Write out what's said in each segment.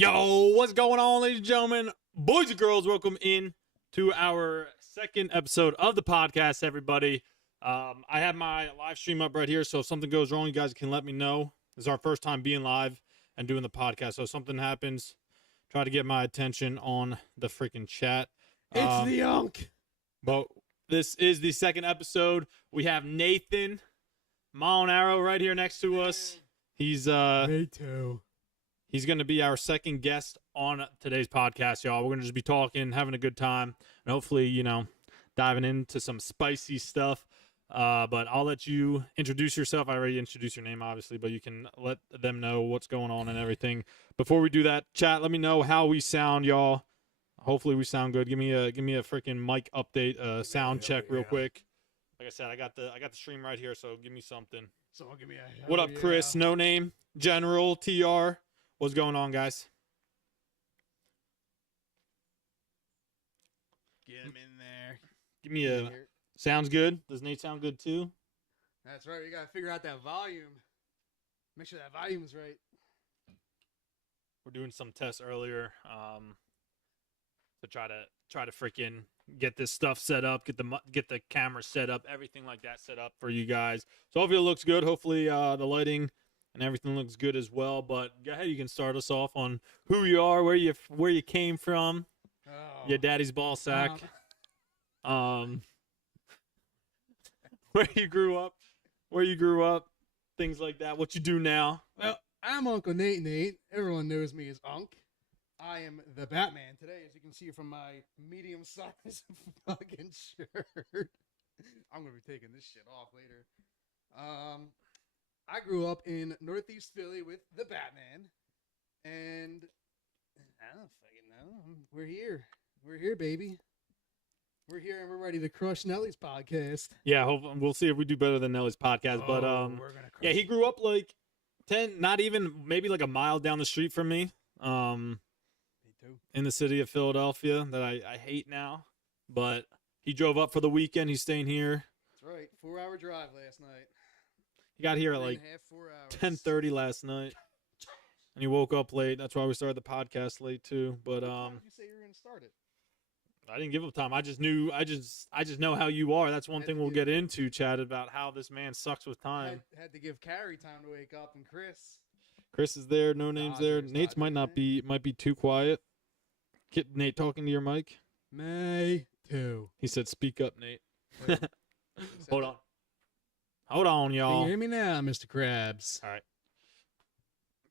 Yo, what's going on, ladies and gentlemen, boys and girls? Welcome in to our second episode of the podcast, everybody. I have my live stream up right here, so if something goes wrong, you guys can let me know. This is our first time being live and doing the podcast, so if something happens, try to get my attention on the freaking chat. It's the Unk. But this is the second episode. We have Nathan Molinaro right here next to us. He's Me too. He's going to be our second guest on today's podcast, y'all. We're going to just be talking, having a good time, and hopefully, diving into some spicy stuff. But I'll let you introduce yourself. I already introduced your name, obviously, but you can let them know what's going on and everything. Before we do that, chat, let me know how we sound, y'all. Hopefully we sound good. Give me a freaking mic update, sound check real quick. Like I said, I got the stream right here, so give me something. Someone give me a What up, Chris? No name, General TR. What's going on, guys? Get him in there. Give me a... Sounds good. Does Nate sound good, too? That's right. We got to figure out that volume. Make sure that volume's right. We're doing some tests earlier to try to freaking get this stuff set up, get the camera set up, everything like that set up for you guys. So hopefully it looks good. Hopefully the lighting and everything looks good as well. But go ahead, you can start us off on who you are, where you came from, your daddy's ball sack, where you grew up, things like that. What you do now. Well, I'm Uncle Nate. Everyone knows me as Unk. I am the Batman today, as you can see from my medium-sized fucking shirt. I'm gonna be taking this shit off later. I grew up in Northeast Philly with the Batman, and I don't fucking know. We're here, baby. We're here, and we're ready to crush Nelly's podcast. Yeah, we'll see if we do better than Nelly's podcast. But yeah, he grew up like 10, not even maybe like a mile down the street from me. Me too. In the city of Philadelphia that I hate now, but he drove up for the weekend. He's staying here. That's right. 4-hour drive last night. He got here at 10:30 last night, and he woke up late. That's why we started the podcast late too. But What time did you say you were gonna start it? I didn't give him time. I just know how you are. That's one thing we'll get into, Chad, about how this man sucks with time. Had to give Carrie time to wake up, and Chris is there. No name's there. Nate's might be too quiet. Get Nate talking to your mic. Me too. He said, "Speak up, Nate." Hold on, Can y'all. you hear me now, Mr. Krabs? All right.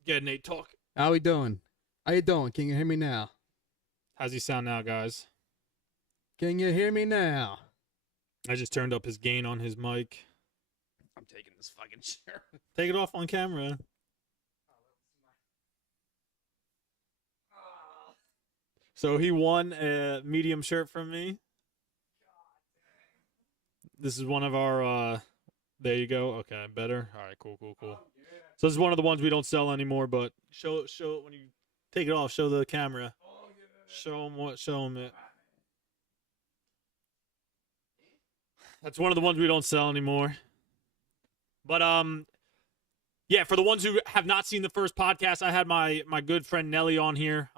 Get Nate talk. How we doing? How you doing? Can you hear me now? How's he sound now, guys? Can you hear me now? I just turned up his gain on his mic. I'm taking this fucking shirt. Take it off on camera. So he won a medium shirt from me. This is one of our, there you go. Okay, better. All right, cool. So this is one of the ones we don't sell anymore, but show it when you take it off. Show the camera. Show them it. That's one of the ones we don't sell anymore. But, yeah, for the ones who have not seen the first podcast, I had my good friend Nelly on here.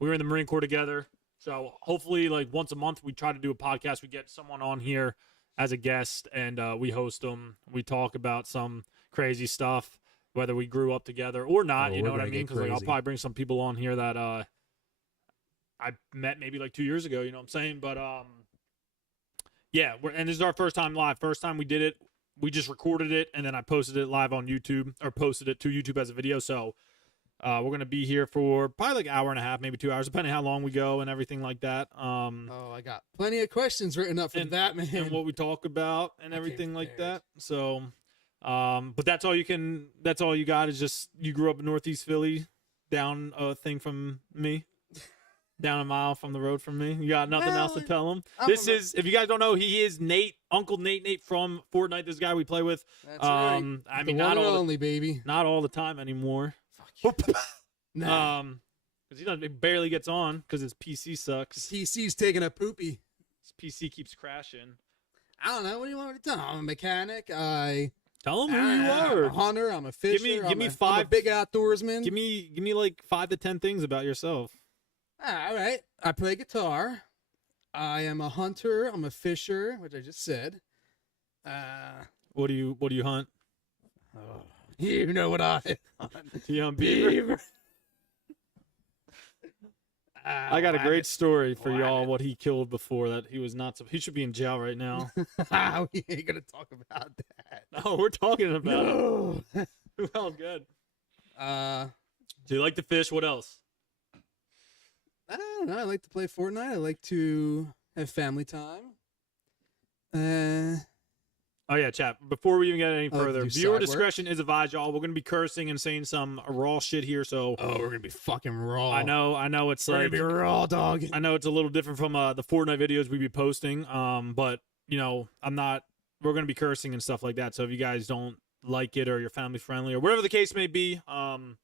We were in the Marine Corps together. So hopefully, like, once a month, we try to do a podcast. We get someone on here as a guest, and we host them. We talk about some crazy stuff, whether we grew up together or not. You know what I mean? Because like, I'll probably bring some people on here that I met maybe like 2 years ago. You know what I'm saying? But yeah, and this is our first time live. First time we did it, we just recorded it, and then I posted it live on YouTube, or posted it to YouTube as a video. So we're going to be here for probably like an hour and a half, maybe 2 hours, depending how long we go and everything like that. I got plenty of questions written up for that, man. And what we talk about and everything like that. So, but that's all you got is just, you grew up in Northeast Philly, down a thing from me. Down a mile from the road from me. You got nothing else to tell him? If you guys don't know, he is Nate, Uncle Nate from Fortnite, this guy we play with. That's right. I mean, not all the time anymore. Fuck you. Nah. Because he barely gets on because his PC sucks. PC's taking a poopy. His PC keeps crashing. I don't know. What do you want me to tell? I'm a mechanic. I Tell them who you I'm a are. hunter. I'm a fisher. Give me I'm five. a big outdoorsman. Give me like 5 to 10 things about yourself. All right. I play guitar. I am a hunter. I'm a fisher, which I just said. What do you hunt? You know what I hunt. Do you hunt beaver? I got a great story for y'all. What he killed before that he was not. He should be in jail right now. We ain't gonna talk about that. No, we're talking about No. it. Well, good. Do you like to fish? What else? I don't know. I like to play Fortnite. I like to have family time. Oh yeah, chat. Before we even get any further, viewer side discretion is advised, y'all. We're gonna be cursing and saying some raw shit here, so we're gonna be fucking raw. I know it's We're like gonna be raw, dog. I know it's a little different from the Fortnite videos we be posting. But you know, we're gonna be cursing and stuff like that. So if you guys don't like it or you're family friendly or whatever the case may be, don't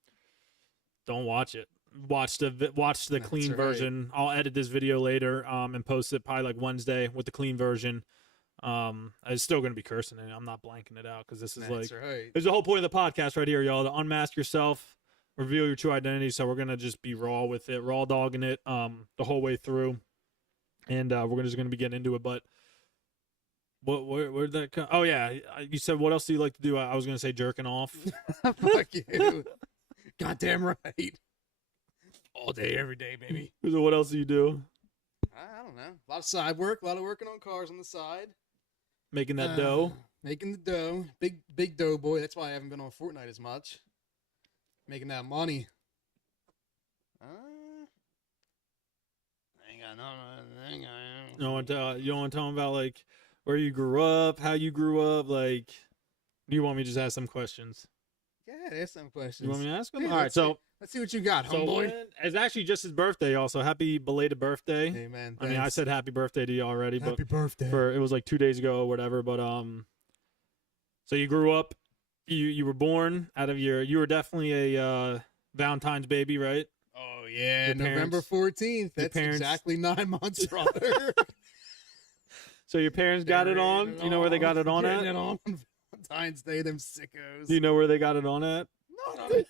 watch it. Watch the clean version. I'll edit this video later and post it probably like Wednesday with the clean version. It's still gonna be cursing and I'm not blanking it out because this is this is the whole point of the podcast right here, y'all. To unmask yourself, reveal your true identity. So we're gonna just be raw with it, raw dogging it the whole way through, and we're just gonna be getting into it. But where did that come? Oh yeah, you said what else do you like to do? I was gonna say jerking off. Fuck you. Goddamn right. All day, every day, baby. So what else do you do? I don't know. A lot of side work. A lot of working on cars on the side. Making that dough. Making the dough. Big dough boy. That's why I haven't been on Fortnite as much. Making that money. You don't want to tell them about like where you grew up, how you grew up, like. Do you want me to just ask some questions? Yeah, ask some questions. You want me to ask them? Yeah, all right, so let's see what you got, homeboy. It's actually just his birthday, also. Happy belated birthday. Hey man, I mean, I said happy birthday to you already, happy birthday. It was like 2 days ago or whatever. But so you grew up, you were born you were definitely a Valentine's baby, right? Oh yeah, Your November 14th. That's exactly 9 months, brother. So your parents got it on. You know where they got it on at? It on Valentine's Day, them sickos. Do you know where they got it on at? No.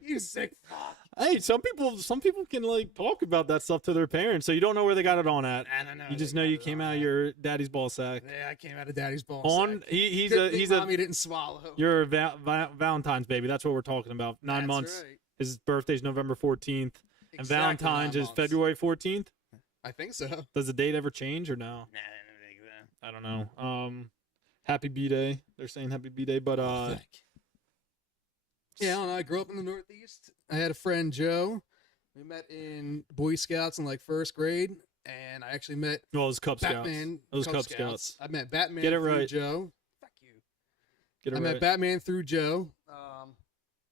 You sick fuck. Hey, some people can like talk about that stuff to their parents, so you don't know where they got it on at. I don't know. You just know you came out of your daddy's ball sack. Yeah, I came out of daddy's ball on. sack. He's mommy didn't swallow. You're a Valentine's baby. That's what we're talking about. 9 months. Right. His birthday's November 14th, and Valentine's is February 14th. I think so. Does the date ever change or no? Nah, I don't think so. I don't know. Happy B-Day. They're saying Happy B-Day, but yeah, I don't know. I grew up in the Northeast. I had a friend, Joe. We met in Boy Scouts in like first grade, and I actually met it was Cub Scouts. Batman. Those Cub Scouts. I met Batman Get it through right. Joe. Fuck you. Get it right. Met Batman through Joe.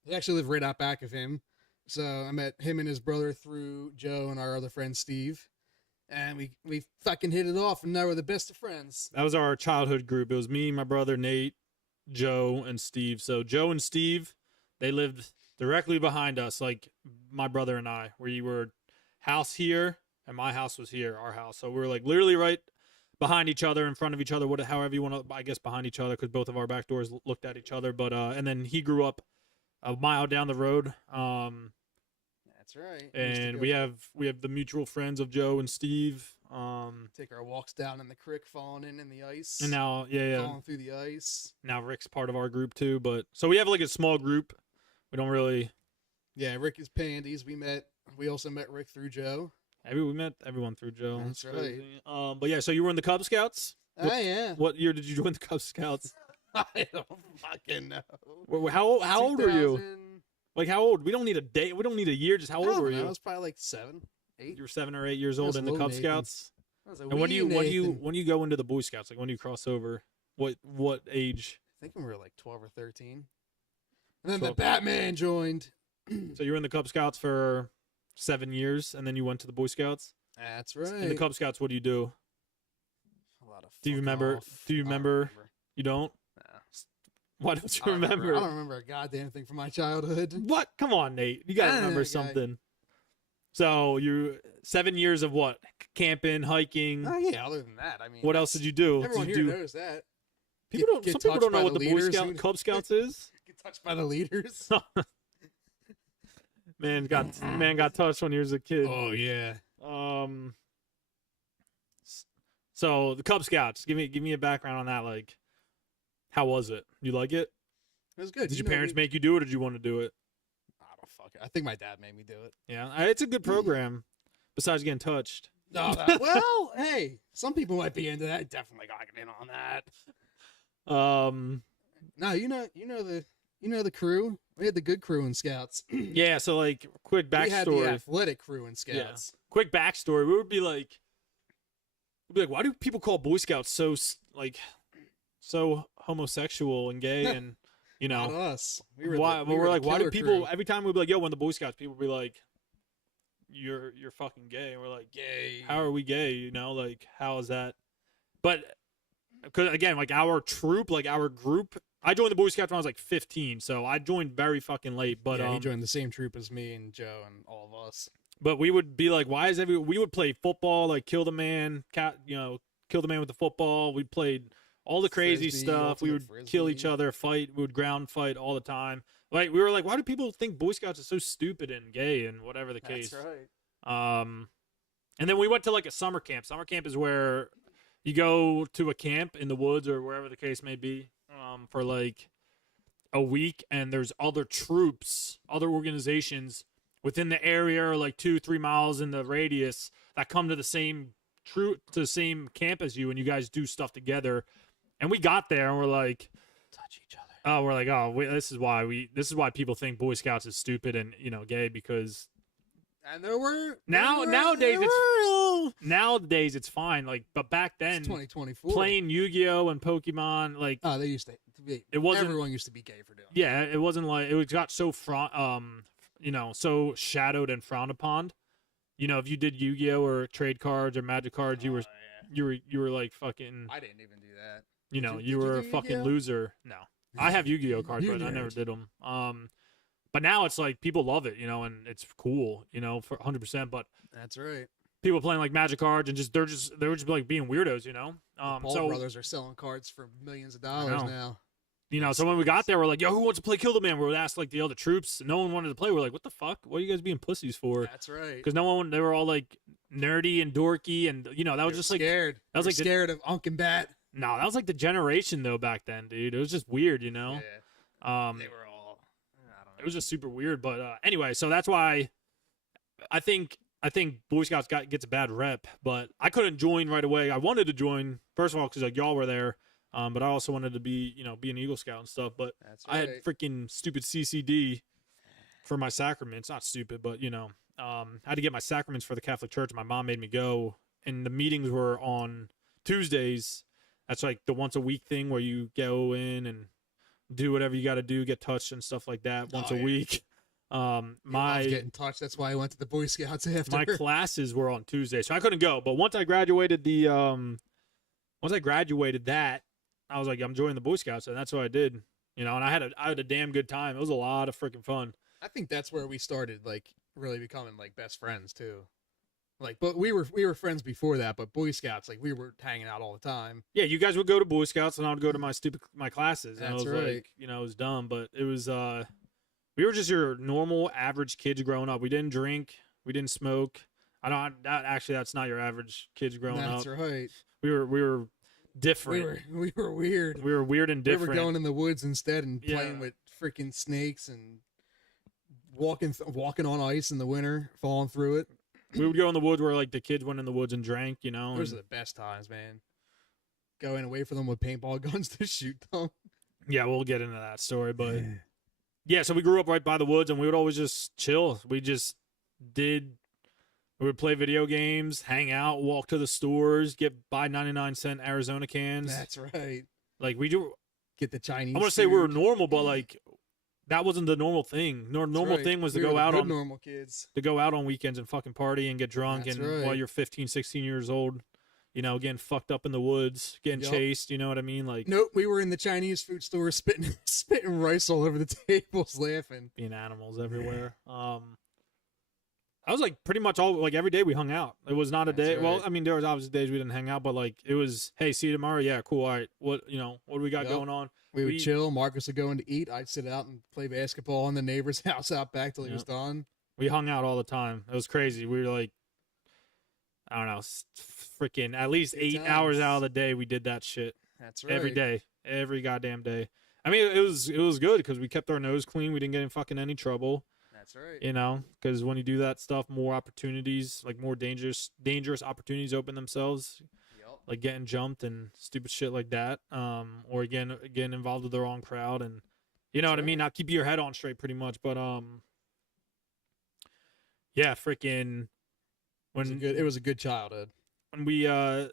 He actually lived right out back of him. So I met him and his brother through Joe and our other friend, Steve. And we fucking hit it off, and now we're the best of friends. That was our childhood group. It was me, my brother Nate, Joe, and Steve. So Joe and Steve, they lived directly behind us, like my brother and I. We were house here, and my house was here, our house. So we were like literally right behind each other, in front of each other, however you want to, I guess behind each other, because both of our back doors looked at each other. But and then he grew up a mile down the road. That's right. And we have the mutual friends of Joe and Steve. Take our walks down in the creek, falling in the ice. And now, falling through the ice. Now Rick's part of our group too, but so we have like a small group. We don't really. Yeah, Rick is Pandies. We also met Rick through Joe. We met everyone through Joe. That's right. But yeah, so you were in the Cub Scouts. Yeah. What year did you join the Cub Scouts? I don't fucking know. How old were you? Like how old? We don't need a date. We don't need a year. Just how old were you? I was probably like 7, 8. You were 7 or 8 years old in the Cub Scouts. And when do you go into the Boy Scouts? Like when do you cross over? What age? I think when we were like 12 or 13. And then the Batman joined. So you were in the Cub Scouts for 7 years, and then you went to the Boy Scouts. That's right. In the Cub Scouts, what do you do? A lot of. Do you remember? Do you remember? You don't. Why don't you remember? I don't remember a goddamn thing from my childhood. What? Come on, Nate. You gotta remember something. So you 7 years of what? Camping, hiking. Oh yeah. Other than that, I mean. What else did you do? Everyone did here knows that. Some people touched don't know by what the Boy leaders, Scout, Cub Scouts is. Get touched by the leaders. Man got touched when he was a kid. Oh yeah. So the Cub Scouts, give me a background on that. Like, how was it? You like it? It was good. Did your parents make you do it, or did you want to do it? I don't fuck it. I think my dad made me do it. Yeah, it's a good program. Besides getting touched. No, well, hey, some people might be into that. Definitely got in on that. No, you know the crew. We had the good crew in Scouts. Yeah. So like, quick backstory. We had the athletic crew in Scouts. Yeah. Quick backstory. We'd be like, why do people call Boy Scouts so homosexual and gay and you know? Not us. Why do people crew. Every time we'd be like, yo, when the Boy Scouts, people would be like, you're fucking gay, and we're like, gay. How are we gay? You know, like how is that? But because again, like our troop, like our group, I joined the Boy Scouts when I was like 15, so I joined very fucking late. But yeah, he joined the same troop as me and Joe and all of us. But we would be like, we would play football, like kill the man with the football. We played all the crazy Frisbee, stuff. We would kill each other, fight. We would ground fight all the time. Like we were like, why do people think Boy Scouts are so stupid and gay and whatever the case? That's right. And then we went to like a summer camp. Summer camp is where you go to a camp in the woods or wherever the case may be, for like a week, and there's other troops, other organizations within the area, or like 2-3 miles in the radius, that come to the same camp as you, and you guys do stuff together. And we got there and we're like, touch each other. Oh, we're like, this is why people think Boy Scouts is stupid and gay, because nowadays it's fine. Like, but back then, it's 2024, playing Yu-Gi-Oh and Pokemon, like, they used to be. Everyone used to be gay for doing. Yeah, it wasn't like it got so so shadowed and frowned upon. If you did Yu-Gi-Oh or trade cards or Magic cards, you were like fucking. I didn't even do that. You were a fucking loser. No, I have Yu-Gi-Oh cards, but I never did them. But now it's like people love it, and it's cool, for 100%. But that's right. People playing like Magic cards and they were just like being weirdos, Paul brothers are selling cards for millions of dollars now. So when we got there, we're like, yo, who wants to play Kill the Man? We would ask like the other troops. No one wanted to play. We're like, what the fuck? What are you guys being pussies for? That's right. Because they were all like nerdy and dorky, and that was just scared. That was like scared of Unk and Bat. No, that was like the generation though back then, dude. It was just weird, Yeah. They were all. I don't know. It was just super weird, but anyway, so that's why I think Boy Scouts gets a bad rep, but I couldn't join right away. I wanted to join first of all because like y'all were there. But I also wanted to be an Eagle Scout and stuff. But right. I had freaking stupid CCD for my sacraments. Not stupid, but I had to get my sacraments for the Catholic Church. My mom made me go, and the meetings were on Tuesdays. That's like the once a week thing where you go in and do whatever you got to do, get touched and stuff like that once a week. My getting touched. That's why I went to the Boy Scouts after. My classes were on Tuesday, so I couldn't go. But once I graduated that. I was like, I'm joining the Boy Scouts, and that's what I did. And I had a damn good time. It was a lot of freaking fun. I think that's where we started, like, really becoming like best friends too. Like, but we were friends before that. But Boy Scouts, like, we were hanging out all the time. Yeah, you guys would go to Boy Scouts, and I would go to my classes. And that's it was right. like, it was dumb, but it was. We were just your normal average kids growing up. We didn't drink. We didn't smoke. That's not your average kids growing up. That's right. We were different. We were weird. We were weird and different. We were going in the woods instead and playing with freaking snakes and walking on ice in the winter, falling through it. We would go in the woods where like the kids went in the woods and drank, Those are the best times, man. Going away from them with paintball guns to shoot them. Yeah, we'll get into that story, but yeah, so we grew up right by the woods, and we would always just chill. We would play video games, hang out, walk to the stores, buy 99-cent Arizona cans. That's right. Like we do. Get the Chinese. I want to say we were normal, but like that wasn't the normal thing. Normal thing was to go out on normal kids. To go out on weekends and fucking party and get drunk while you're 15, 16 years old, getting fucked up in the woods, getting chased. You know what I mean? Like nope, we were in the Chinese food store spitting rice all over the tables, laughing, being animals everywhere. I was like pretty much all like every day we hung out. It was not a That's day. Well, right. I mean, there was obviously days we didn't hang out, but like it was, hey, see you tomorrow. Yeah, cool. All right, what what do we got Yep. going on? We would chill. Marcus would go in to eat. I'd sit out and play basketball in the neighbor's house out back till he was done. We hung out all the time. It was crazy. We were like, I don't know, freaking at least Good 8 hours times. out of the day. We did that shit That's right. every day, every goddamn day. I mean, it was good because we kept our nose clean. We didn't get in fucking any trouble. That's right. You know, because when you do that stuff, more opportunities, like more dangerous opportunities open themselves, Yep. like getting jumped and stupid shit like that. Or again, getting involved with the wrong crowd, and you know what I mean. Not keep your head on straight, pretty much. But yeah, freaking It was a good childhood. when we I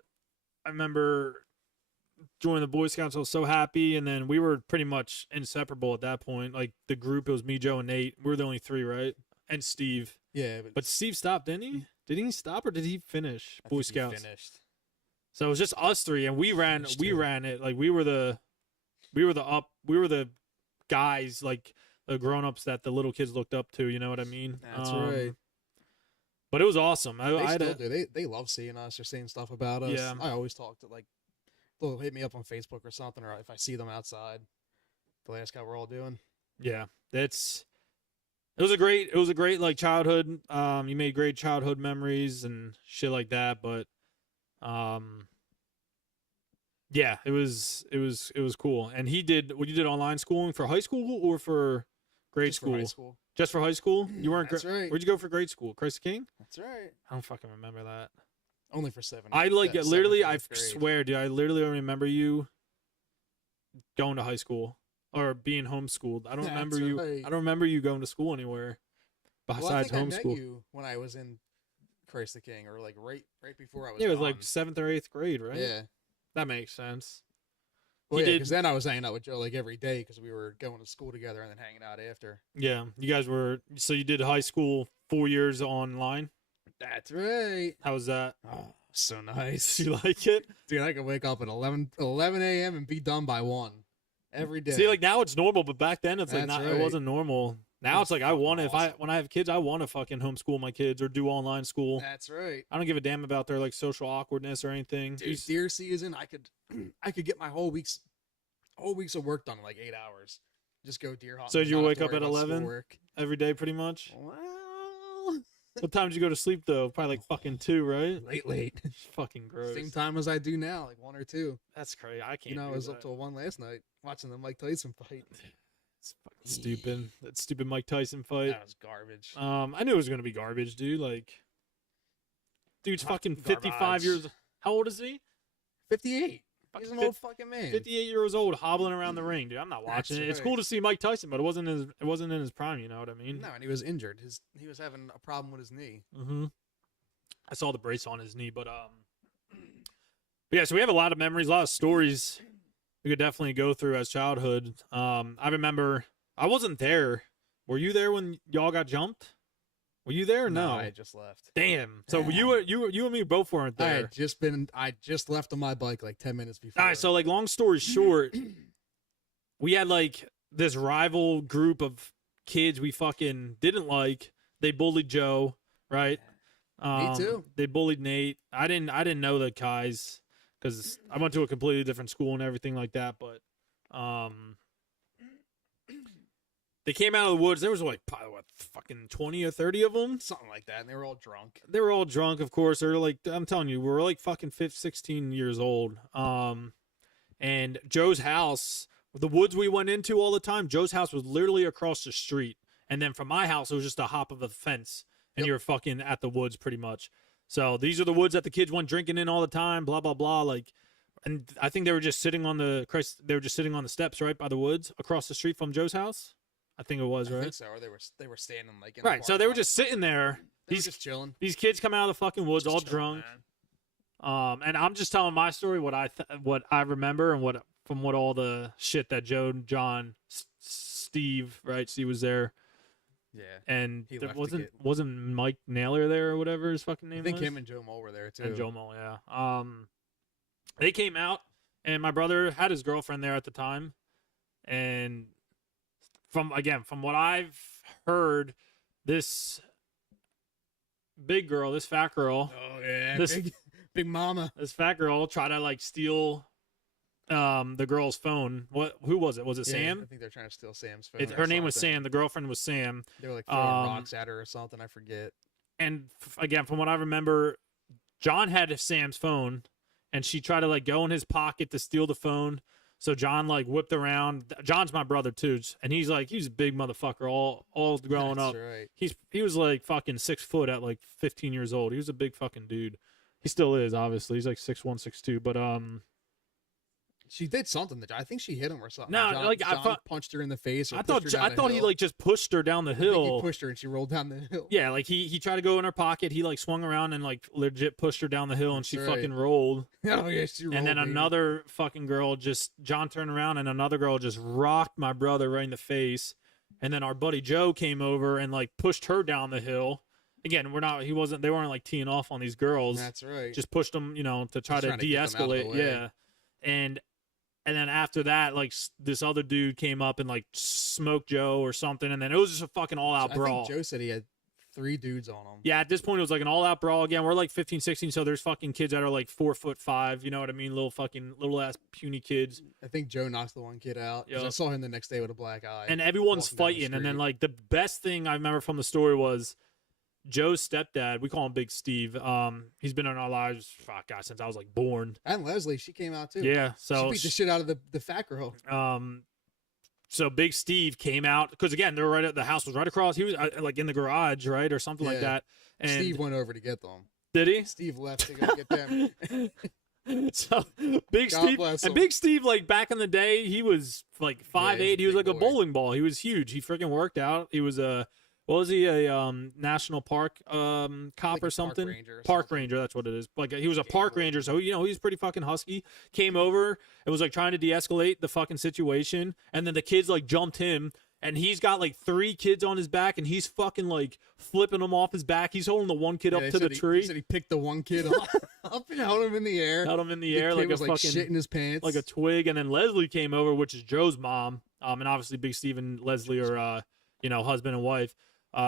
remember joining the Boy Scouts. I was so happy, and then we were pretty much inseparable at that point. Like the group, it was me, Joe, and Nate. We were the only three, right? And Steve. Yeah, But Steve stopped, didn't he? Did he stop or did he finish I Boy think he Scouts? finished. So it was just us three, and we ran it. Like we were the guys, like the grown ups that the little kids looked up to. You know what I mean? That's right. But it was awesome. They still do. They love seeing us or saying stuff about us. Yeah. I always talk to like they'll hit me up on Facebook or something, or if I see them outside, they'll ask how we're all doing. Yeah, it was a great like childhood. You made great childhood memories and shit like that. But yeah, it was cool. And you did online schooling for high school or for grade Just school? For high school. Just for high school? You weren't. That's right. Where'd you go for grade school? Christ the King? That's right. I don't fucking remember that. Only for 7. I like seventh literally. and I eighth grade. swear, dude. I literally remember you going to high school or being homeschooled. I don't remember That's you. right. I don't remember you going to school anywhere Well, I besides think I met homeschool. you when I was in Christ the King, or like right before I was. Yeah, it was gone. like 7th or 8th grade, right? Yeah. That makes sense. Well, He yeah, did- because then I was hanging out with Joe like every day because we were going to school together and then hanging out after. Yeah, you guys were. So you did high school 4 years online. That's right. How was that? Oh, so nice. Do you like it? Dude, I could wake up at 11 a.m. and be done by 1 every day. See, like now it's normal, but back then it's like That's not. It right. wasn't normal. Now That's it's like I fucking want to. awesome. When I have kids, I want to fucking homeschool my kids or do online school. That's right. I don't give a damn about their like social awkwardness or anything. Dude, deer season, I could get my whole week's of work done in like 8 hours. Just go deer hunting. So did you not have wake to up worry at about 11? schoolwork. Every day, pretty much. Well, What time did you go to sleep though? Probably like fucking 2, right? late. Fucking gross. Same time as I do now, like 1 or 2. That's crazy. I can't. You know, I do was that. up till 1 last night watching the Mike Tyson fight. It's fucking stupid. That stupid Mike Tyson fight. That was garbage. I knew it was gonna be garbage, dude. Like, dude's Hot fucking 55 garbage. years. How old is he? 58. He's Fucking an old fucking man. 58 years old, hobbling around the ring, dude. I'm not That's watching it. It's right. cool to see Mike Tyson, but it wasn't in his prime. You know what I mean? No, and he was injured. He was having a problem with his knee. Mm-hmm. I saw the brace on his knee, but yeah. So we have a lot of memories, a lot of stories we could definitely go through as childhood. I remember I wasn't there. Were you there when y'all got jumped? Were you there? Or no. I had just left. Damn. So you and me both weren't there. I just left on my bike like 10 minutes before. All right. So like, long story short, we had like this rival group of kids we fucking didn't like. They bullied Joe, right? Me too. They bullied Nate. I didn't know the guys because I went to a completely different school and everything like that. But they came out of the woods. There was like probably what, fucking 20 or 30 of them. Something like that, and they were all drunk. They were all drunk, of course. They're like, I'm telling you, we're like fucking 15, 16 years old. And Joe's house, the woods we went into all the time, Joe's house was literally across the street. And then from my house, it was just a hop of a fence. And Yep. you're fucking at the woods pretty much. So these are the woods that the kids went drinking in all the time, blah, blah, blah. Like, and I think they were just sitting on the steps right by the woods across the street from Joe's house. I think it was, I right? think so, or they were standing like in the Right. So parking they were lot. just sitting there. They were just chilling. These kids come out of the fucking woods all Just chilling, drunk. man. And I'm just telling my story, what I remember, and what all the shit that Joe, John, Steve, right? Steve was there, Yeah. and He there left to wasn't Mike Naylor there or whatever his fucking name I think was. him and Joe Moe were there too. And Joe Mo, yeah. They came out, and my brother had his girlfriend there at the time, and from what I've heard, this big girl, this fat girl, Oh yeah, this big mama. this fat girl tried to like steal the girl's phone. Who was it? Was it Yeah, Sam? I think they're trying to steal Sam's phone. Her or name was something. Sam. The girlfriend was Sam. They were like throwing rocks at her or something. I forget. And again, from what I remember, John had Sam's phone, and she tried to like go in his pocket to steal the phone. So John like whipped around. John's my brother too, and he's a big motherfucker. All growing That's up, right. he was like fucking 6 foot at like 15 years old. He was a big fucking dude. He still is, obviously. He's like 6'1", 6'2". But She did something. I think she hit him or something. No, John, like, I John thought- punched her in the face. Or I pushed thought her down a he hill. like just pushed her down the I think hill. he pushed her and she rolled down the hill. Yeah, like he tried to go in her pocket. He like swung around and like legit pushed her down the hill, and That's she right. fucking rolled. Oh yeah, she rolled. And then baby. another fucking girl John turned around, and another girl just rocked my brother right in the face. And then our buddy Joe came over and like pushed her down the hill. Again, they weren't like teeing off on these girls. That's right. Just pushed them, to try Just to trying to get them out of the de-escalate. way. Yeah. And then after that, like this other dude came up and like smoked Joe or something. And then it was just a fucking all out brawl. I think Joe said he had 3 dudes on him. Yeah, at this point, it was like an all-out brawl again. We're like 15, 16, so there's fucking kids that are like 4'5", you know what I mean? Little-ass puny kids. I think Joe knocked the one kid out. 'Cause Yep. I saw him the next day with a black eye. And everyone's walking down the fighting. And then street. like the best thing I remember from the story was Joe's stepdad. We call him Big Steve. He's been in our lives, since I was like born. And Leslie, she came out too. Yeah, so she beat the shit out of the fat girl. so Big Steve came out because again, they were right at the house was right across. He was like in the garage, right, or something like Yeah. that. And Steve went over to get them. did he? Steve left to go get them. So Big God Steve bless and him. Big Steve, like back in the day, he was like 5'8". He was big like a boy. bowling ball. He was huge. He freaking worked out. He was a national park cop Like or a something? park ranger or something. Ranger, that's what it is. Like he was a park Gator. ranger, so he's pretty fucking husky. Came over and was like trying to de-escalate the fucking situation, and then the kids like jumped him. And he's got like 3 kids on his back, and he's fucking like flipping them off his back. He's holding the one kid Yeah, up they to the said he- tree. He said he picked the one kid up and held him in the air. Held him in the The air kid like a was like fucking shit in his pants. like a twig. And then Leslie came over, which is Joe's mom. And obviously Big Steve and Leslie are husband and wife.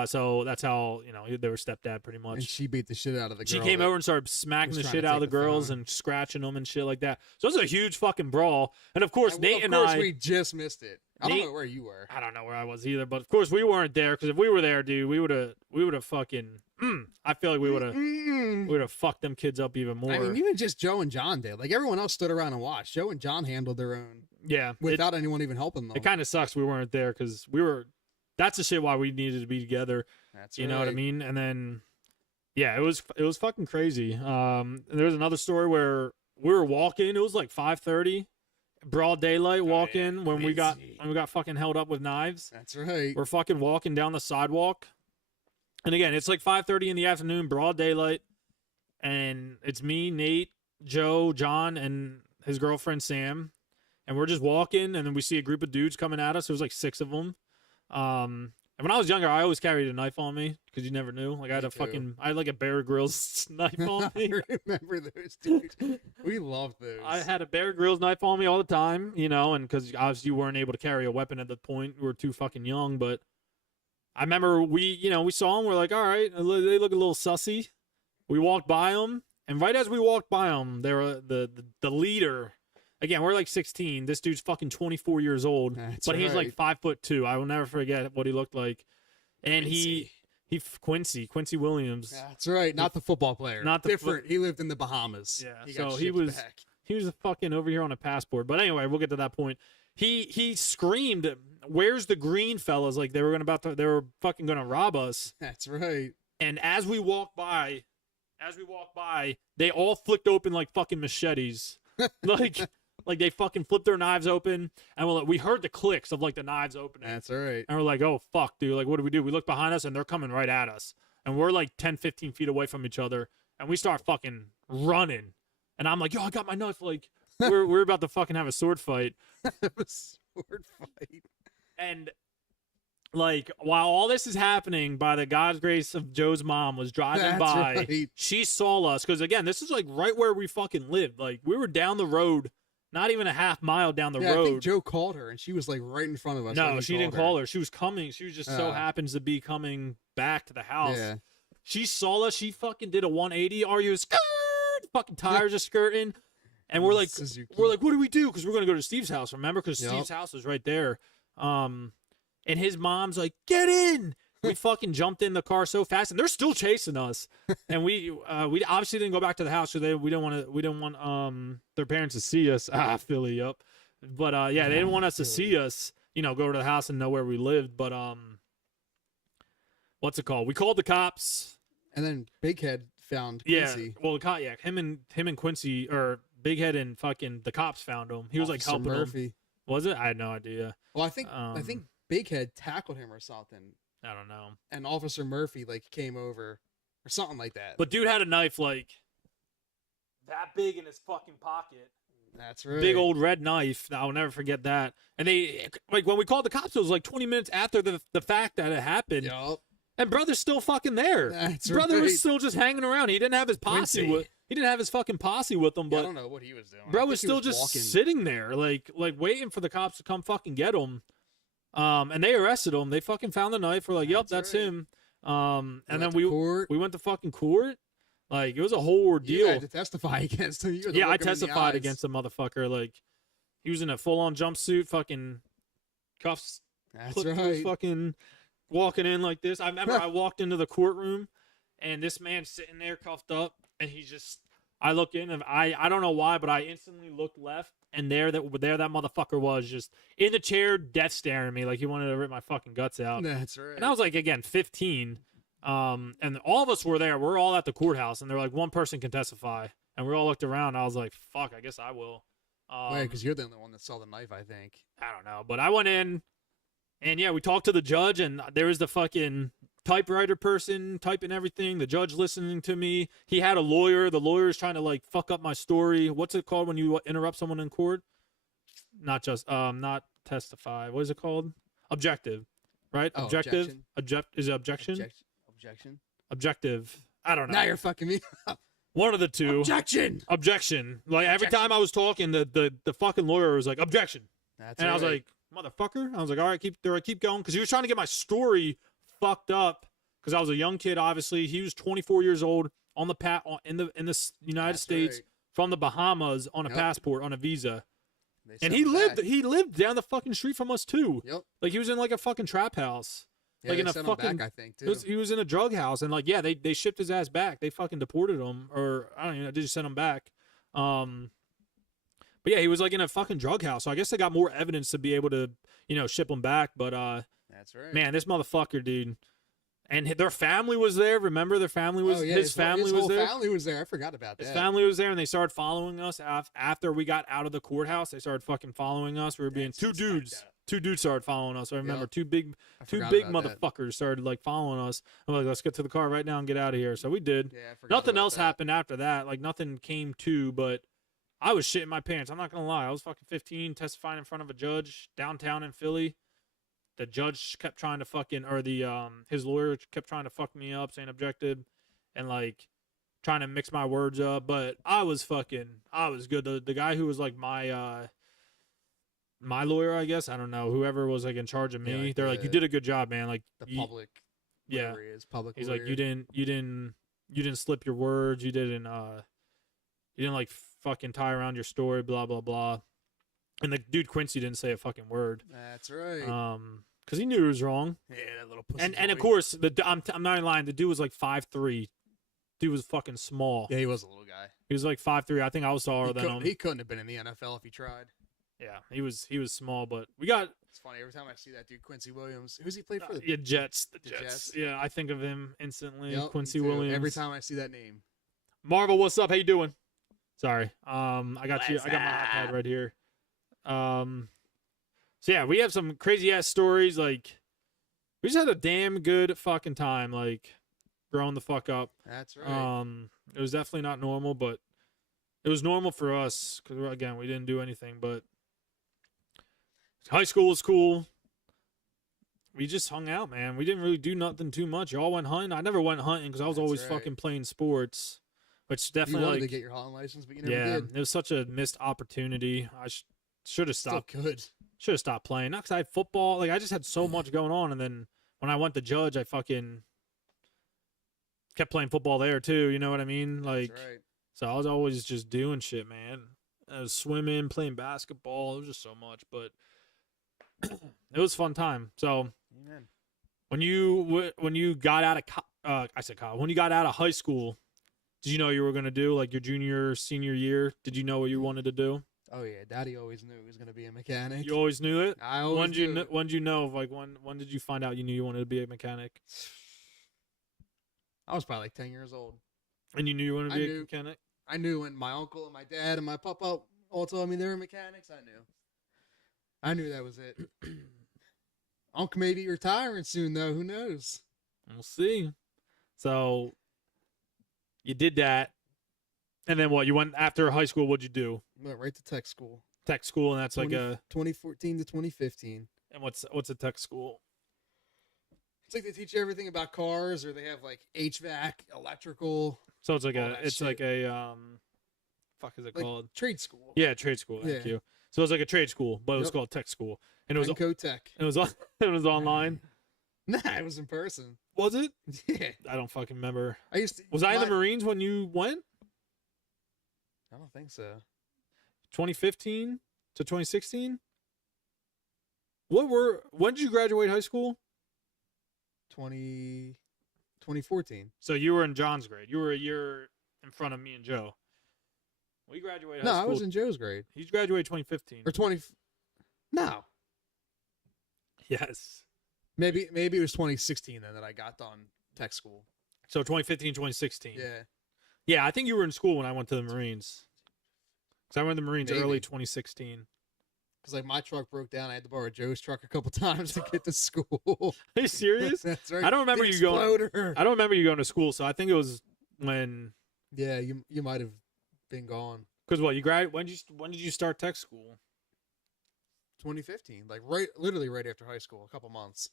So that's how they were stepdad pretty and much. she beat the shit out of the girl. She came that- over and started smacking was the trying shit to out of the take the girls phone. and scratching them and shit like that. So it was a huge fucking brawl. And of course, Nate and of course I. we just missed it. I don't Nate- know where you were. I don't know where I was either, but of course we weren't there because if we were there, dude, we would have fucking. I feel like we would have fucked them kids up even more. I mean, even just Joe and John did. Like everyone else stood around and watched. Joe and John handled their own yeah, without anyone even helping them. it kind of sucks we weren't there because we were. That's the shit why we needed to be together. That's You know what I right. mean? And then, yeah, it was fucking crazy. There's another story where we were walking. It was like 5:30, broad daylight walking when we got crazy. fucking held up with knives. That's right. We're fucking walking down the sidewalk, and again, it's like 5:30 in the afternoon, broad daylight, and it's me, Nate, Joe, John, and his girlfriend Sam, and we're just walking, and then we see a group of dudes coming at us. There was like 6 of them. And when I was younger, I always carried a knife on me because you never knew. Like I Me too. I had like a Bear Grylls knife on me. I remember those dudes. We loved those. I had a Bear Grylls knife on me all the time, and because obviously you weren't able to carry a weapon at the point, we were too fucking young. But I remember we saw them. We're like, all right, they look a little sussy. We walked by them, and right as we walked by them, they were the leader. Again, we're like 16. This dude's fucking 24 years old, That's but he's like right. 5'2". I will never forget what he looked like. And Quincy Williams. That's right. Not the football player. Not the different. He lived in the Bahamas. Yeah, He so got he shipped was- back. He was fucking over here on a passport. But anyway, we'll get to that point. He screamed, "Where's the green fellas?" Like they were fucking gonna rob us. That's right. And as we walked by, they all flicked open like fucking machetes. like they fucking flipped their knives open, and we heard the clicks of like the knives opening. That's right. And we're like, oh, fuck, dude. Like, what do? We look behind us, and they're coming right at us. And we're like 10, 15 feet away from each other. And we start fucking running. And I'm like, yo, I got my knife. Like, we're about to fucking have a sword fight. It was a sword fight. And, like, while all this is happening, by the God's grace of Joe's mom was driving That's by, right. she saw us. Because, again, this is, like, right where we fucking lived. Like, we were down the road, not even a half mile down the Yeah, I road. think Joe called her, and she was like right in front of us. when No, he she didn't called call her. She was coming. She was just so Oh. happens to be coming back to the house. Yeah. She saw us. She fucking did a 180. Are you skirt? Fucking tires are skirting. And we're like, Suzuki. what do we do? Because we're gonna go to Steve's house. Remember? Because Yep. Steve's house was right there. And his mom's like, get in. We fucking jumped in the car so fast, and they're still chasing us. And we obviously didn't go back to the house because we didn't want their parents to see us. Philly, yep. But yeah, they didn't want us to see us. Go to the house and know where we lived. But what's it called? We called the cops. And then Big Head found Quincy. Yeah, well, him and Quincy, or Big Head and fucking the cops found him. He was like helping Murphy. him. Was it? I had no idea. Well, I think Big Head tackled him or something. I don't know. And Officer Murphy came over or something like that. But dude had a knife like that big in his fucking pocket. That's right. Big old red knife. I'll never forget that. And they when we called the cops, it was like 20 minutes after the fact that it happened. Yup. And brother's still fucking there. That's Brother right. was still just hanging around. He didn't have his posse Quincy. he didn't have his fucking posse with him, but I don't know what he was doing. bro was still just sitting there, like waiting for the cops to come fucking get him. And they arrested him. They fucking found the knife. We're like, yep, that's right. him. And then we went to fucking court. Like, it was a whole ordeal. You had to testify against him. Yeah, I testified against the motherfucker. Like, he was in a full-on jumpsuit, fucking cuffs. That's right. Fucking walking in like this. I remember I walked into the courtroom, and this man's sitting there cuffed up, and I look in, and I don't know why, but I instantly looked left, and there that motherfucker was, just in the chair, death staring at me like he wanted to rip my fucking guts out. That's right. And I was like, again, 15. And all of us were there. We're all at the courthouse, and they're like, one person can testify. And we all looked around, and I was like, fuck, I guess I will. Wait, because you're the only one that saw the knife, I think. I don't know. But I went in, and yeah, we talked to the judge, and there was the fucking typewriter person typing everything. The judge listening to me. He had a lawyer. The lawyer's trying to fuck up my story. What's it called when you interrupt someone in court? Not testify. What is it called? Objective, right? Oh, objective. Is it objection? Objection. Objective. I don't know. Now you're fucking me up. One of the two. Objection. Like every time I was talking, the fucking lawyer was like, objection. That's and right. I was like, motherfucker. I was like, all right, keep going, because he was trying to get my story fucked up. Because I was a young kid, obviously. He was 24 years old on the in the United States, right. from the Bahamas on a passport, on a visa. And he he lived down the fucking street from us too. Yep. Like he was in like a fucking trap house. Yeah, like in a sent him fucking back, I think, too. he was in a drug house, and like, yeah, they shipped his ass back. They fucking deported him, or I don't know, they just sent him back. But yeah, he was like in a fucking drug house. So I guess they got more evidence to be able to, ship him back. But that's right. Man, this motherfucker, dude. And their family was there. Remember, their family was his family was there. His family was there. I forgot about that. His family was there, and they started following us after we got out of the courthouse. They started fucking following us. We were being two dudes. Two dudes started following us. I remember two big motherfuckers started following us. I'm like, let's get to the car right now and get out of here. So we did. Yeah, I forgot nothing about else that. happened after that. Like nothing came to, but I was shitting my pants. I'm not gonna lie. I was fucking 15, testifying in front of a judge downtown in Philly. The judge kept trying to his lawyer kept trying to fuck me up, saying objective, and trying to mix my words up. But I was good. The guy who was my lawyer, I guess, I don't know, whoever was in charge of me, they're like, you did a good job, man. Like the public, yeah, public. He's lawyer. like, you didn't slip your words. You didn't fucking tie around your story, blah blah blah. And the dude Quincy didn't say a fucking word. That's right. Because he knew he was wrong. Yeah, that little pussy. And of course, I'm not even lying. The dude was 5'3". Dude was fucking small. Yeah, he was a little guy. He was 5'3". I think I was taller than him. He couldn't have been in the NFL if he tried. Yeah, he was small, but we got. It's funny every time I see that dude Quincy Williams. Who's he played for? Jets. The the Jets. Jets. Yeah, I think of him instantly. Yep, Quincy me too. Williams. Every time I see that name. Marvel, what's up? How you doing? Sorry. I got you. I got my iPad right here. So yeah, we have some crazy ass stories. We just had a damn good fucking time. Growing the fuck up. That's right. It was definitely not normal, but it was normal for us because again, we didn't do anything. But high school was cool. We just hung out, man. We didn't really do nothing too much. Y'all went hunting. I never went hunting because I was always fucking playing sports. Which definitely you wanted to get your hunting license, but you never did. It was such a missed opportunity. I should have stopped. Still good. Should have stopped playing. Not because I had football. I just had so much going on, and then when I went to judge, I fucking kept playing football there too. You know what I mean? Like, That's right. so I was always just doing shit, man. I was swimming, playing basketball. It was just so much, but it was a fun time. So Amen. when you got out of I said college, when you got out of high school, did you know you were gonna do like your junior, senior year? Did you know what you wanted to do? Oh yeah, Daddy always knew he was gonna be a mechanic. You always knew it. I always When knew. did you know? Like when did you find out you knew you wanted to be a mechanic? I was probably like 10 years old. And you knew you wanted to I be knew. a mechanic? I knew when my uncle and my dad and my papa all told me they were mechanics. I knew that was it. Unc may be retiring soon though. Who knows? We'll see. So you did that, and then what? You went after high school. What'd you do? Went right to tech school. Tech school, and that's 20, like a. 2014 to 2015. And what's a tech school? It's like they teach you everything about cars, or they have like HVAC, electrical, So it's like all a. that It's shit. like a fuck is it like called? trade school. Yeah, trade school. Thank Yeah. you. So it was like a trade school, but it was Yep. called tech school, and it was Enco Tech. it was it was online. Nah, it was in person. Was it? Yeah, I don't fucking remember. I used to. Was I in the Marines when you went? I don't think so. 2015 to 2016. When did you graduate high school? 2014. So you were in John's grade. You were a year in front of me and Joe. We graduated No, high I school. was in Joe's grade. He graduated 2015. Or 20. No, Yes. maybe it was 2016 then that I got done tech school. So 2015, 2016. Yeah, Yeah, I think you were in school when I went to the Marines. Because I went to the Marines Maybe. early 2016. because like my truck broke down. I had to borrow Joe's truck a couple times to get to school. Are you serious? That's right. I don't remember The you going. exploder. I don't remember you going to school. So I think it was when. Yeah, you might have been gone. Because what you when did you start tech school? 2015, like literally right after high school, a couple months.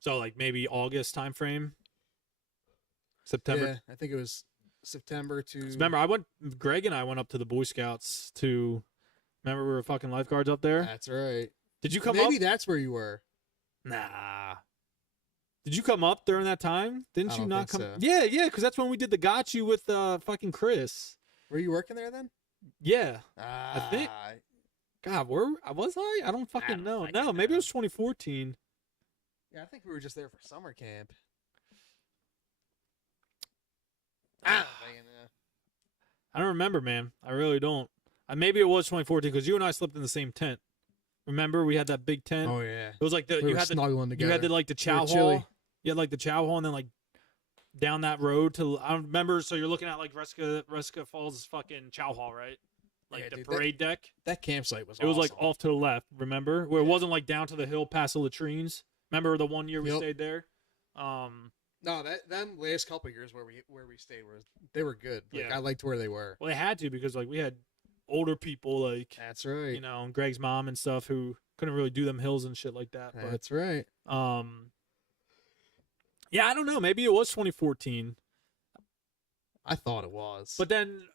So like maybe August time frame. September. Yeah, I think it was September to. 'Cause remember, Greg and I went up to the Boy Scouts to. Remember, we were fucking lifeguards up there. That's right. Did you come Maybe up? that's where you were. Nah. Did you come up during that time? Didn't I you don't not think come? so. Yeah, because that's when we did the got you with fucking Chris. Were you working there then? Yeah. think- Ah, God, where was I? I don't fucking don't know. fucking No, maybe it know. was 2014. yeah, I think we were just there for summer camp. Ah. I don't remember, man. I really don't. Maybe it was 2014 because you and I slept in the same tent. Remember, we had that big tent. Oh yeah, It was like we you were had the snuggling together. you had the like the chow chilly. hall. You had like the chow hall, and then like down that road to I don't remember. So you're looking at like Reska Falls fucking chow hall, right? Like Yeah, the dude, parade deck. That campsite was. It was like awesome. off to the left. Remember, where it Yeah. wasn't like down to the hill past the latrines. Remember the one year we Yep. stayed there. No, that them last couple of years where we stayed they were good. Like, Yeah. I liked where they were. Well, they had to because like we had older people like That's right. you know and Greg's mom and stuff who couldn't really do them hills and shit like that. But That's right. yeah, I don't know. Maybe it was 2014. I thought it was. But then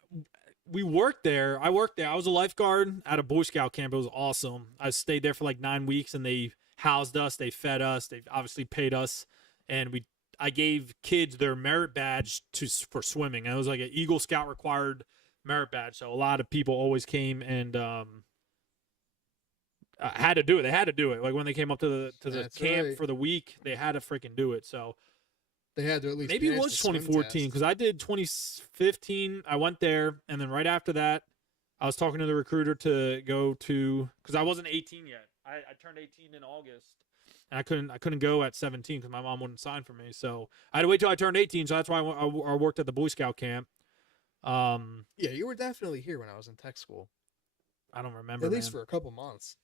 we worked there. I worked there. I was a lifeguard at a Boy Scout camp. It was awesome. I stayed there for like 9 weeks, and they housed us. They fed us. They obviously paid us, and I gave kids their merit badge for swimming. And it was like an Eagle Scout required merit badge. So a lot of people always came and had to do it. They had to do it. Like when they came up to the That's camp right. for the week, they had to freaking do it. So they had to at least. maybe it pass was the swim 2014 test. because I did 2015. I went there, and then right after that, I was talking to the recruiter to go to because I wasn't 18 yet. I turned 18 in August, and I couldn't go at 17 because my mom wouldn't sign for me. So I had to wait till I turned 18. So that's why I worked at the Boy Scout camp. Yeah, you were definitely here when I was in tech school. I don't remember. At least man. for a couple months.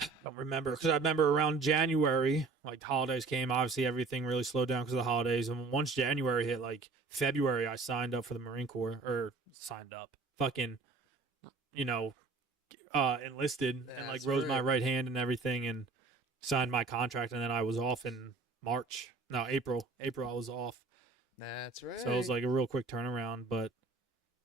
I don't remember because I remember around January, like holidays came. Obviously, everything really slowed down because of the holidays. And once January hit, like February, I signed up for the Marine Corps or signed up, fucking, enlisted and like That's rose my right. right hand and everything and signed my contract. And then I was off in April. April, I was off. That's right. So it was like a real quick turnaround. But,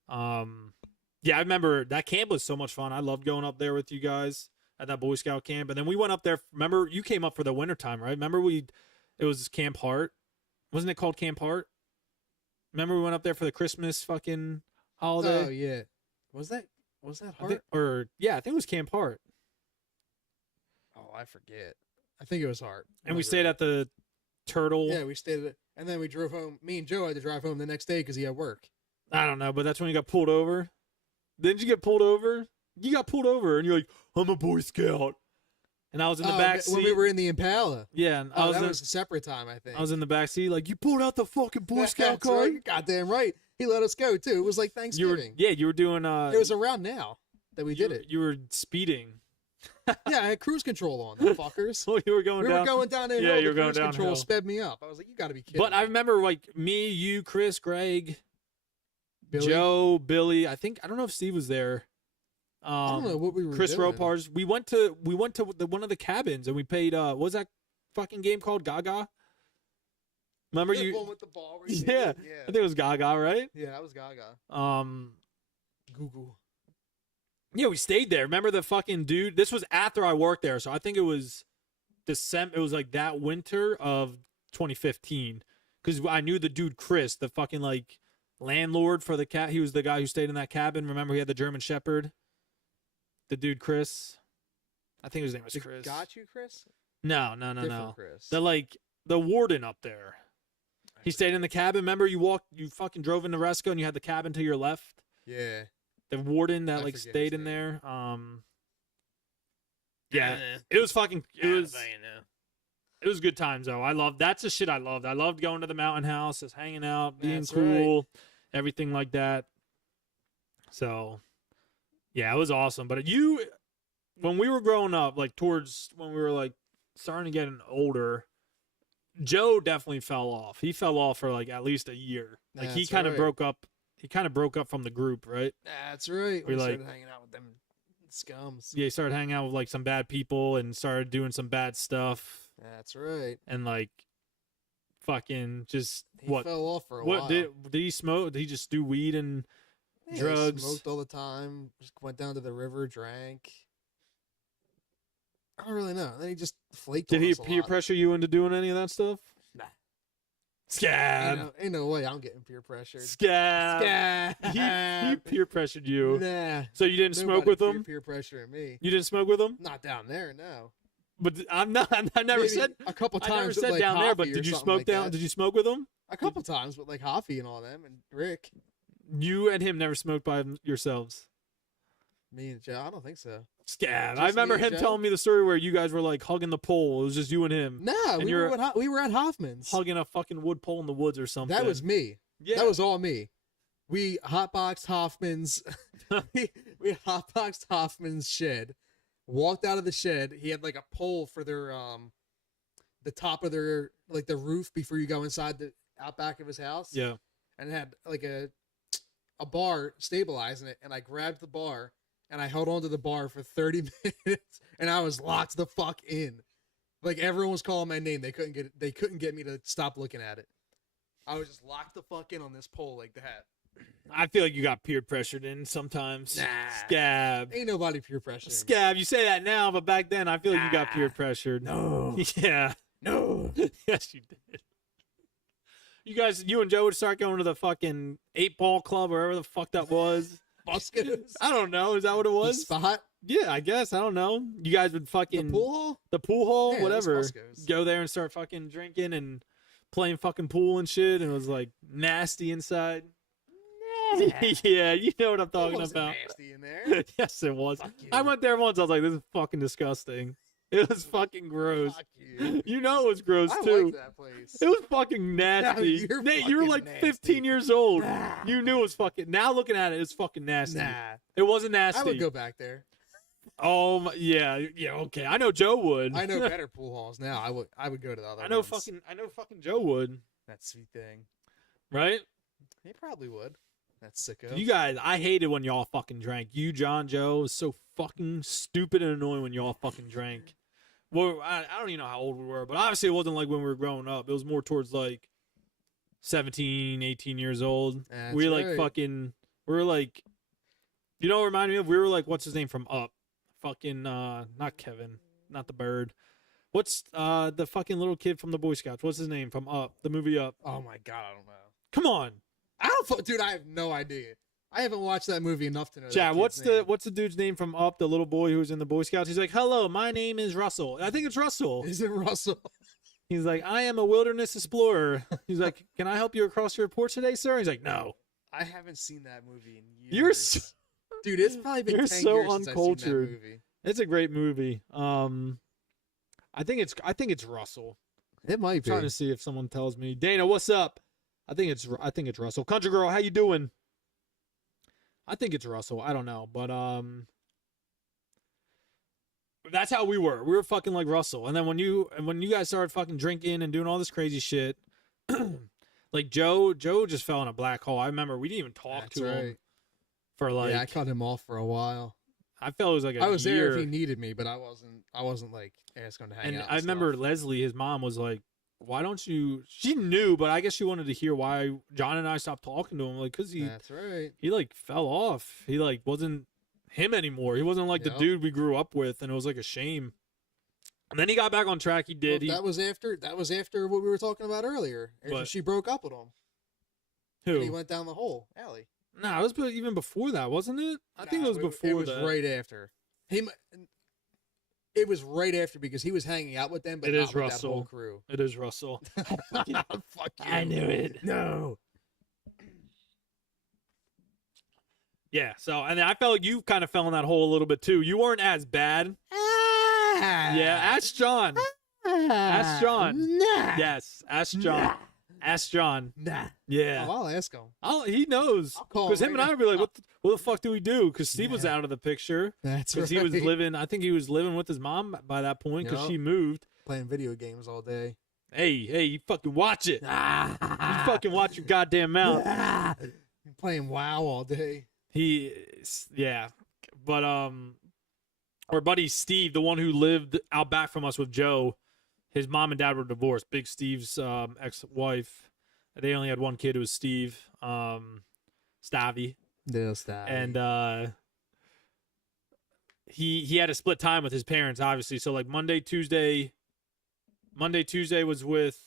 yeah, I remember that camp was so much fun. I loved going up there with you guys at that Boy Scout camp. And then we went up there. Remember, you came up for the wintertime, right? Remember it was Camp Hart. Wasn't it called Camp Hart? Remember we went up there for the Christmas fucking holiday? Oh yeah. Was that I think, Hart? I think it was Camp Hart. Oh, I forget. I think it was Hart. And we stayed at the Turtle. Yeah, we stayed at, and then we drove home. Me and Joe had to drive home the next day because he had work. I don't know, but that's when you got pulled over. Didn't you get pulled over? You got pulled over, and you're like, "I'm a Boy Scout," and I was in the back seat when we were in the Impala. Yeah, and that was a separate time, I think. I was in the back seat, like, you pulled out the fucking Boy Scout That's card. right. You're goddamn right. He let us go too. It was like Thanksgiving. You were doing. It was around now that we did it. You were speeding. Yeah, I had cruise control on, the fuckers. Well, you were going We down. were going down there. Yeah, you were going cruise control downhill. sped me up. I was like, you got to be kidding. But me. I remember, like, me, you, Chris, Greg, Billy? Joe, Billy. I don't know if Steve was there. I don't know what we were Chris doing. Ropars. We went to one of the cabins and we paid. What was that fucking game called? Gaga. Remember The you? one with the ball. Where you Yeah, hit it? I think it was Gaga, right? Yeah, that was Gaga. Google. Yeah, we stayed there. Remember the fucking dude? This was after I worked there, so I think it was December. It was like that winter of 2015, because I knew the dude Chris, the fucking like landlord for the cat. He was the guy who stayed in that cabin. Remember, he had the German Shepherd. The dude Chris. I think his name was Chris. Got you, Chris? No. Different Chris. The warden up there. He stayed in the cabin. Remember, you fucking drove into Resco and you had the cabin to your left. Yeah. The warden that I like forget stayed his in name. there. Yeah, it was fucking. It was good times though. That's the shit I loved. I loved going to the mountain house, just hanging out, being That's cool, everything like that. So, yeah, it was awesome. But when we were growing up, like towards when we were like starting to get older, Joe definitely fell off. He fell off for like at least a year. Like he That's kind of right. broke up. He kind of broke up from the group, right? That's right. We We like- started hanging out with them scums. Yeah, he started hanging out with like some bad people and started doing some bad stuff That's right. and like fucking just He what fell off for a what while. did he smoke? Did he just do weed and Yeah, drugs? Smoked all the time. Just went down to the river, drank. I don't really know. Then he just flaked. did on he us a peer lot. pressure you into doing any of that stuff? Nah. Scab. Ain't no way I'm getting peer pressured. Scab. Scab. He peer pressured you. Nah. So you didn't smoke Nobody with him? Peer pressuring me. You didn't smoke with him? Not down there, no. But I'm not. I never Maybe said. a couple I times. never with, said like, down there. But Hoffy or did you something smoke like down? that. Did you smoke with him? A couple times with like Hoffy and all them and Rick. You and him never smoked by yourselves. Me and Joe. I don't think so. Scab. Just I remember me and him Joe? telling me the story where you guys were like hugging the pole. It was just you and him No, And we you're- were at Hoffman's. hugging a fucking wood pole in the woods or something. That was me. yeah. That was all me. We hotboxed Hoffman's. we hotboxed Hoffman's shed. Walked out of the shed. He had like a pole for their the top of their like the roof before you go inside the out back of his house. yeah. And it had like a bar stabilizing it. And I grabbed the bar and I held onto the bar for 30 minutes and I was locked the fuck in. Like everyone was calling my name. They couldn't get me to stop looking at it. I was just locked the fuck in on this pole like that. I feel like you got peer pressured in sometimes. Nah. Scab. Ain't nobody peer pressuring. Scab. You say that now, but back then I feel like you got peer pressured. No. Yeah. No. Yes, you did. You and Joe would start going to the fucking 8-ball club or wherever the fuck that was. Buscos. I don't know. Is that what it The was? spot. Yeah, I guess. I don't know. You guys would The fucking pool hall. the pool hall, Yeah, it was whatever. Busco's. Go there and start fucking drinking and playing fucking pool and shit, and it was like nasty inside. Yeah, you know what I'm talking It wasn't about. nasty in there. Yes, it was. Fuck you. I went there once. I was like, "This is fucking disgusting." It was fucking gross. Fuck you. You know it was gross I too. like that place. It was fucking nasty. you're Nate, you were fucking like nasty. 15 years old. Nah. You knew it was fucking. Now looking at it, it's fucking nasty. Nah. It wasn't nasty. I would go back there. Oh my, yeah. Okay. I know Joe would. I know better pool halls now. I would go to the other I know ones. fucking Joe would. That sweet thing. Right? He probably would. That's sicko. You guys, I hated when y'all fucking drank. You, John, Joe, was so fucking stupid and annoying when y'all fucking drank. Well, I don't even know how old we were, but obviously it wasn't like when we were growing up. It was more towards like 17, 18 years old. That's we were like right. fucking, we were like, you know what reminded me of? We were like, what's his name from Up? Fucking, not Kevin, not the bird. What's the fucking little kid from the Boy Scouts? What's his name from Up? The movie Up. Oh my god, I don't know. Come on, Dude, I have no idea. I haven't watched that movie enough to know. Chad. That kid's name. What's the dude's name from Up? The little boy who was in the Boy Scouts. He's like, "Hello, my name is Russell." I think it's Russell. Is it Russell? He's like, "I am a wilderness explorer." He's like, "Can I help you across your report today, sir?" He's like, "No." I haven't seen that movie in years. You're so, dude. It's probably been you're 10 so years since I've seen that uncultured. movie. It's a great movie. I think it's Russell. It might I'm trying to see if someone tells me. Dana, what's up? I think it's Russell. Country girl, how you doing? I think it's Russell. I don't know, but that's how we were. We were fucking like Russell. And then when you guys started fucking drinking and doing all this crazy shit, like Joe just fell in a black hole. I remember we didn't even talk to him for like. Yeah, I cut him off for a while. I felt it was like I was there if he needed me, but I wasn't like asking to hang out. And I remember Leslie, his mom, was like, "Why don't you?" She knew, but I guess she wanted to hear why John and I stopped talking to him, like, cause That's right. he like fell off. He like wasn't him anymore. He wasn't like the dude we grew up with, and it was like a shame. And then he got back on track. He did. Well, that was after what we were talking about earlier. After she broke up with him. Who? And he went down the hole. Allie. Nah, it was even before that, wasn't it? I think it was before. It was that. right after. It was right after because he was hanging out with them, but not with that whole crew. It is Russell. Fuck you. I knew it. No. Yeah. So, and I felt like you kind of fell in that hole a little bit too. You weren't as bad. Yeah. Ask John. Ask John. Nah. Yes. Ask John. Nah. Ask John. Nah. Yeah. Oh, I'll ask him. He knows. Because him and I would be like, what the fuck do we do? Because Steve was out of the picture. That's right. Because he was living, I think he was living with his mom by that point because she moved. Playing video games all day. Hey, you fucking watch it. You fucking watch your goddamn mouth. Playing WoW all day. Yeah. But, our buddy Steve, the one who lived out back from us with Joe, his mom and dad were divorced. Big Steve's ex-wife. They only had one kid. It was Steve, Stavy. Yeah, Stavy. And he had a split time with his parents, obviously. So like Monday, Tuesday was with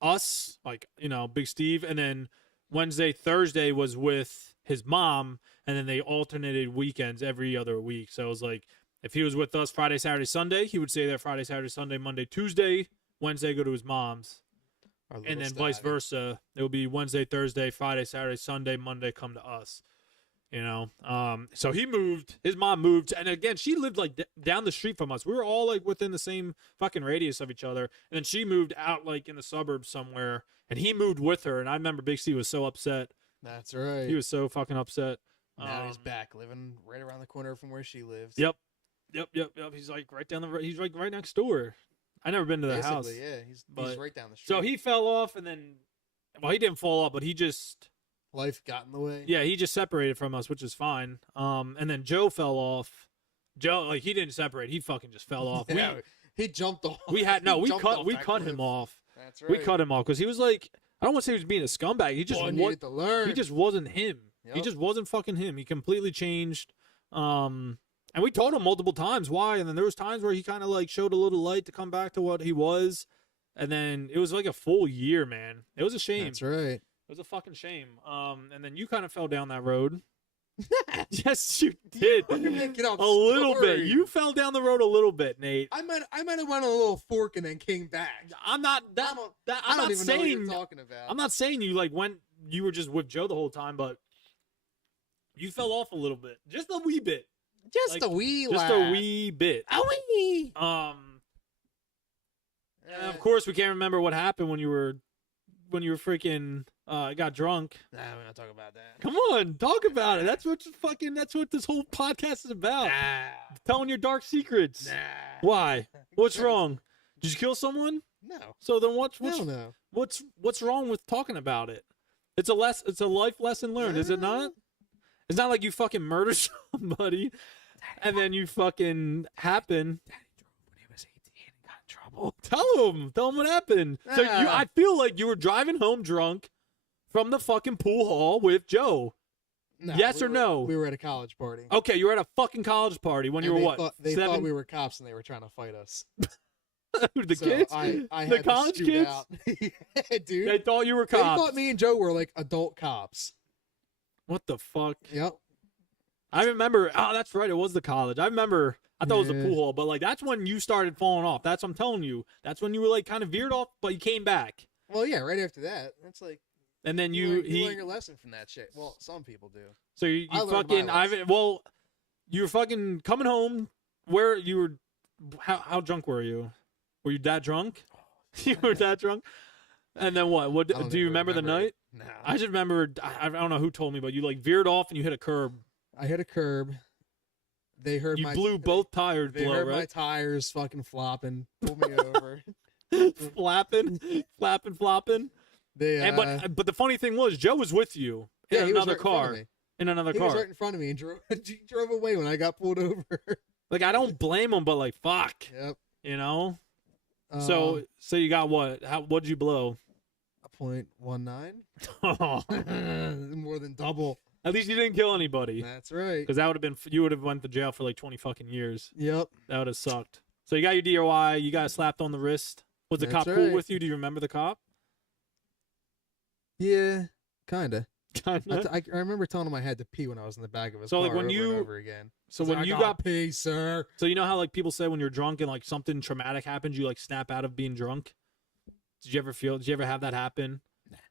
us, like, Big Steve, and then Wednesday, Thursday was with his mom, and then they alternated weekends every other week. So it was like, if he was with us Friday, Saturday, Sunday, he would stay there Friday, Saturday, Sunday, Monday, Tuesday, Wednesday, go to his mom's. And then vice versa. It would be Wednesday, Thursday, Friday, Saturday, Sunday, Monday, come to us. So he moved. His mom moved. And again, she lived like down the street from us. We were all like within the same fucking radius of each other. And then she moved out like in the suburbs somewhere. And he moved with her. And I remember Big C was so upset. That's right. He was so fucking upset. Now he's back living right around the corner from where she lives. Yep. He's like right down the. He's like right next door. I never been to the house. Yeah, he's right down the street. So he fell off, and then, well, he didn't fall off, but he just life got in the way. Yeah, he just separated from us, which is fine. And then Joe fell off. Joe, like, he didn't separate. He fucking just fell off. Yeah, he jumped off. We cut him off. That's right. We cut him off because he was like, I don't want to say he was being a scumbag. He just needed to learn. He just wasn't him. Yep. He just wasn't fucking him. He completely changed. And we told him multiple times why. And then there was times where he kind of like showed a little light to come back to what he was. And then it was like a full year, man. It was a shame. That's right. It was a fucking shame. And then you kind of fell down that road. Yes, you did. A little bit. You fell down the road a little bit, Nate. I might have went on a little fork and then came back. I'm not I don't even know what you're talking about. I'm not saying you like went. You were just with Joe the whole time, but you fell off a little bit, just a wee bit. Just a wee bit. A wee. And of course, we can't remember what happened when you were freaking got drunk. Nah, we're not talking about that. Come on, talk about it. That's what this whole podcast is about. Nah. Telling your dark secrets. Nah. Why? What's wrong? Did you kill someone? No. So then No. what's wrong with talking about it? It's a life lesson learned, is it not? It's not like you fucking murder somebody and then you fucking happen. Daddy drove when he was 18 and got in trouble. Tell him what happened. So I feel like you were driving home drunk from the fucking pool hall with Joe. No, yes or no? We were at a college party. Okay, you were at a fucking college party when you were what? They thought we were cops and they were trying to fight us. Who, the So kids? I The had to college scoot kids? out. Yeah, dude. They thought you were They cops. thought me and Joe were like adult cops. What the fuck? Yep. I remember. Oh, that's right. It was the college. I remember. I thought it was a Yeah. pool hall, but like that's when you started falling off. That's what I'm telling you. That's when you were like kind of veered off, but you came back. Well, yeah, right after that. That's like And then you learn your lesson from that shit. Well, some people do. So you I learned fucking my lesson. well, you were fucking coming home. Where you were? How drunk were you? Were you that drunk? You were that drunk. And then what? What I don't do you even remember the night? Nah. I just remember. I don't know who told me, but you like veered off and you hit a curb. I hit a curb. They heard You my blew both tires They blow, heard my right? tires fucking flopping, pulled me over. Flapping, flopping. They And but the funny thing was, Joe was with you in yeah, he was another right in front of car. me. In another He car. was right in front of me and he drove away when I got pulled over. Like I don't blame him, but like fuck, Yep. you know. So you got what? What'd you blow? 0.19, more than double. At least you didn't kill anybody. That's right. Because that would have been, you would have went to jail for like 20 fucking years. Yep. That would have sucked. So you got your DOI, you got slapped on the wrist. Was the That's cop cool right. with you? Do you remember the cop? Yeah, kinda. Kinda. I remember telling him I had to pee when I was in the back of his So, car like, when over you- and over again. So He's when like, you "I got, gotta pee, sir." so you know how like people say when you're drunk and like something traumatic happens, you like snap out of being drunk? Did you ever have that happen?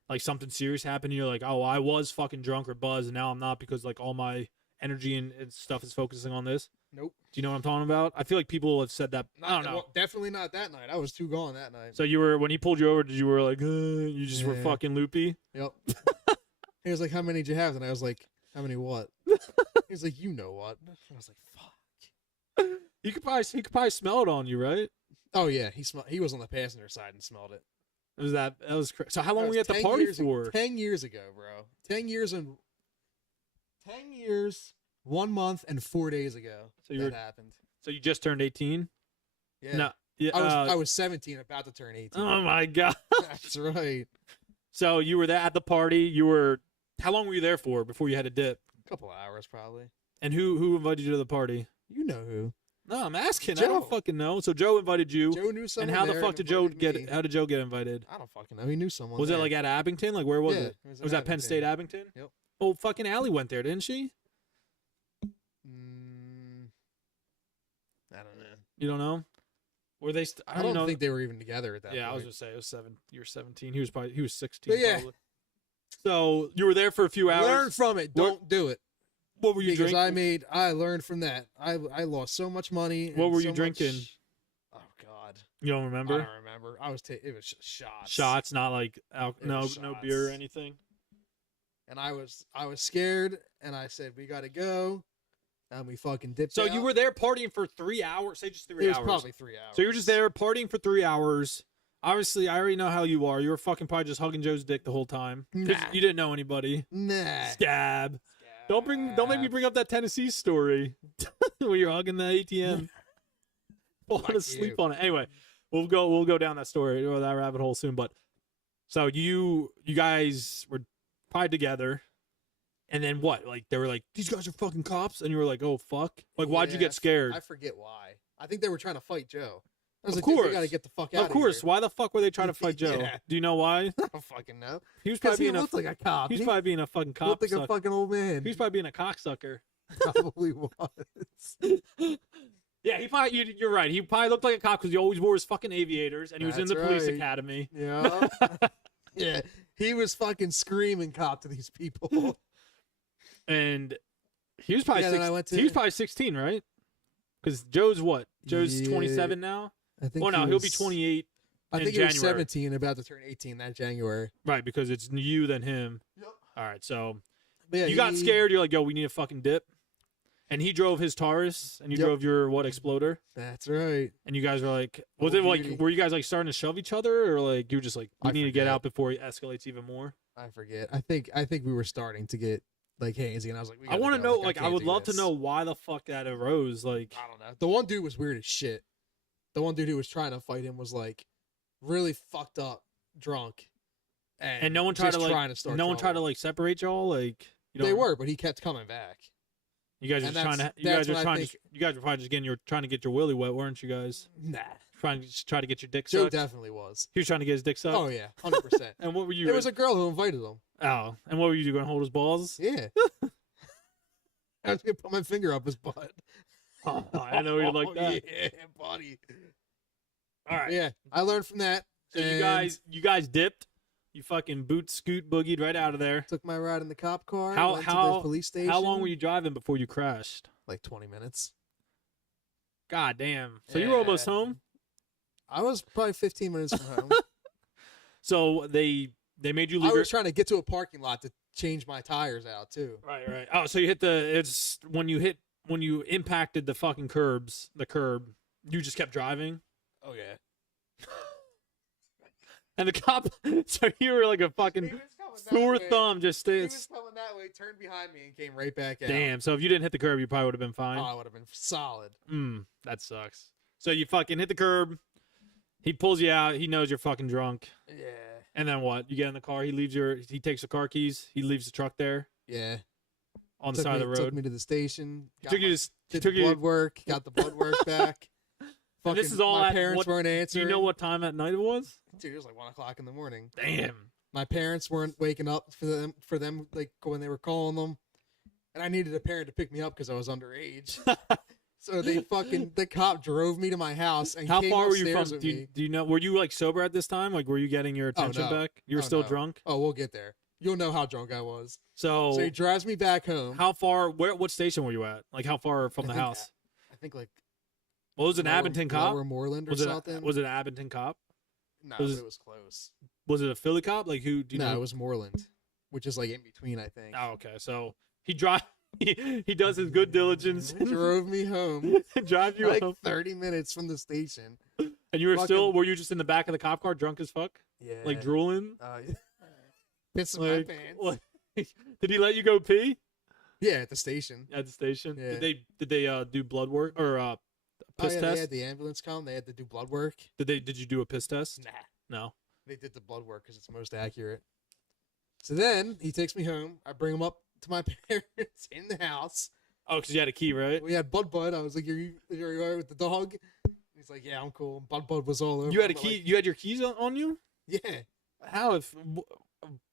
Like something serious happened and you're like, oh, I was fucking drunk or buzzed and now I'm not because like all my energy and stuff is focusing on this? Nope. Do you know what I'm talking about? I feel like people have said that. I don't know. Well, definitely not that night. I was too gone that night. So you were, when he pulled you over, did you were like, you just were Yeah. fucking loopy? Yep. He was like, "How many did you have?" And I was like, "How many what?" He was like, "You know what?" I was like, "Fuck." He could probably smell it on you, right? Oh yeah, he was on the passenger side and smelled it. It was that was so how long That were you was at the 10 party years ago- for? 10 years ago, bro. 10 years and 10 years, 1 month and 4 days ago. So you that were- happened. So you just turned 18? Yeah. No. Yeah. I was 17, about to turn 18. Oh my god. That's right. So you were there at the party. You were, how long were you there for before you had to dip? A couple hours probably. And who invited you to the party? You know who? No, I'm asking. I Joe. don't fucking know. So Joe invited you. Joe knew someone. And how the there fuck and did Joe invited get? me. How did Joe get invited? I don't fucking know. He knew someone. Was there. it like at Abington? Like where was Yeah, it? in Was that Penn State Abington? Yep. Oh, fucking Allie went there, didn't she? I don't know. You don't know? Were they? I don't think they were even together at that Yeah, point. I was just say it was 7. You were 17. He was 16. But yeah. Probably. So you were there for a few hours. Learn from it. Don't do it. What were you Because drinking? I learned from that. I lost so much money. What and were so you drinking? much- Oh God, You don't I remember? don't remember. It was shots. Shots, not like It no was beer or shots. anything. And I was scared, and I said we got to go, and we fucking dipped. So out. you were there partying for 3 hours. Say just 3 It was hours. probably 3 hours. So you were just there partying for 3 hours. Obviously, I already know how you are. You were fucking probably just hugging Joe's dick the whole time. 'Cause Nah. You didn't know anybody. Nah. Scab. Don't make me bring up that Tennessee story where you're hugging the ATM, falling Fuck asleep you. on it. Anyway, we'll go down that story or that rabbit hole soon. But so you guys were probably together, and then what? Like they were like, these guys are fucking cops, and you were like, oh fuck. Like why'd you Yeah, get scared? I forget why. I think they were trying to fight Joe. I was Of like, dude, course. we got to get the fuck out. Of course. Here. Why the fuck were they trying to fight Joe? Yeah. Do you know why? I don't fucking know. He was Because probably he being looked like a cop. He's probably being a fucking He looked like a cocksucker. fucking old man. He was probably being a cocksucker. Probably was. Yeah, he probably. You're right. He probably looked like a cop because he always wore his fucking aviators, and he was in the That's police right. academy. Yeah. Yeah. He was fucking screaming cop to these people. And he was probably Yeah, then I went he was to- probably 16, right? Because Joe's what? Joe's Yeah. 27 now. I think Oh no, he he'll be was- 28. I in think he was January. 17, about to turn 18 that January. Right, because it's you then him. Yep. All right, so But yeah, you got he- scared. You're like, yo, we need a fucking dip. And he drove his Taurus, and you Yep. drove your what Exploder, That's right. and you guys were like, was Oh, it like, beauty. were you guys like starting to shove each other, or like you were just like, we I need to get forget. out before it escalates even more? I forget. I think we were starting to get like hazy, and I was like, we I gotta want to go. know, like, I can't would do love to this. know why the fuck that arose. Like, I don't know. The one dude was weird as shit. The one dude who was trying to fight him was like really fucked up, drunk, and no one tried just to like, trying to start no one tried to trouble. like separate y'all. Like, you They don't- were, but he kept coming back. You guys are And just trying to. You that's guys are when I trying think- to. You guys were probably just getting. You're trying to get your willy wet, weren't you guys? Nah. Trying to just try to get your dick Joe sucked. definitely was. He was trying to get his dick sucked. Oh yeah, 100%. And what were you? There was a girl who invited him. Oh, and what were you going to hold his balls? Yeah. I was gonna put my finger up his butt. Oh, I know you like that. Yeah, buddy. All right. Yeah, I learned from that. So and you guys dipped. You fucking boot scoot boogied right out of there. took my ride in the cop car. How- went to how- the police station. How long were you driving before you crashed? Like 20 minutes. God damn. So you were almost Yeah. home. I was probably 15 minutes from home. So they made you I leave. was trying to get to a parking lot to change my tires out too. Right. Oh, so you hit it's when you impacted the fucking curb, you just kept driving. Oh yeah. And the cop, so you were like a He fucking was coming that sore way. thumb, just He stays. was coming that way, turned behind me, and came right back out. Damn. So if you didn't hit the curb, you probably would have been Oh, fine. I would have been solid. That sucks. So you fucking hit the curb. He pulls you out. He knows you're fucking drunk. Yeah. And then what? You get in the car. He takes the car keys. He leaves the truck there Yeah. on the side of the road. Took me to the station. Took you Did took the you. blood work. Got the blood work back. And this is all my at parents what- weren't Do answering. you know what time at night it was? Dude, it was like 1 o'clock in the morning. Damn. My parents weren't waking up for them like when they were calling them, and I needed a parent to pick me up because I was underage. So the cop drove me to my house and How came far were you upstairs from? with Do me. you know? Were you like sober at this time? Like, were you getting your attention no. back? You were Oh, still no. drunk. Oh, we'll get there. You'll know how drunk I was. So, So he drives me back home. how far? What station were you at? Like, how far from I the think house? I think like What was it? An Lower- Abington cop? Lower Moreland or Was it? something. Was it an Abington cop? No, was but it- it was close. Was it a Philly cop? Like, who? Do you No, know? it was Moreland, which is like in between, I think. Oh, okay. So he drive. He does his good diligence. Drove me home Drive you like home. 30 minutes from the station. And you were fucking- still? Were you just in the back of the cop car, drunk as fuck, Yeah. like drooling? Pissing Like, my pants. what- did he let you go pee Yeah, at the station. at the station? Yeah. Did they do blood work or piss Oh, yeah, test? they had the ambulance come. They had to do blood work. Did you do a piss test? Nah. No. They did the blood work because it's most accurate. So then he takes me home. I bring him up to my parents in the house. Oh, because you had a key, right? We had Bud. I was like, are you all right with the dog? He's like, yeah, I'm cool. Bud was all over. You had a him, but, key. like, You had your keys on you. yeah. How if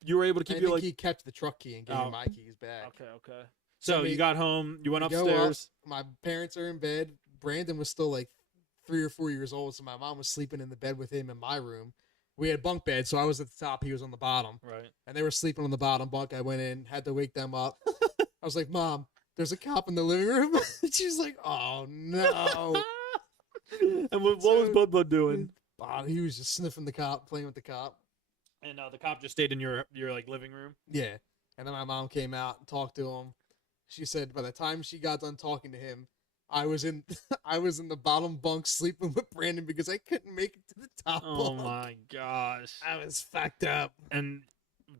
you were able to I keep think your like? he kept the truck key and gave Oh. me my keys back. Okay. So we- you got home. You went we go up. upstairs. My parents are in bed. Brandon was still like 3 or 4 years old, so my mom was sleeping in the bed with him in my room. We had bunk beds, so I was at the top, he was on the bottom, Right. and they were sleeping on the bottom bunk. I went in, had to wake them up. I was like, "Mom, there's a cop in the living room." She's like, "Oh no!" And what was So- Bud doing? He was just sniffing the cop, playing with the cop. And the cop just stayed in your like living room. Yeah, and then my mom came out and talked to him. She said by the time she got done talking to him, I was in I was in the bottom bunk sleeping with Brandon because I couldn't make it to the top Oh bunk. my gosh. I was fucked up. And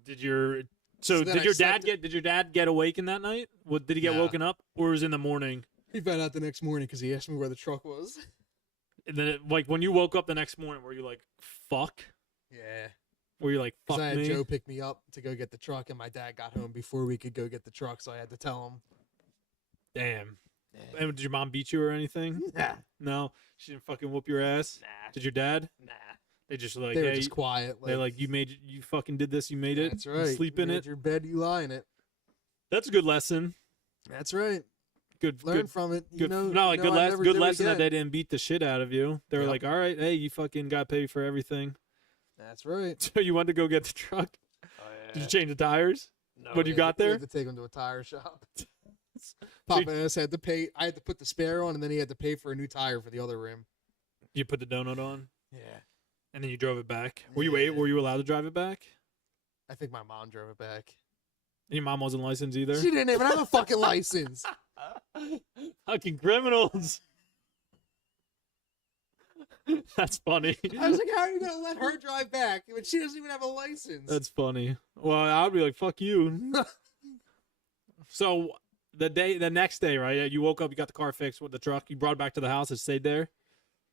did your so So then did I your slept dad get awakened that night? What did he get No. woken up, or was it in the morning? He found out the next morning because he asked me where the truck was. And then like when you woke up the next morning, were you like fuck? Yeah, Were you like fuck because I had me? Joe pick me up to go get the truck, and my dad got home before we could go get the truck, so I had to tell him. Damn. And did your mom beat you or anything? Nah, No, she didn't fucking whoop your ass. nah, Did your dad? nah. They just like, They were hey, just quiet. they like you fucking did this, you made it. That's you right. sleep You in made it. Your bed, you lie in it. That's a good lesson. That's right. Good, Learn good, from it. You good. know, No, like you know, good, I never good do it lesson that again. they didn't beat the shit out of you. They were Yep. like, all right, hey, you fucking got paid for everything. That's right. So you went to go get the truck. Did you change the tires? When you got We there? had to take him to a tire shop. Papa S had to pay. I had to put the spare on, and then he had to pay for a new tire for the other rim. You put the donut on, Yeah, and then you drove it back. Were you Yeah. Were you allowed to drive it back? I think my mom drove it back. And your mom wasn't licensed either. She didn't even have a fucking license. Fucking criminals. That's funny. I was like, how are you gonna let her drive back when she doesn't even have a license? That's funny. Well, I'd be like, fuck you. So the next day, right? You woke up, you got the car fixed with the truck, you brought it back to the house, it stayed there.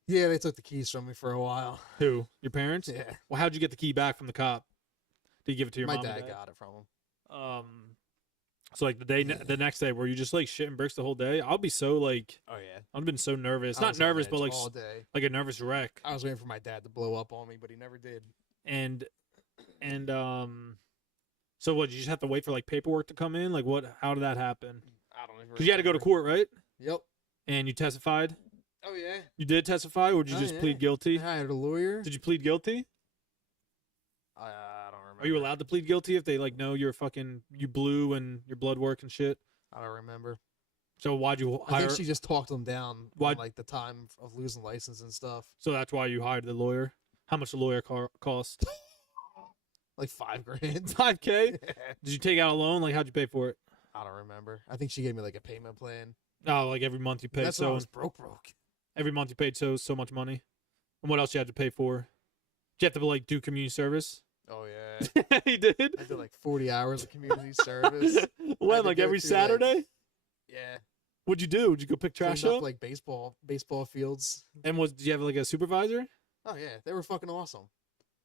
Yeah, they took the keys from me for a while. Who? Your parents? Yeah, Well, how'd you get the key back from the cop? Did you give it to your my mom? and dad got it from him. So like the next day, were you just like shitting bricks the whole day? I'll be so like, Oh yeah. I've been so nervous. I Not was on nervous, edge but all day. like a nervous wreck. I was waiting for my dad to blow up on me, but he never did. And so what? You just have to wait for like paperwork to come in. Like what? How did that happen? I don't even. Because you had to go to court, right? Yep. And you testified. Oh yeah. You did testify, or did you Oh, just yeah. plead guilty? I hired a lawyer. Did you plead guilty? I don't remember. Are you allowed to plead guilty if they like know you're fucking you blew and your blood work and shit? I don't remember. So why'd you I hire? think she just talked them down Why- on like the time of losing license and stuff. So that's why you hired the lawyer. How much the lawyer cost? Like $5,000. 5K. Did you take out a loan? Like how'd you pay for it? I don't remember. I think she gave me like a payment plan. Oh, like every month you paid That's when I so was broke. every month you paid so much money. And what else you had to pay for? Did you have to like do community service? Oh yeah. He did. I did like 40 hours of community service. When to like go every through, like- Saturday? Yeah. What'd you do? Did you go pick trash Cleaned up? up like baseball fields. And did you have like a supervisor? Oh yeah, they were fucking awesome.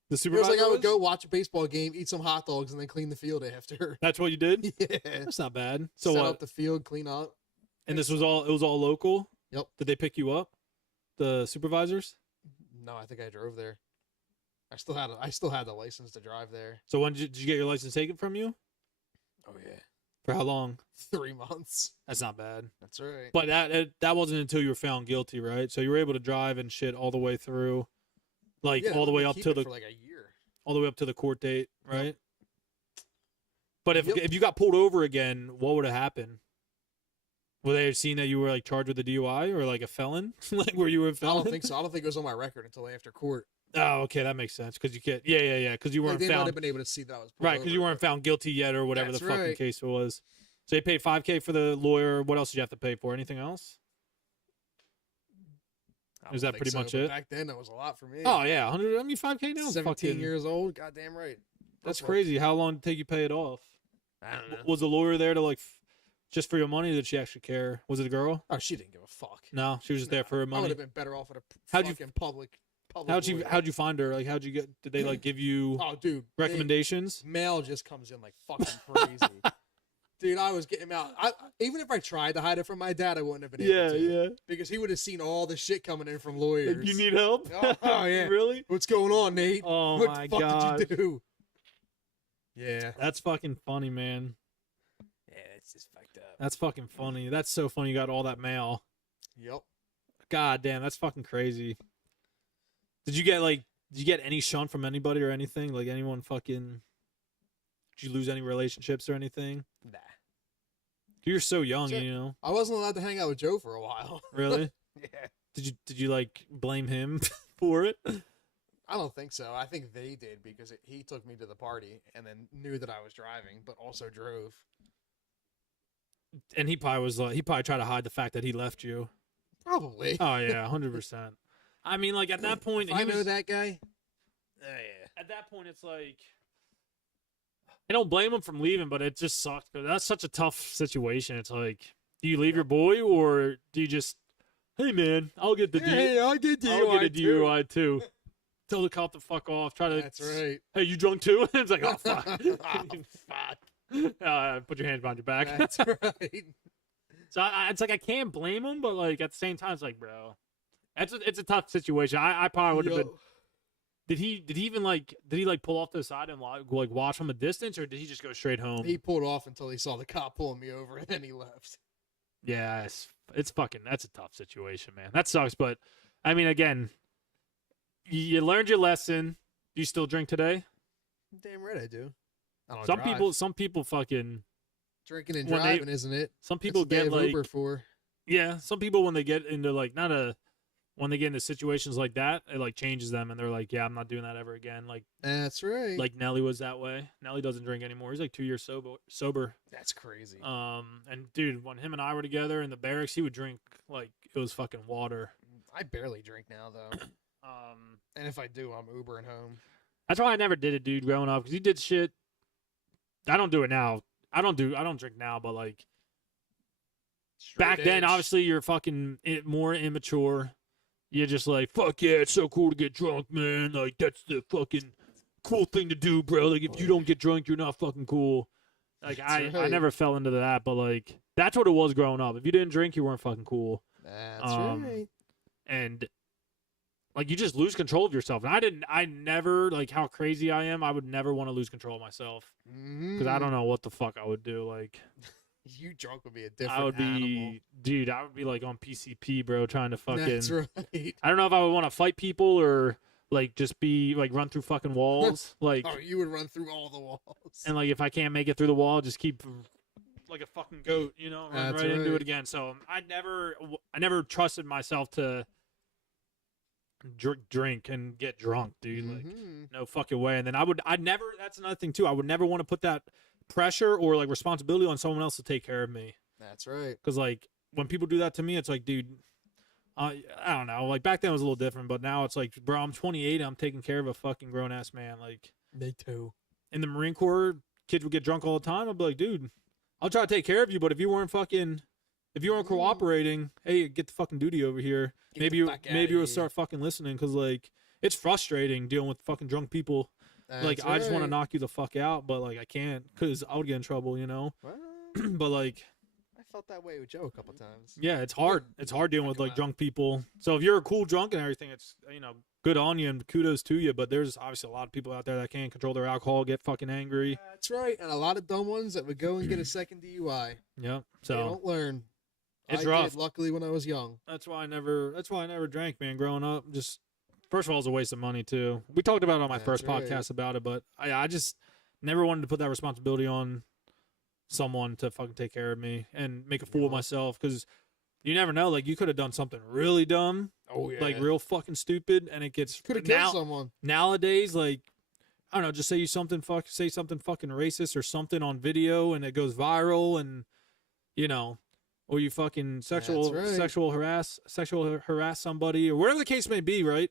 The It was supervisor. like I would was? go watch a baseball game, eat some hot dogs, and then clean the field after. That's what you did. Yeah. That's not bad. So Set what? up the field, clean up. And this was all. It was all local. Yep. Did they pick you up? The supervisors. No, I think I drove there. I still had the license to drive there. So when did you get your license taken from you? Oh yeah. For how long? 3 months. That's not bad. That's right. But that wasn't until you were found guilty, right? So you were able to drive and shit all the way through, like Yeah, all the let way me up keep to it the for like a year. all the way up to the court date, right? But Yep. if you got pulled over again, what would have happened? Would they have seen that you were like charged with a DUI or like a felon? Like were you a I felon? don't think so. I don't think it was on my record until after court. Oh, okay, that makes sense because you can't. Yeah. Because you Like, weren't they might found have been able to see that I was pulled right because you over, weren't found guilty yet or whatever That's the fucking right. case was. So you paid $5K for the lawyer. What else did you have to pay for? Anything else? but I Is don't that think pretty so, much but it? Back then, that was a lot for me. Oh yeah, 100. I mean, 5K now. is 17 fucking, years old. Goddamn right. That's Broke. crazy. How long did it take you to pay it off? I don't know. Was the lawyer there to like just for your money? Or did she actually care? Was it a girl? Oh, she didn't give a fuck. No, she was just there for her I would money. have been better off at a How'd you- fucking public. How'd you find her? Like how'd you get? Did they like give you Oh, dude. recommendations? Mail just comes in like fucking crazy. Dude, I was getting out. Even if I tried to hide it from my dad, I wouldn't have been able to. Because he would have seen all the shit coming in from lawyers. Like, you need help? Oh, yeah. Really? What's going on, Nate? Oh what my the fuck god, did you do? Yeah. that's fucking funny, man. Yeah, it's just fucked up. That's fucking funny. That's so funny. You got all that mail. Yep. God damn, that's fucking crazy. Did you get any shunt from anybody or anything? Like anyone fucking? Did you lose any relationships or anything? Nah. You're so young, Sure. you know. I wasn't allowed to hang out with Joe for a while. Really? Yeah. Did you like blame him for it? I don't think so. I think they did because he took me to the party and then knew that I was driving, but also drove. And he probably tried to hide the fact that he left you. Probably. Oh yeah, 100%. I mean, like at that point, If I he know was- that guy. Oh yeah. At that point, it's like I don't blame him from leaving, but it just sucks. 'Cause that's such a tough situation. It's like, do you leave your boy or do you just, hey man, I'll get the I'll get I'll get a DUI too. Tell the cop to fuck off. Try to. That's right. Hey, you drunk too? It's like, oh fuck. Oh, fuck. Put your hands behind your back. That's right. So it's like I can't blame him, but like at the same time, it's like, bro, it's a tough situation. I probably would have been. Yo. Did he even like? Did he like pull off to the side and like watch from a distance, or did he just go straight home? He pulled off until he saw the cop pulling me over, and then he left. Yeah, it's fucking. That's a tough situation, man. That sucks, but I mean, again, you learned your lesson. Do you still drink today? Damn right I do. I don't Some drive. people fucking. Drinking and when they- driving, isn't it? Some people That's what they get have like. Uber for. Yeah, some people when they get into like when they get into situations like that, it like changes them, and they're like, yeah, I'm not doing that ever again. That's right. Like Nelly was that way. Nelly doesn't drink anymore. He's like 2 years sober. That's crazy. And dude, when him and I were together in the barracks, he would drink like it was fucking water. I barely drink now though, Um, and if I do, I'm Ubering home. that's why I never did it, dude, growing up, because he did shit. I don't do it now. I don't drink now, but like back then, edge. obviously you're fucking more immature. You're just like, fuck yeah, it's so cool to get drunk, man. Like that's the fucking cool thing to do, bro. Like if you don't get drunk, you're not fucking cool. Like That's I right. never fell into that, but like that's what it was growing up. If you didn't drink, you weren't fucking cool. That's right. And like you just lose control of yourself. And I never, like how crazy I am, I would never want to lose control of myself. Because I don't know what the fuck I would do. Like You drunk would be a different I would animal. be, dude, I would be like on PCP, bro, trying to fucking. That's right. I don't know if I would want to fight people or like just be like run through fucking walls. Like, Oh, you would run through all the walls. and like if I can't make it through the wall, just keep like a fucking goat, you know, run That's right into right. it again. So I never trusted myself to drink and get drunk, dude. Like, no fucking way. And then I'd never. That's another thing too. I would never want to put that pressure or like responsibility on someone else to take care of me. That's right. Because like when people do that to me, it's like, dude, I don't know. Like back then it was a little different, but now it's like, bro, I'm 28. I'm taking care of a fucking grown ass man. Like Me too. in the Marine Corps, kids would get drunk all the time. I'd be like, dude, I'll try to take care of you, but if you weren't cooperating, hey, get the fucking duty over here. Maybe you would start fucking listening because like it's frustrating dealing with fucking drunk people. Like I just want to knock you the fuck out, but like I can't because I would get in trouble, you know. Well, But like I felt that way with Joe a couple times. yeah, it's hard. It's hard dealing with like drunk people. So if you're a cool drunk and everything, it's good on you and kudos to you. But there's obviously a lot of people out there that can't control their alcohol, get fucking angry. That's right, and a lot of dumb ones that would go and get a second DUI. Yep. They So don't learn. it's I rough. did, luckily, when I was young. That's why I never drank, man. Growing up, just first of all, it's a waste of money too. We talked about it on my That's first right. podcast about it, but I just never wanted to put that responsibility on someone to fucking take care of me and make a fool of myself because you never know. Like you could have done something really dumb, Oh yeah, like real fucking stupid, and it gets could have killed someone. nowadays. Like I don't know, just say something fucking racist or something on video, and it goes viral, and or you fucking sexual harass somebody or whatever the case may be, right?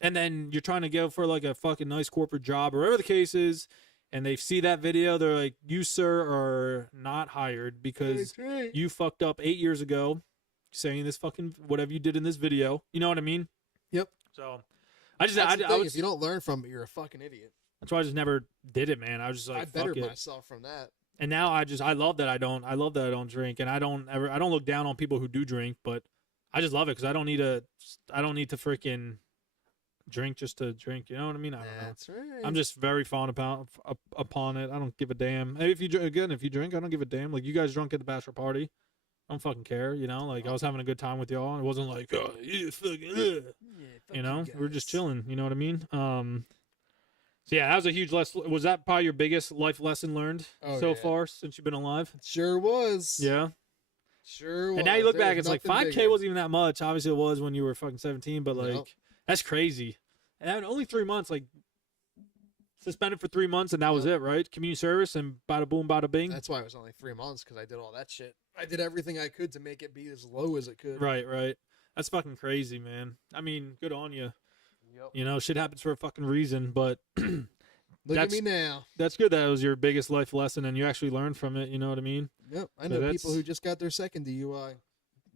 And then you're trying to go for like a fucking nice corporate job or whatever the case is, and they see that video, they're like, "You sir are not hired because you fucked up 8 years ago, saying this fucking whatever you did in this video." You know what I mean? Yep. So if you don't learn from it, you're a fucking idiot. that's why I just never did it, man. I was just like, I fuck bettered it. myself from that. And now I love that I don't drink, and I don't look down on people who do drink, but I just love it because I don't need to freaking drink just to drink. You know what I mean? I don't know. That's right. I'm just very fond upon it. I don't give a damn. Hey, if you drink, I don't give a damn. Like you guys drunk at the bachelor party, I don't fucking care. You know, like I was having a good time with y'all, and it wasn't like, oh, yeah, fucking, you know, we're just chilling. You know what I mean? So yeah, that was a huge lesson. Was that probably your biggest life lesson learned far since you've been alive? It sure was. Yeah. Sure was. And now you look There back, was it's like nothing 5K bigger. wasn't even that much. Obviously, it was when you were fucking 17, but like Yep. that's crazy. And only 3 months, like suspended for 3 months, and that was it, right? Community service and bada boom, bada bing. That's why it was only 3 months because I did all that shit. I did everything I could to make it be as low as it could. Right. That's fucking crazy, man. I mean, good on you. Yep. You know, shit happens for a fucking reason, but Look at me now. that's good. That was your biggest life lesson, and you actually learned from it. You know what I mean? Yep. I So know that's- people who just got their second DUI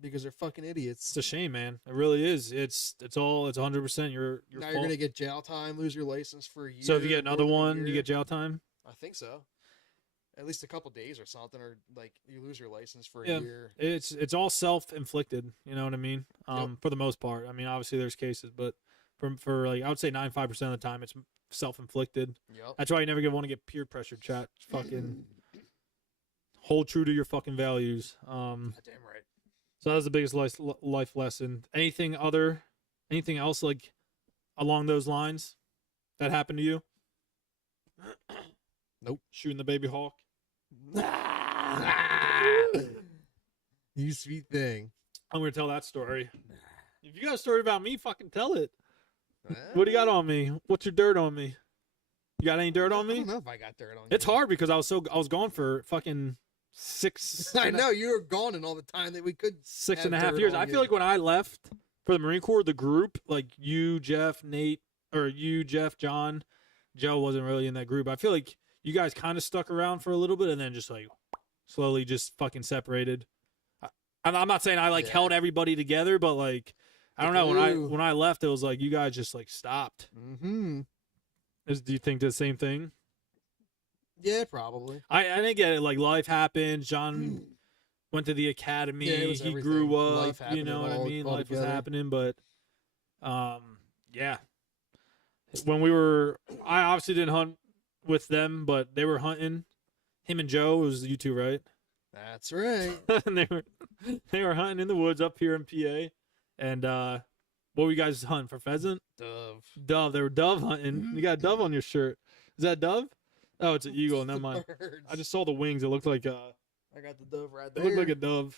because they're fucking It's idiots. a shame, man. It really is. It's 100% your Now fault. you're gonna get jail time, lose your license for a year. So if you get another more than a one, you year. get jail time. I think so. At least a couple days or something, or like you lose your license for Yeah. a year. It's all self-inflicted. You know what I mean? For the most part. I mean, obviously there's cases, but for like I would say 95% of the time it's self-inflicted. Yep. That's why you never want to get peer pressure. Chat. Fucking hold true to your fucking values. Damn right. So that was the biggest life lesson. Anything else like along those lines that happened to you? Nope. Shooting the baby hawk. You sweet thing. I'm gonna tell that story. If you got a story about me, fucking tell it. What do you got on me? What's your dirt on me? You got any dirt on I me? don't know if I got dirt on you. It's hard because I was gone for fucking 6. I know you were gone in all the time that we could. 6.5 dirt years. on I you. feel like when I left for the Marine Corps, the group, like you, Jeff, Nate, or you, Jeff, John, Joe wasn't really in that group. I feel like you guys kind of stuck around for a little bit and then just like slowly just fucking separated. I'm not saying I like Yeah. held everybody together, but like I don't know glue. when I left, it was like you guys just like stopped. Mm-hmm. Do you think the same thing? Yeah, probably. I didn't get it. Like life happened. John went to the academy. Yeah, it was He everything. grew up. Life You happening know what I mean? all Life was together. happening, but yeah. When I obviously didn't hunt with them, but they were hunting. Him and Joe, it was you two, right? That's right. And they were hunting in the woods up here in PA. And what were you guys hunting for? Pheasant? Dove. Dove. They were dove hunting. You got a dove on your shirt. Is that dove? Oh, it's an eagle. Never mind. Birds. I just saw the wings. It looked like I got the dove right it there. looked like a dove.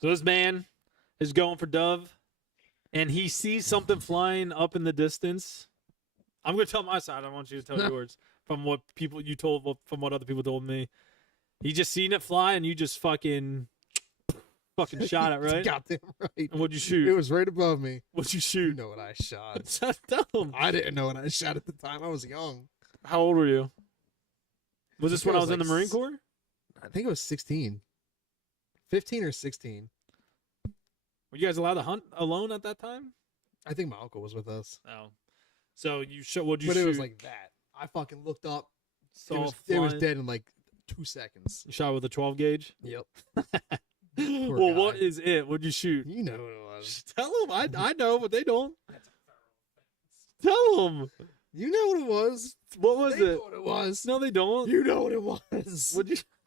So this man is going for dove, and he sees something flying up in the distance. I'm gonna tell my side. I want you to tell yours from what other people told me. He just seen it fly, and you just fucking shot it, right? Goddamn right. And what'd you shoot? It was right above me. What'd you You shoot? know what I shot. That's dumb. I didn't know what I shot at the time. I was young. How old were you? Was this think when I I was was in the like Marine Corps? I think it was 16. 15 or 16. Were you guys allowed to hunt alone at that time? I think my uncle was with us. Oh, so you shot? What'd you But shoot? it was like that. I fucking looked up. Saw It was flying? dead in like 2 seconds. You shot with a 12 gauge. Yep. Well, what guy. is it? What'd you shoot? You know what it was. Tell them. I know, but they don't. Tell them. You know what it was. What was They it? know what it was. No, they don't. You know what it was.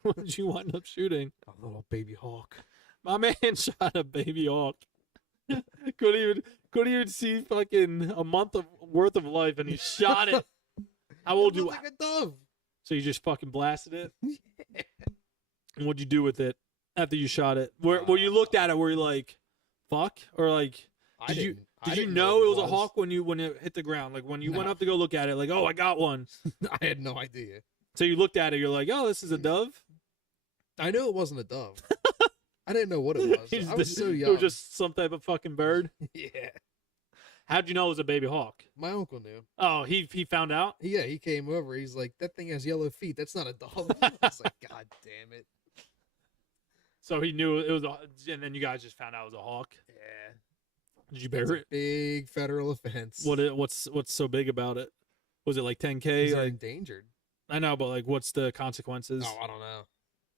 What'd you wind up shooting? A little baby hawk. My man shot a baby hawk. couldn't even see fucking a month of worth of life, and he shot it. How old It you? looked like a dove. So you just fucking blasted it. And what'd you do with it after you shot it? Where you looked at it, were you like, fuck, or like, I Did you didn't know it was a hawk when it hit the ground? Like when you went No. up to go look at it, like, oh, I got one. I had no idea. So you looked at it, you're like, oh, this is a dove. I knew it wasn't a dove. I didn't know what it was. I was so young. It was just some type of fucking bird. Yeah. How'd you know it was a baby hawk? My uncle knew. Oh, he found out. Yeah, he came over. He's like, that thing has yellow feet. That's not a dove. I was like, God damn it. So he knew it was and then you guys just found out it was a hawk. Yeah. Did you That's bury a it? big federal offense. What's so big about it? Was it like 10K? He's Like, endangered. I know, but like, what's the consequences? Oh, I don't know.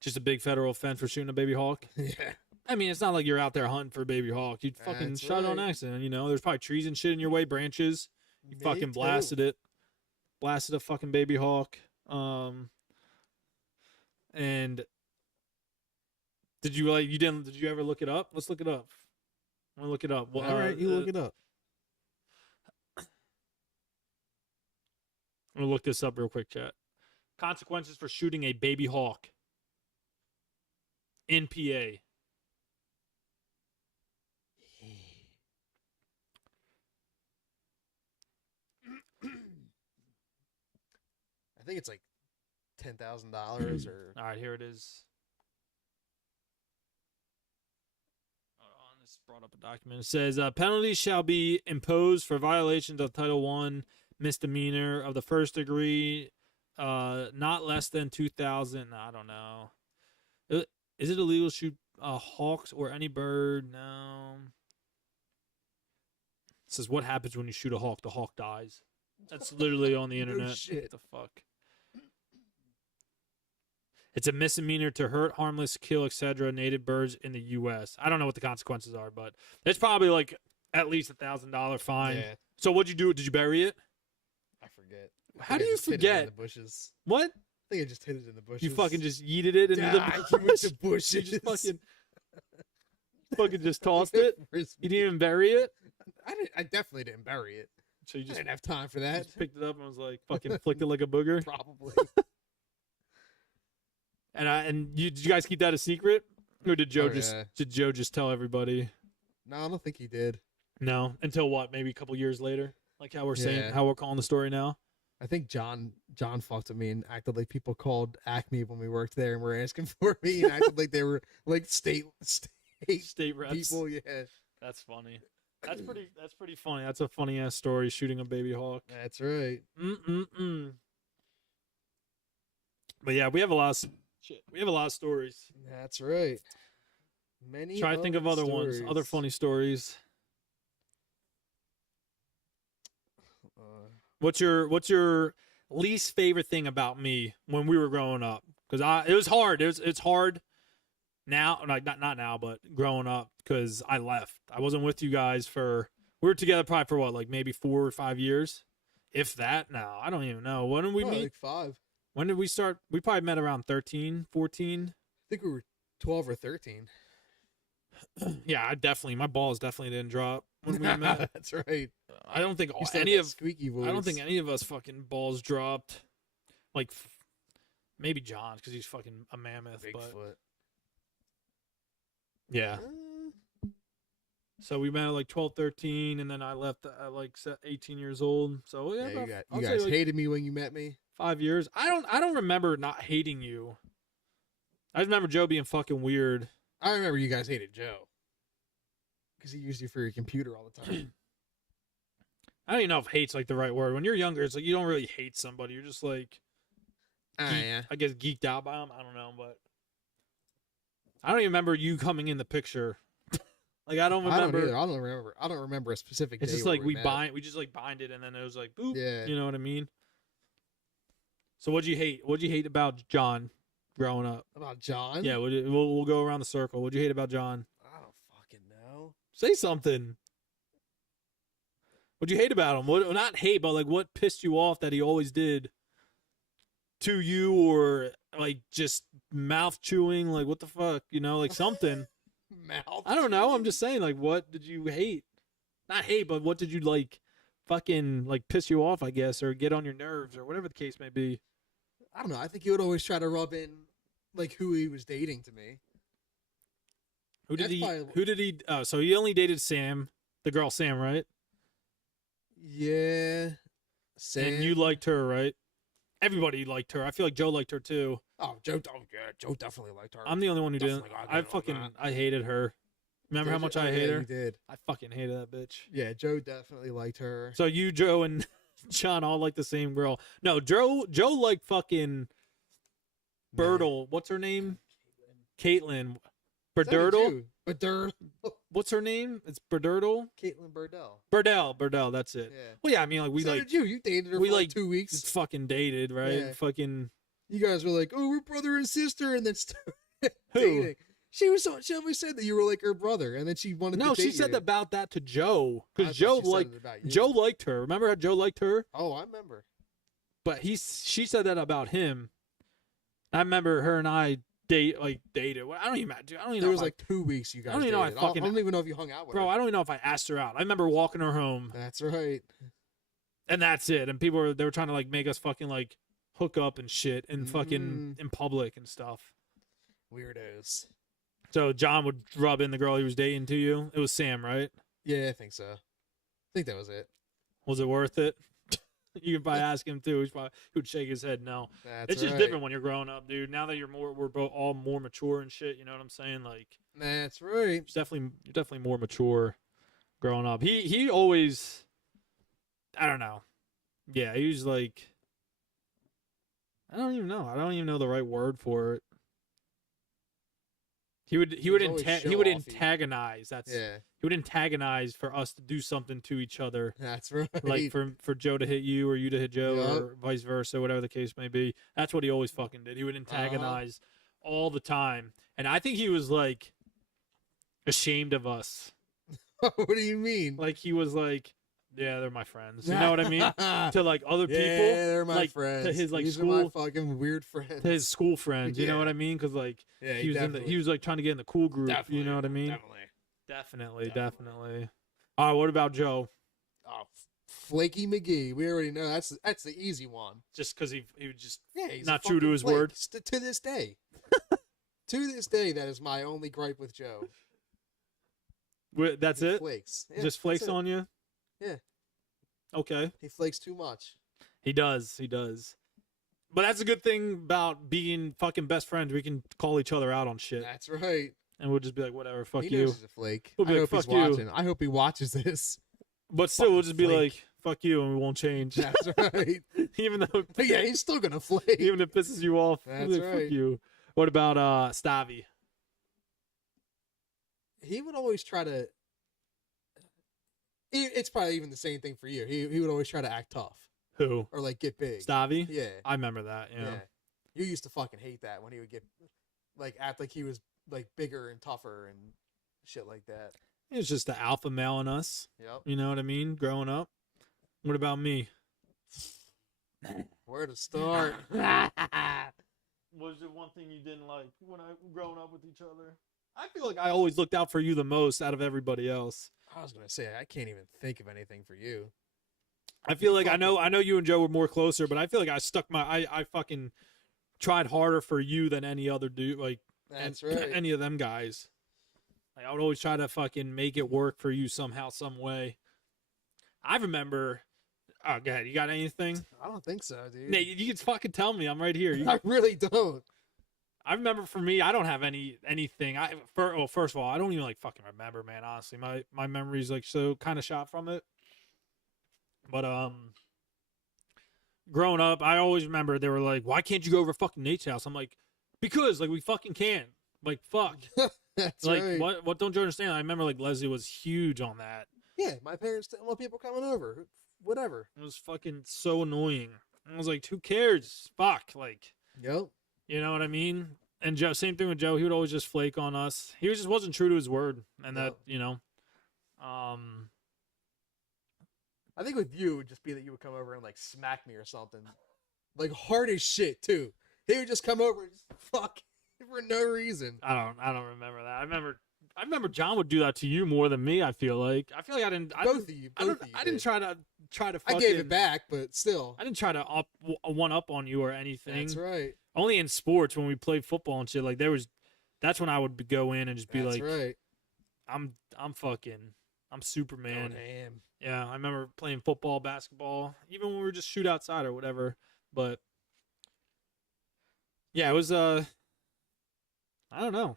Just a big federal offense for shooting a baby hawk. Yeah. I mean, it's not like you're out there hunting for a baby hawk. You fucking That's shot it on right. accident. You know, there's probably trees and shit in your way, branches. You Me fucking too. blasted it. Blasted a fucking baby hawk. And did you ever look it up? Let's look it up. I want to look it up. Well, All right, you look it up. I'm gonna look this up real quick, chat. Consequences for shooting a baby hawk in PA. I think it's like $10,000 or All right, here it is. Hold on, this brought up a document. It says penalties shall be imposed for violations of Title I misdemeanor of the first degree, not less than 2,000. I don't know. Is it illegal to shoot hawks or any bird? No. It says what happens when you shoot a hawk? The hawk dies. That's literally on the No internet. shit. What the fuck? It's a misdemeanor to hurt, harmless, kill, etc. native birds in the U.S. I don't know what the consequences are, but it's probably like at least $1,000 fine. Yeah, So what'd you do? Did you bury it? I forget. How I do you just hid it forget? in the bushes. What? I think I just hid it in the bushes. You fucking just yeeted it into Ah, the you went bush? to bushes. You just fucking just tossed it? Frisbee. You didn't even bury it? I definitely didn't bury it. So you I just, didn't have time for that. just picked it up and was like fucking flicked it like a booger? Probably. And did you guys keep that a secret? Or did Joe Oh, yeah. did Joe just tell everybody? No, I don't think he did. No. Until what? Maybe a couple years later? Like how we're saying, Yeah. how we're calling the story now? I think John fucked with me and acted like people called Acme when we worked there and were asking for me and acted like they were like state State reps. people. Yeah, That's funny. That's pretty funny. That's a funny ass story, shooting a baby hawk. that's right. But yeah, we have a lot of shit. We have a lot of stories. That's right. Many. Try to think of other ones, other stories. funny stories. Uh, What's your least favorite thing about me when we were growing up, because it was hard. It's hard now, like not now, but growing up, because I left. I wasn't with you guys we were together probably for what, like maybe 4 or 5 years, if that. Now I don't even know. When did we meet? Like 5. When did we start? We probably met around 13, 14. I think we were 12 or 13. Yeah, my balls definitely didn't drop when we met. That's right. I don't think You still any had that of squeaky voice. I don't think any of us fucking balls dropped. Like maybe John, because he's fucking a mammoth. Bigfoot. But yeah. So we met at like 12, 13, and then I left at like 18 years old. So yeah, you guys like hated me when you met me. 5 years. I don't remember not hating you. I just remember Joe being fucking weird. I remember you guys hated Joe because he used you for your computer all the time. I don't even know if hate's like the right word. When you're younger, it's like you don't really hate somebody. You're just like, Yeah. I guess geeked out by them. I don't know, but I don't even remember you coming in the picture. Like I don't remember. I don't remember a specific. It's day just where like we just like binded, and then it was like boop. Yeah. You know what I mean? So what'd you hate? What'd you hate about John growing up? About John? Yeah, we'll go around the circle. What'd you hate about John? I don't fucking know. Say something. What'd you hate about him? What, not hate, but like what pissed you off that he always did to you, or like just mouth chewing? Like what the fuck? You know, like something. Mouth. I don't know. I'm just saying, like, what did you hate? Not hate, but what did you like? Fucking like piss you off, I guess, or get on your nerves, or whatever the case may be. I don't know. I think he would always try to rub in like who he was dating to me. Who did he? Oh, so he only dated Sam, the girl Sam, right? Yeah. Sam. And you liked her, right? Everybody liked her. I feel like Joe liked her too. Oh, Joe. Oh, yeah. Joe definitely liked her. I'm the only one who didn't. I hated her. Remember how much I hate her? You did. I fucking hated that bitch. Yeah, Joe definitely liked her. So you, Joe, and John all like the same girl. No, Joe liked fucking Bertle. What's her name? Caitlin. Berdurtle? Berdurtle. What's her name? It's Berdurtle? Caitlin Burdell. Burdell, that's it. Yeah. Well, yeah, I mean, like, So did you. You dated her for like 2 weeks. Just fucking dated, right? Yeah. Fucking. You guys were like, oh, we're brother and sister, and then started Who? dating. She always said that you were like her brother, and then she wanted to date she said you. about that to Joe. I Because thought she said it about you. Joe liked her. Remember how Joe liked her? Oh, I remember. But she said that about him. I remember her and I dated. I don't even know. There was like 2 weeks you guys I don't even know. dated. I don't even know if you hung out with her. Bro, I don't even know if I asked her out. I remember walking her home. That's right. And that's it. And people were trying to like make us fucking like hook up and shit and fucking in public and stuff. Weirdos. So John would rub in the girl he was dating to you. It was Sam, right? Yeah, I think so. I think that was it. Was it worth it? You could probably ask him too. He would shake his head no. That's it's just different when you're growing up, dude. Now that we're both all more mature and shit. You know what I'm saying? Like that's right. You're definitely more mature growing up. He always, I don't know. Yeah, he was like, I don't even know the right word for it. He would antagonize. He would antagonize for us to do something to each other. That's right. Like for Joe to hit you or you to hit Joe or vice versa, whatever the case may be. That's what he always fucking did. He would antagonize all the time. And I think he was like ashamed of us. What do you mean? Like he was like, yeah, they're my friends. You know what I mean? To like other people. Yeah, they're my like, friends. To his like These school. are my fucking weird friends. To his school friends. You know Yeah. what I mean? Because like Yeah, he was like trying to get in the cool group. Definitely, You know what I mean? Definitely. All right, what about Joe? Oh, Flaky McGee. We already know that's the easy one. Just because he would just He's not a true to fucking his flake. word. To this day. To this day, that is my only gripe with Joe. That's He it? Flakes. Yeah, Just flakes that's it. on you? Yeah. Okay. He flakes too much. He does. But that's a good thing about being fucking best friends. We can call each other out on shit. That's right. And we'll just be like, whatever, fuck He you. knows he's a flake. We'll be I like, hope he's fuck you. watching. I hope he watches this. But still, we'll just be flake. like, fuck you, and we won't change. That's right. Even though Yeah, he's still gonna flake. even if it pisses you off. we'll That's be like, right. Fuck you. What about Stavi? He would always try to. It's probably even the same thing for you. He would always try to act tough. Who? or like get big. Stavi? Yeah. I remember that. Yeah. Yeah. You used to fucking hate that when he would get like act like he was like bigger and tougher and shit like that. It was just the alpha male in us. Yep. You know what I mean? Growing up. What about me? Where to start? Was there one thing you didn't like when I growing up with each other? I feel like I always looked out for you the most out of everybody else. I was gonna say I can't even think of anything for you. I feel like I know you and Joe were more closer, but I feel like I stuck I fucking tried harder for you than any other dude, like That's right. any of them guys. Like I would always try to fucking make it work for you somehow, some way. I remember. Oh, go ahead. You got anything? I don't think so, dude. Nate, you can fucking tell me. I'm right here. I really don't. I remember for me, I don't have anything. First of all, I don't even like fucking remember, man. Honestly, my memory's like so kind of shot from it. But growing up, I always remember they were like, "Why can't you go over to fucking Nate's house?" I'm like, "Because like we fucking can." Like fuck. That's like right. what don't you understand? I remember like Leslie was huge on that. Yeah, my parents didn't want people coming over. Whatever. It was fucking so annoying. I was like, "Who cares?" Fuck. Like, Yep. you know what I mean? And Joe, same thing with Joe. He would always just flake on us. He just wasn't true to his word, and that I think with you it would just be that you would come over and like smack me or something, like hard as shit too. He would just come over and just fuck for no reason. I don't remember that. I remember John would do that to you more than me. I feel like I didn't. Both of you. I didn't try to I fucking, gave it back, but still. I didn't try to one up on you or anything. That's right. Only in sports when we played football and shit. Like that's when I would go in and just be That's like, right. I'm Superman. Going ham. Yeah, I remember playing football, basketball, even when we were just shoot outside or whatever. But yeah, it was I don't know.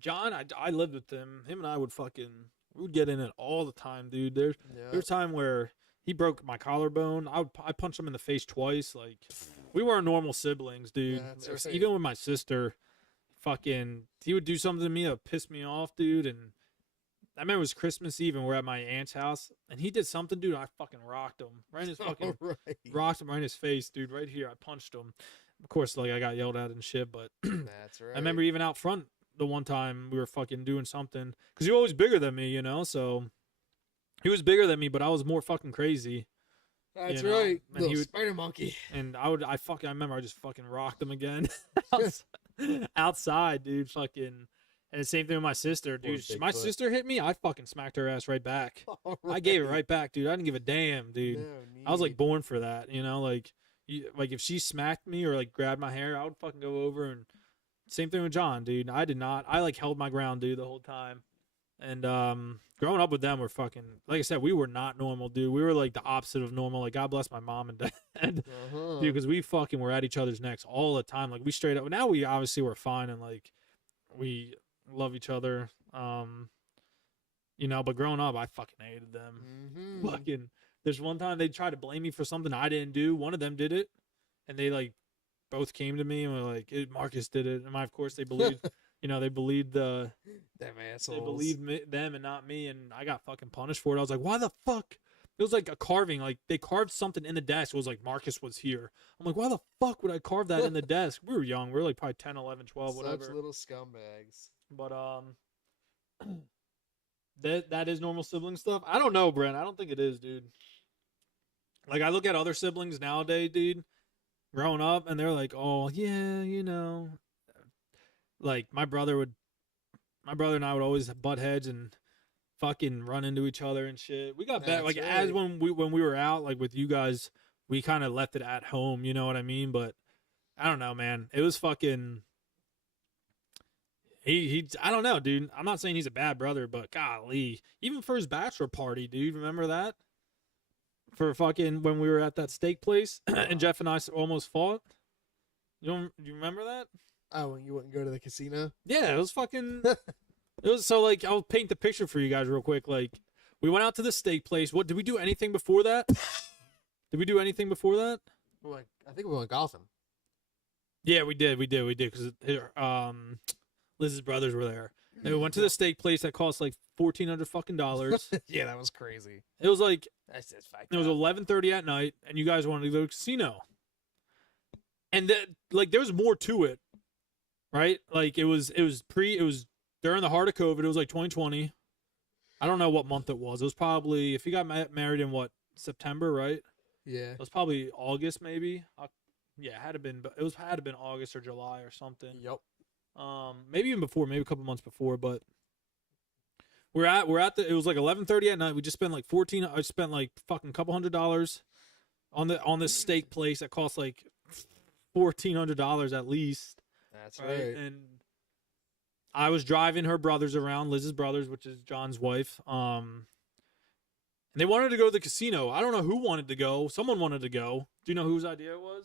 John, I lived with him. Him and I would we would get in it all the time, dude. There's a time where he broke my collarbone. I punched him in the face twice. Like we weren't normal siblings, dude. That's right. Even with my sister, he would do something to me that would piss me off, dude. And I remember it was Christmas Eve and we're at my aunt's house and he did something, dude. I fucking rocked him right in his fucking rocked him right in his face, dude. Right here, I punched him. Of course, like I got yelled at and shit, but That's right. I remember even out front the one time we were fucking doing something because he was always bigger than me, you know. So he was bigger than me, but I was more fucking crazy. That's you know? right. And Little spider monkey. And I remember I just fucking rocked him again outside, dude. Fucking. And the same thing with my sister, dude. My sister hit me, I fucking smacked her ass right back. I gave it right back, dude. I didn't give a damn, dude. No I was like born for that, you know. Like if she smacked me or like grabbed my hair, I would fucking go over and. Same thing with John, dude. I did not. I like held my ground, dude, the whole time. And growing up with them, we're fucking, like I said, we were not normal, dude. We were like the opposite of normal. Like God bless my mom and dad, dude, because we fucking were at each other's necks all the time. Like we straight up. Now we obviously were fine and like we love each other. You know, but growing up, I fucking hated them. Mm-hmm. Fucking. There's one time they tried to blame me for something I didn't do. One of them did it, and they like. Both came to me and were like, Marcus did it. And of course, they believed, they believed them assholes. They believed them and not me. And I got fucking punished for it. I was like, why the fuck? It was like a carving. Like they carved something in the desk. It was like Marcus was here. I'm like, why the fuck would I carve that in the desk? We were young. We were like probably 10, 11, 12, whatever. Such little scumbags. But that is normal sibling stuff. I don't know, Brent. I don't think it is, dude. Like I look at other siblings nowadays, dude. Growing up, and they're like, "Oh yeah, you know," like my brother and I would always butt heads and fucking run into each other and shit. We got better, like right. as when we were out, like with you guys, we kind of left it at home. You know what I mean? But I don't know, man. It was fucking. He I don't know, dude. I'm not saying he's a bad brother, but golly, even for his bachelor party, dude. Remember that? For fucking when we were at that steak place and Jeff and I almost fought. Do you remember that? Oh, when you wouldn't go to the casino? Yeah, it was fucking. It was so like I'll paint the picture for you guys real quick. Like we went out to the steak place. What did we do? Anything before that? Did we do anything before that? I think we went golfing. Yeah, we did because Liz's brothers were there. And we went to the steak place that cost like $1,400 fucking dollars. Yeah, that was crazy. It was like That's just fucked It was up. 11:30 at night, and you guys wanted to go to the casino. And there was more to it, right? Like it was during the heart of COVID. It was like 2020. I don't know what month it was. It was probably, if you got married in what, September, right? Yeah. It was probably August, maybe. Yeah, it had to been, but had to been August or July or something. Yep. Maybe even before, maybe a couple months before. But we're at the. It was like 11:30 at night. We just spent like I spent like fucking couple $100 on this steak place that cost like $1,400 at least. That's right. And I was driving her brothers around, Liz's brothers, which is John's wife. And they wanted to go to the casino. I don't know who wanted to go. Someone wanted to go. Do you know whose idea it was?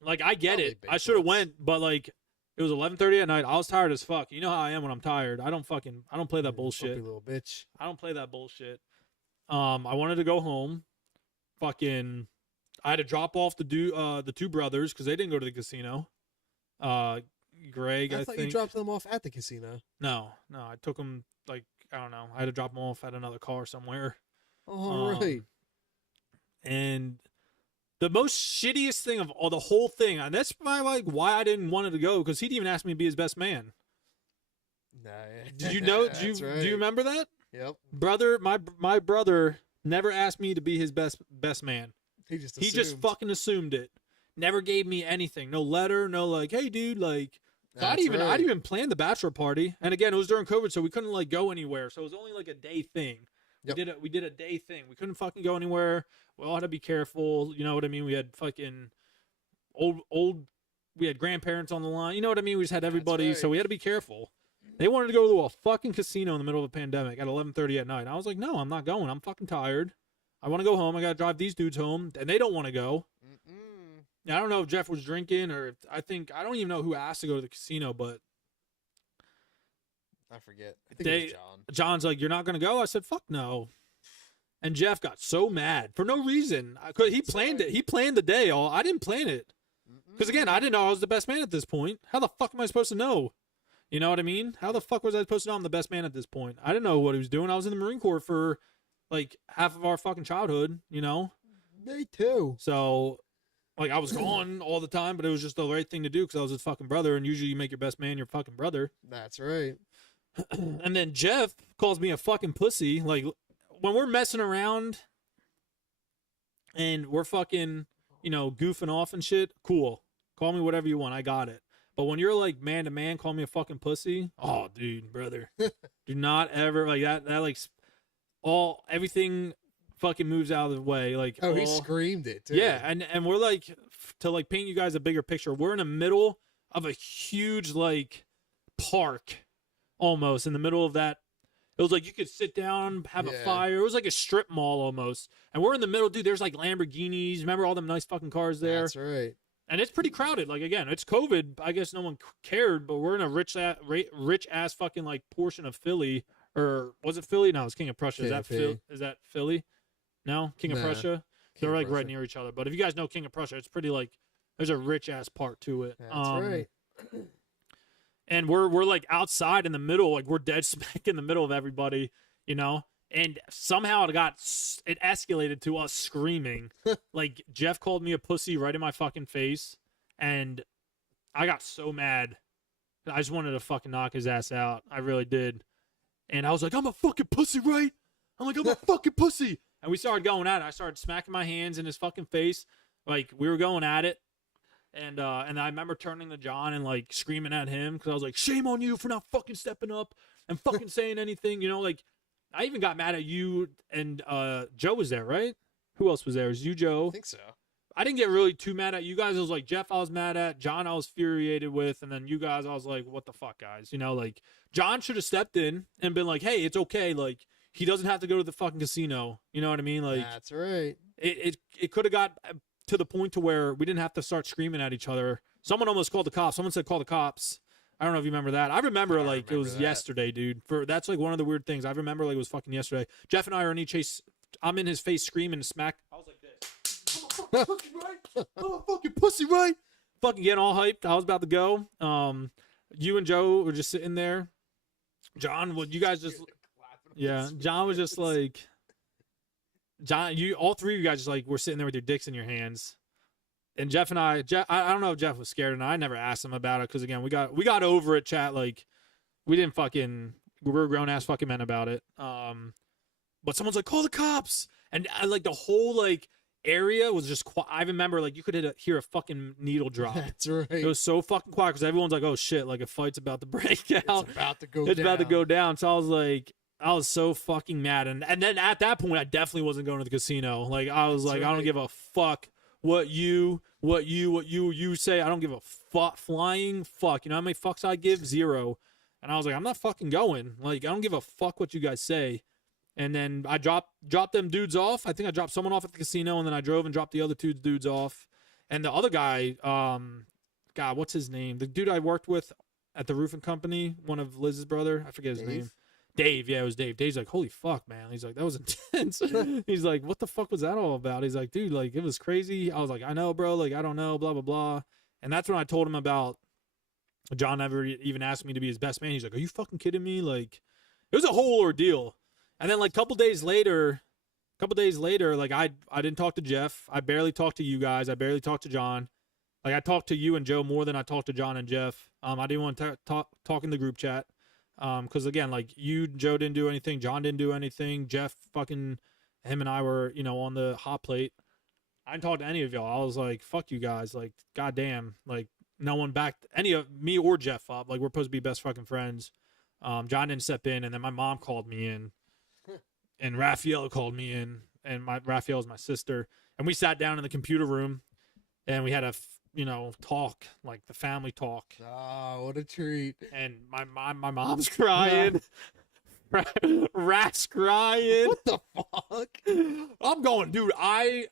Like, I get Probably it. I should have Bigfoot's. went, but like, it was 11:30 at night. I was tired as fuck. You know how I am when I'm tired. I don't play that bullshit. Grumpy little bitch. I don't play that bullshit. I wanted to go home. Fucking, I had to drop off the two brothers because they didn't go to the casino. Greg, I thought think. you dropped them off at the casino. No, I took them, like, I don't know. I had to drop them off at another car somewhere. All right. And the most shittiest thing of all the whole thing, and that's why I didn't want it to go, because he'd even asked me to be his best man. Nah, yeah. Did you know? That's Do right. you remember that? Yep. Brother, my brother never asked me to be his best man. He just He just assumed. fucking assumed it. Never gave me anything. No letter. No like, hey dude, like. So I'd That's even right. planned the bachelor party, and again, it was during COVID, so we couldn't like go anywhere. So it was only like a day thing. Yep. We did a day thing. We couldn't fucking go anywhere. We all had to be careful. You know what I mean? We had fucking old. We had grandparents on the line. You know what I mean? We just had everybody, right. so we had to be careful. They wanted to go to a fucking casino in the middle of a pandemic at 11:30 at night. I was like, no, I'm not going. I'm fucking tired. I want to go home. I gotta drive these dudes home, and they don't want to go. I don't know if Jeff was drinking or if, I don't even know who asked to go to the casino, but I forget. I think it was John. John's like, you're not going to go? I said, fuck no. And Jeff got so mad for no reason. He planned it. He planned the day. I didn't plan it. Because again, I didn't know I was the best man at this point. How the fuck am I supposed to know? You know what I mean? How the fuck was I supposed to know I'm the best man at this point? I didn't know what he was doing. I was in the Marine Corps for like half of our fucking childhood, you know? Me too. So, like, I was gone all the time, but it was just the right thing to do because I was his fucking brother, and usually you make your best man your fucking brother. That's right. And then Jeff calls me a fucking pussy. Like, when we're messing around and we're fucking, goofing off and shit, cool. Call me whatever you want. I got it. But when you're like man to man, call me a fucking pussy. Oh, dude, brother. Do not ever, like, that like, everything fucking moves out of the way. Like, He screamed it too. yeah, and we're like, to like paint you guys a bigger picture, we're in the middle of a huge like park, almost in the middle of that. It was like you could sit down, have a fire. It was like a strip mall almost, and we're in the middle, dude. There's like Lamborghinis. Remember all them nice fucking cars there? That's right. And it's pretty crowded. Like, again, it's COVID. I guess no one cared, but we're in a rich ass fucking like portion of Philly, or was it Philly? No, it's King of Prussia. KFP. Is that Philly? No, King of Nah. Prussia. King They're of like right Prussia. near each other. But if you guys know King of Prussia, it's pretty like there's a rich ass part to it. That's right. And we're like outside in the middle, like we're dead smack in the middle of everybody, And somehow it escalated to us screaming. Like, Jeff called me a pussy right in my fucking face, and I got so mad. I just wanted to fucking knock his ass out. I really did. And I was like, I'm a fucking pussy, right? I'm a fucking pussy. And we started going at it. I started smacking my hands in his fucking face. Like, we were going at it. And I remember turning to John and, like, screaming at him because I was like, shame on you for not fucking stepping up and fucking saying anything. Like, I even got mad at you, and Joe was there, right? Who else was there? It was you, Joe. I think so. I didn't get really too mad at you guys. It was like Jeff I was mad at, John I was infuriated with, and then you guys I was like, what the fuck, guys? Like, John should have stepped in and been like, hey, it's okay. Like, he doesn't have to go to the fucking casino. You know what I mean? Like, That's right. It could have got to the point to where we didn't have to start screaming at each other. Someone almost called the cops. Someone said call the cops. I don't know if you remember that. I remember like it was yesterday, dude. That's like one of the weird things. I remember like it was fucking yesterday. Jeff and I are in each chase. I'm in his face screaming and smack. I was like this. I'm a fucking pussy, right? I'm a fucking pussy, right? Fucking getting all hyped. I was about to go. You and Joe were just sitting there. John, you guys just, yeah. John was just like, John, all three of you guys just like were sitting there with your dicks in your hands. And Jeff and I don't know if Jeff was scared or not. I never asked him about it because again, we got over it, chat. Like we didn't fucking, we were grown ass fucking men about it. But someone's like, call the cops, and like the whole like area was just quiet. I remember like you could hear a fucking needle drop. That's right. It was so fucking quiet because everyone's like, oh shit, like a fight's about to break out. It's about to go It's down. about to go down. So I was like, I was so fucking mad. And then at that point, I definitely wasn't going to the casino. Like I was like, I don't give a fuck what you say. I don't give a flying fuck. You know how many fucks I give? 0. And I was like, I'm not fucking going. Like I don't give a fuck what you guys say. And then I dropped them dudes off. I think I dropped someone off at the casino, and then I drove and dropped the other 2 dudes off. And the other guy, God, what's his name? The dude I worked with at the roofing company, one of Liz's brother. I forget his name. Dave, yeah, it was Dave. Dave's like, holy fuck, man. He's like, that was intense. He's like, what the fuck was that all about? He's like, dude, like, it was crazy. I was like, I know, bro. Like, I don't know, blah, blah, blah. And that's when I told him about John never even asked me to be his best man. He's like, are you fucking kidding me? Like, it was a whole ordeal. And then, like, a couple days later, like, I didn't talk to Jeff. I barely talked to you guys. I barely talked to John. Like, I talked to you and Joe more than I talked to John and Jeff. I didn't want to talk in the group chat. Because again, like you, Joe didn't do anything, John didn't do anything, Jeff fucking, him and I were, you know, on the hot plate. I didn't talk to any of y'all. I was like, fuck you guys, like, goddamn, like no one backed any of me or Jeff up. Like we're supposed to be best fucking friends. John didn't step in, and then my mom called me in, and Raphael called me in, and Raphael is my sister, and we sat down in the computer room, and we had a talk, like the family talk. Oh, what a treat. And my mom's crying. Rat's crying. What the fuck? I'm going, dude, I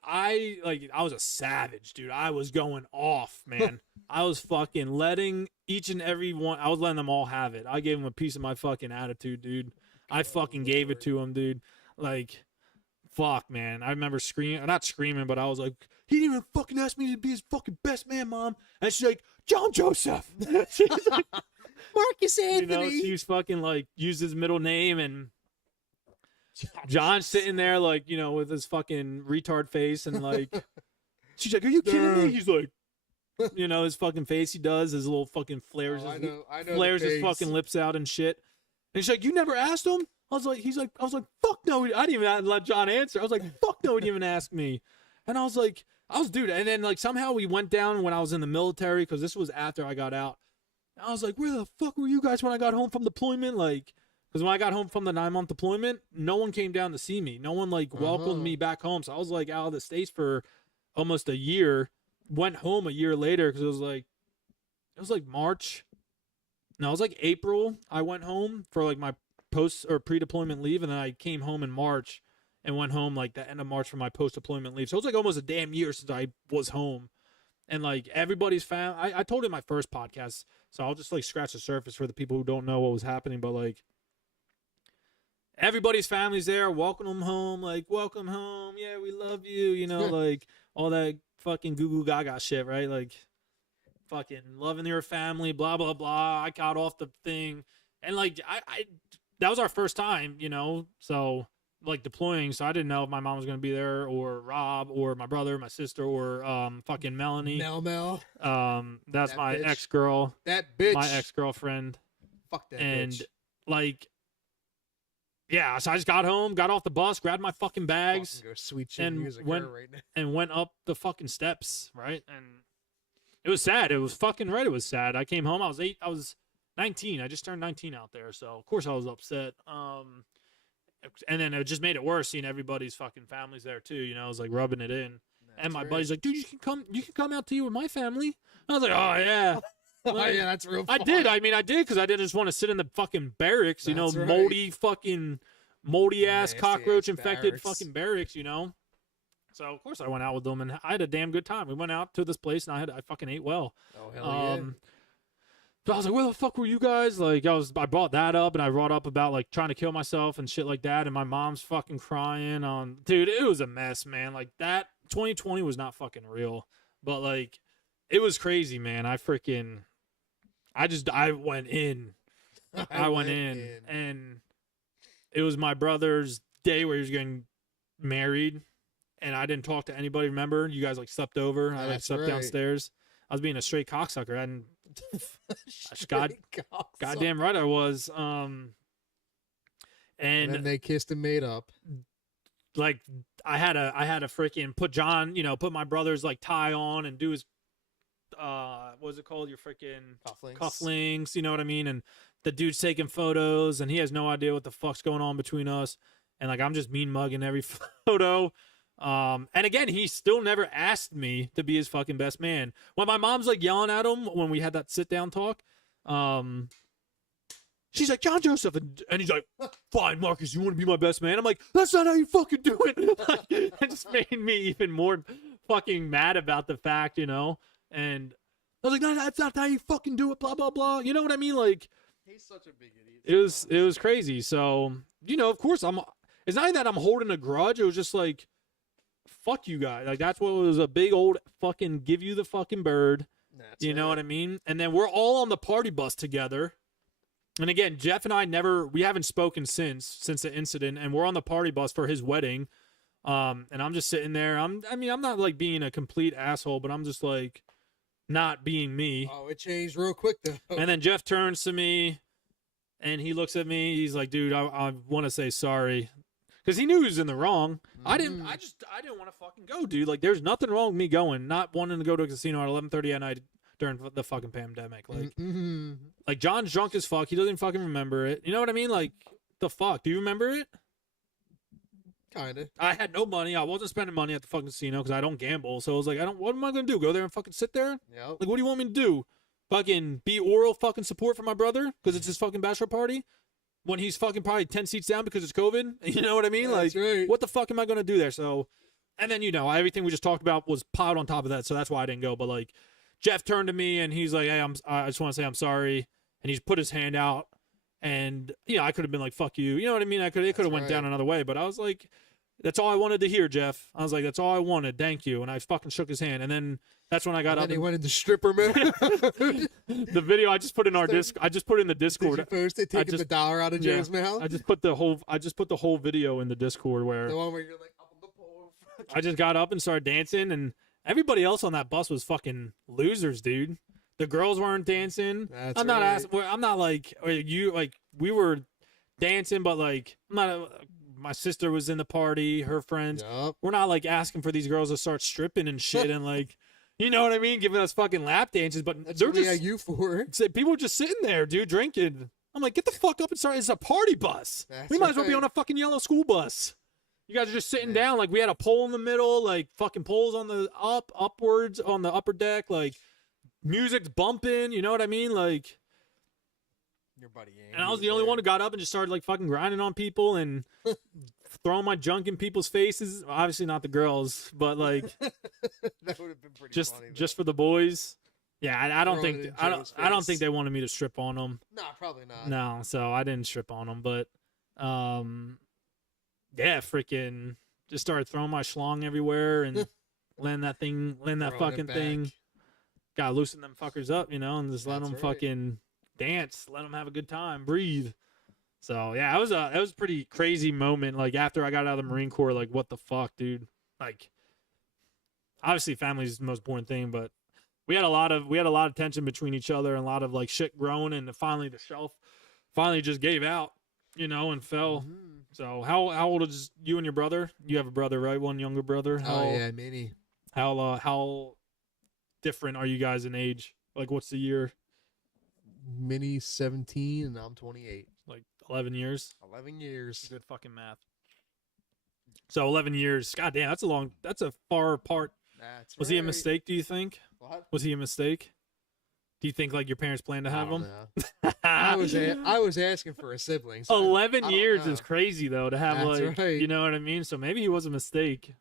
was a savage, dude. I was going off, man. I was fucking letting each and every one, I was letting them all have it. I gave them a piece of my fucking attitude, dude. I fucking gave it to them, dude. Like, fuck, man. I remember not screaming, but I was like, he didn't even fucking ask me to be his fucking best man, Mom. And she's like, John Joseph. She's like, Marcus Anthony. You know, she's fucking like used his middle name, and John's sitting there like, you know, with his fucking retard face, and like, she's like, are you kidding me? He's like, you know, his fucking face he does, his little fucking flares, I know flares his fucking lips out and shit. And she's like, you never asked him? I was like, fuck no. I didn't even let John answer. I was like, fuck no, he didn't even ask me. And I was like, dude. And then like somehow we went down when I was in the military, because this was after I got out. And I was like, where the fuck were you guys when I got home from deployment? Like, because when I got home from the 9-month deployment, no one came down to see me. No one like welcomed me back home. So I was like out of the States for almost a year. Went home a year later because it was like March. No, it was like April. I went home for like my post or pre-deployment leave, and then I came home in March and went home like the end of March for my post-deployment leave. So it was like almost a damn year since I was home. And like everybody's found, I told it in my first podcast, so I'll just like scratch the surface for the people who don't know what was happening. But like everybody's family's there, welcome them home, like welcome home, yeah, we love you, you know, like all that fucking goo goo gaga shit, right? Like fucking loving your family, blah blah blah. I got off the thing, and like I that was our first time, you know, so like deploying, so I didn't know if my mom was gonna be there, or Rob, or my brother, my sister, or fucking Melanie. Mel. That's that my bitch. ex-girl. That bitch. My ex-girlfriend. Fuck that and bitch. like, yeah, so I just got home, got off the bus, grabbed my fucking bags, Fucking go sweet chin and music went right now. and went up the fucking steps, right? And it was sad. It was fucking right. It was sad. I came home. I was 19. I just turned 19 out there, so of course I was upset. And then it just made it worse seeing everybody's fucking families there too. You know, I was like rubbing it in. And my buddy's like, dude, you can come out to you with my family. I was like, oh yeah. Oh yeah, that's real fun. I did because I didn't just want to sit in the fucking barracks, you know, That's right. moldy ass, Nasty cockroach ass infected barracks. fucking barracks, you know. So of course I went out with them, and I had a damn good time. We went out to this place, and I fucking ate well. Oh hell yeah. So I was like, where the fuck were you guys? Like, I brought that up, and I brought up about like trying to kill myself and shit like that, and my mom's fucking crying on, dude, it was a mess, man. Like that 2020 was not fucking real, but like it was crazy, man. I went in. I went in, and it was my brother's day where he was getting married, and I didn't talk to anybody. Remember, you guys like slept over. I like That's slept right. downstairs. I was being a straight cocksucker. I didn't. God, Straight goddamn right I was. And And then they kissed and made up. like I had a freaking put John, put my brother's like tie on and do his what's it called? Your freaking cufflinks, you know what I mean? And the dude's taking photos and he has no idea what the fuck's going on between us. And like I'm just mean mugging every photo. And again, he still never asked me to be his fucking best man. When my mom's like yelling at him when we had that sit down talk, she's like, John Joseph, and he's like, fine, Marcus, you want to be my best man? I'm like, that's not how you fucking do it. Like, it just made me even more fucking mad about the fact, And I was like, no, that's not how you fucking do it, blah, blah, blah. You know what I mean? Like, he's such a big idiot. it was crazy. So, of course, it's not that I'm holding a grudge. It was just like, fuck you guys. Like, that's what it was, a big old fucking give you the fucking bird. You know what I mean? And then we're all on the party bus together. And again, Jeff and I we haven't spoken since the incident, and we're on the party bus for his wedding. And I'm just sitting there. I'm not like being a complete asshole, but I'm just like not being me. Oh, it changed real quick though. And then Jeff turns to me and he looks at me. He's like, dude, I want to say sorry. Because he knew he was in the wrong. I didn't want to fucking go, dude. Like, there's nothing wrong with me going, not wanting to go to a casino at 11:30 at night during the fucking pandemic. Like, like John's drunk as fuck. He doesn't fucking remember it. You know what I mean? Like, the fuck? Do you remember it? Kinda. I had no money. I wasn't spending money at the fucking casino because I don't gamble. So I was like, what am I going to do? Go there and fucking sit there? Yep. Like, what do you want me to do? Fucking be oral fucking support for my brother because it's his fucking bachelor party? When he's fucking probably 10 seats down because it's COVID. You know what I mean? Yeah, like, right. What the fuck am I going to do there? So, and then, everything we just talked about was piled on top of that. So that's why I didn't go. But like, Jeff turned to me and he's like, hey, I just want to say I'm sorry. And he's put his hand out and, I could have been like, fuck you. You know what I mean? It could have went down another way, but I was like, that's all I wanted to hear, Jeff. I was like, that's all I wanted. Thank you. And I fucking shook his hand. And then that's when I got up. And he went into stripper mode. The video I just put in our I just put it in the Discord. Did you post it, taking the dollar out of Joe's mouth? I just put the whole video in the Discord where the one where you're like up on the pole. I just got up and started dancing, and everybody else on that bus was fucking losers, dude. The girls weren't dancing. That's I'm not asking. I'm not like you. Like we were dancing, but like I'm not. My sister was in the party. Her friends. Yep. We're not like asking for these girls to start stripping and shit and like. You know what I mean? Giving us fucking lap dances, but That's they're what we just had you for. people just sitting there, dude, drinking. I'm like, get the fuck up and start. It's a party bus. We might as well be on a fucking yellow school bus. You guys are just sitting down. Like, we had a pole in the middle, like fucking poles on the upwards on the upper deck. Like, music's bumping. You know what I mean? Like, Your buddy Andy and I was the only one who got up and just started like fucking grinding on people and throwing my junk in people's faces. Obviously not the girls, but like that would have been pretty funny. Just for the boys. Yeah, I don't Throwing think it in I don't Joe's I don't face. think they wanted me to strip on them. Nah, probably not. No, so I didn't strip on them, but yeah, freaking just started throwing my schlong everywhere and land that Throwing fucking it back. thing. Gotta loosen them fuckers up, and just let That's them right. fucking dance, let them have a good time, breathe. So yeah, it was a pretty crazy moment. Like after I got out of the Marine Corps, like what the fuck, dude? Like, obviously, family is the most important thing, but we had a lot of tension between each other and a lot of like shit growing, and finally the shelf finally just gave out, and fell. Mhm. So how old is you and your brother? You have a brother, right? One younger brother. Oh yeah, mini. How different are you guys in age? Like, what's the year? Mini 17 and I'm 28. Like 11 years. 11 years. Good fucking math. So 11 years. God damn, that's a far apart. That's Was he a mistake, do you think? What? Was he a mistake? Do you think like your parents planned to have him? I was asking for a sibling. So 11 I don't years know. is crazy though to have That's like, right. you know what I mean? So maybe he was a mistake.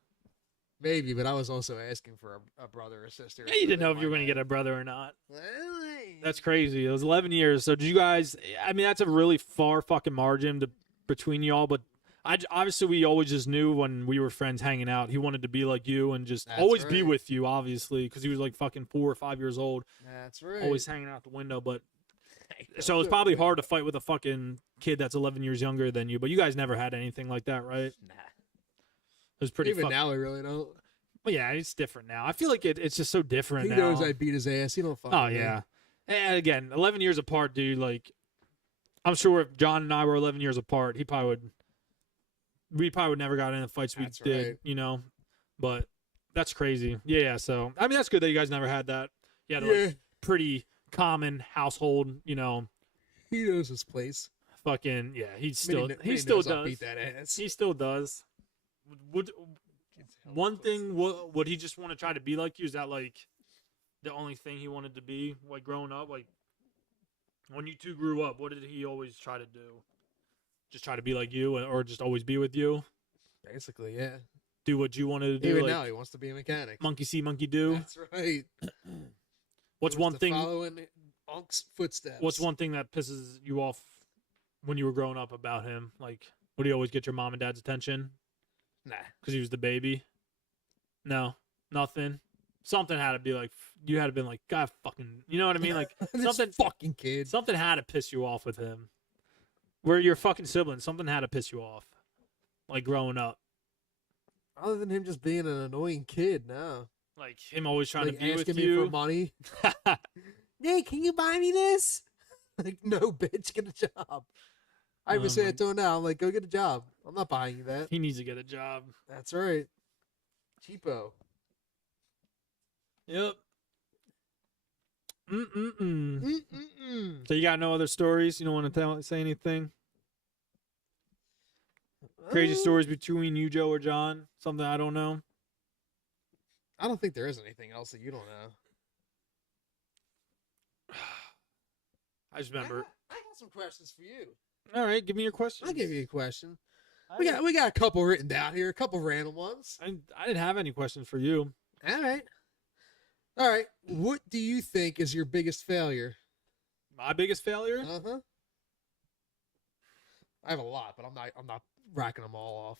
Maybe, but I was also asking for a brother or sister. Yeah, you didn't know if you were going to get a brother or not. Really? That's crazy. It was 11 years. So did you guys, I mean, that's a really far fucking margin between y'all, but obviously we always just knew when we were friends hanging out, he wanted to be like you and just That's always be right. with you, obviously, because he was like fucking 4 or 5 years old, That's right. always hanging out the window. But so it's probably hard to fight with a fucking kid that's 11 years younger than you, but you guys never had anything like that, right? Nah. was pretty. Even now, I really don't. But yeah, it's different now. I feel like it's just so different He now. knows I beat his ass. He don't fucking Oh yeah, and again, 11 years apart, dude. Like, I'm sure if John and I were 11 years apart, we probably would never got in the fights we That's did, right. you know. But that's crazy. Yeah. So I mean, that's good that you guys never had that. Yeah, like pretty common household, you know. He knows his place. Fucking yeah, he Minnie still knows I'll does. beat that ass. He still does. Would one thing would he just want to try to be like you? Is that like the only thing he wanted to be like growing up? Like when you two grew up, what did he always try to do? Just try to be like you, or just always be with you? Basically, yeah. Do what you wanted to do. Even like, now, he wants to be a mechanic. monkey see, monkey do. That's right. What's He one wants to thing? follow in Unc's footsteps. What's one thing that pisses you off when you were growing up about him? Like, would he always get your mom and dad's attention? Nah. Because he was the baby? No, nothing. Something had to be like, you had to been like, God fucking, you know what I mean? Like, This something fucking kid. something had to piss you off with him. We're your fucking siblings. Something had to piss you off. Like, growing up. Other than him just being an annoying kid, no. Like, him always trying Like to be asking with me you. for money. Hey, can you buy me this? Like, no, bitch, get a job. I even say it to him now. I'm like, go get a job. I'm not buying you that. He needs to get a job. That's right. Cheapo. Yep. Mm-mm-mm. Mm-mm-mm. So you got no other stories? You don't want to say anything? Crazy stories between you, Joe, or John? Something I don't know? I don't think there is anything else that you don't know. I just remember. I got some questions for you. All right, give me your question. I'll give you a question. We got a couple written down here, a couple random ones. I didn't have any questions for you. All right. All right. What do you think is your biggest failure? My biggest failure? Uh-huh. I have a lot, but I'm not racking them all off.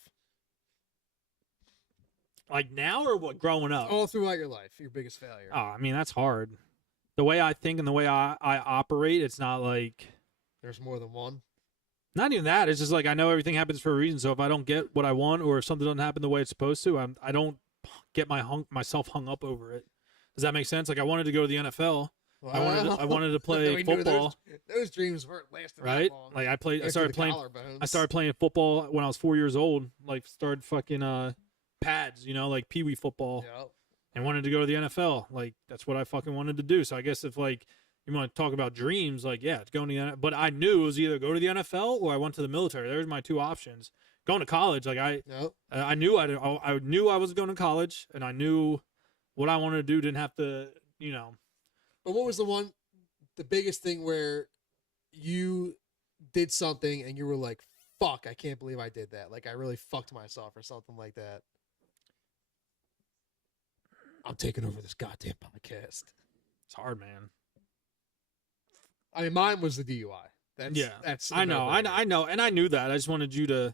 Like now or what? Growing up? All throughout your life, your biggest failure. Oh, I mean, that's hard. The way I think and the way I operate, it's not like. There's more than one. Not even that. It's just like I know everything happens for a reason. So if I don't get what I want, or if something doesn't happen the way it's supposed to, I don't get myself hung up over it. Does that make sense? Like I wanted to go to the NFL. Wow. I wanted to play We knew football. Those dreams weren't lasting Right? that long. Like I After started the playing. collarbones. I started playing football when I was 4 years old. Like started fucking pads, you know, like pee wee football, Yep. and wanted to go to the NFL. Like that's what I fucking wanted to do. So I guess if like you want to talk about dreams, like yeah, it's going to the NFL. But I knew it was either go to the NFL or I went to the military. There's my two options. Going to college, like Yep. I knew I knew I was going to college, and I knew what I wanted to do. Didn't have to, you know. But what was the biggest thing where you did something and you were like, fuck, I can't believe I did that. Like I really fucked myself or something like that. I'm taking over this goddamn podcast. It's hard, man. I mean, mine was the DUI. That's I know, and I knew that. I just wanted you to.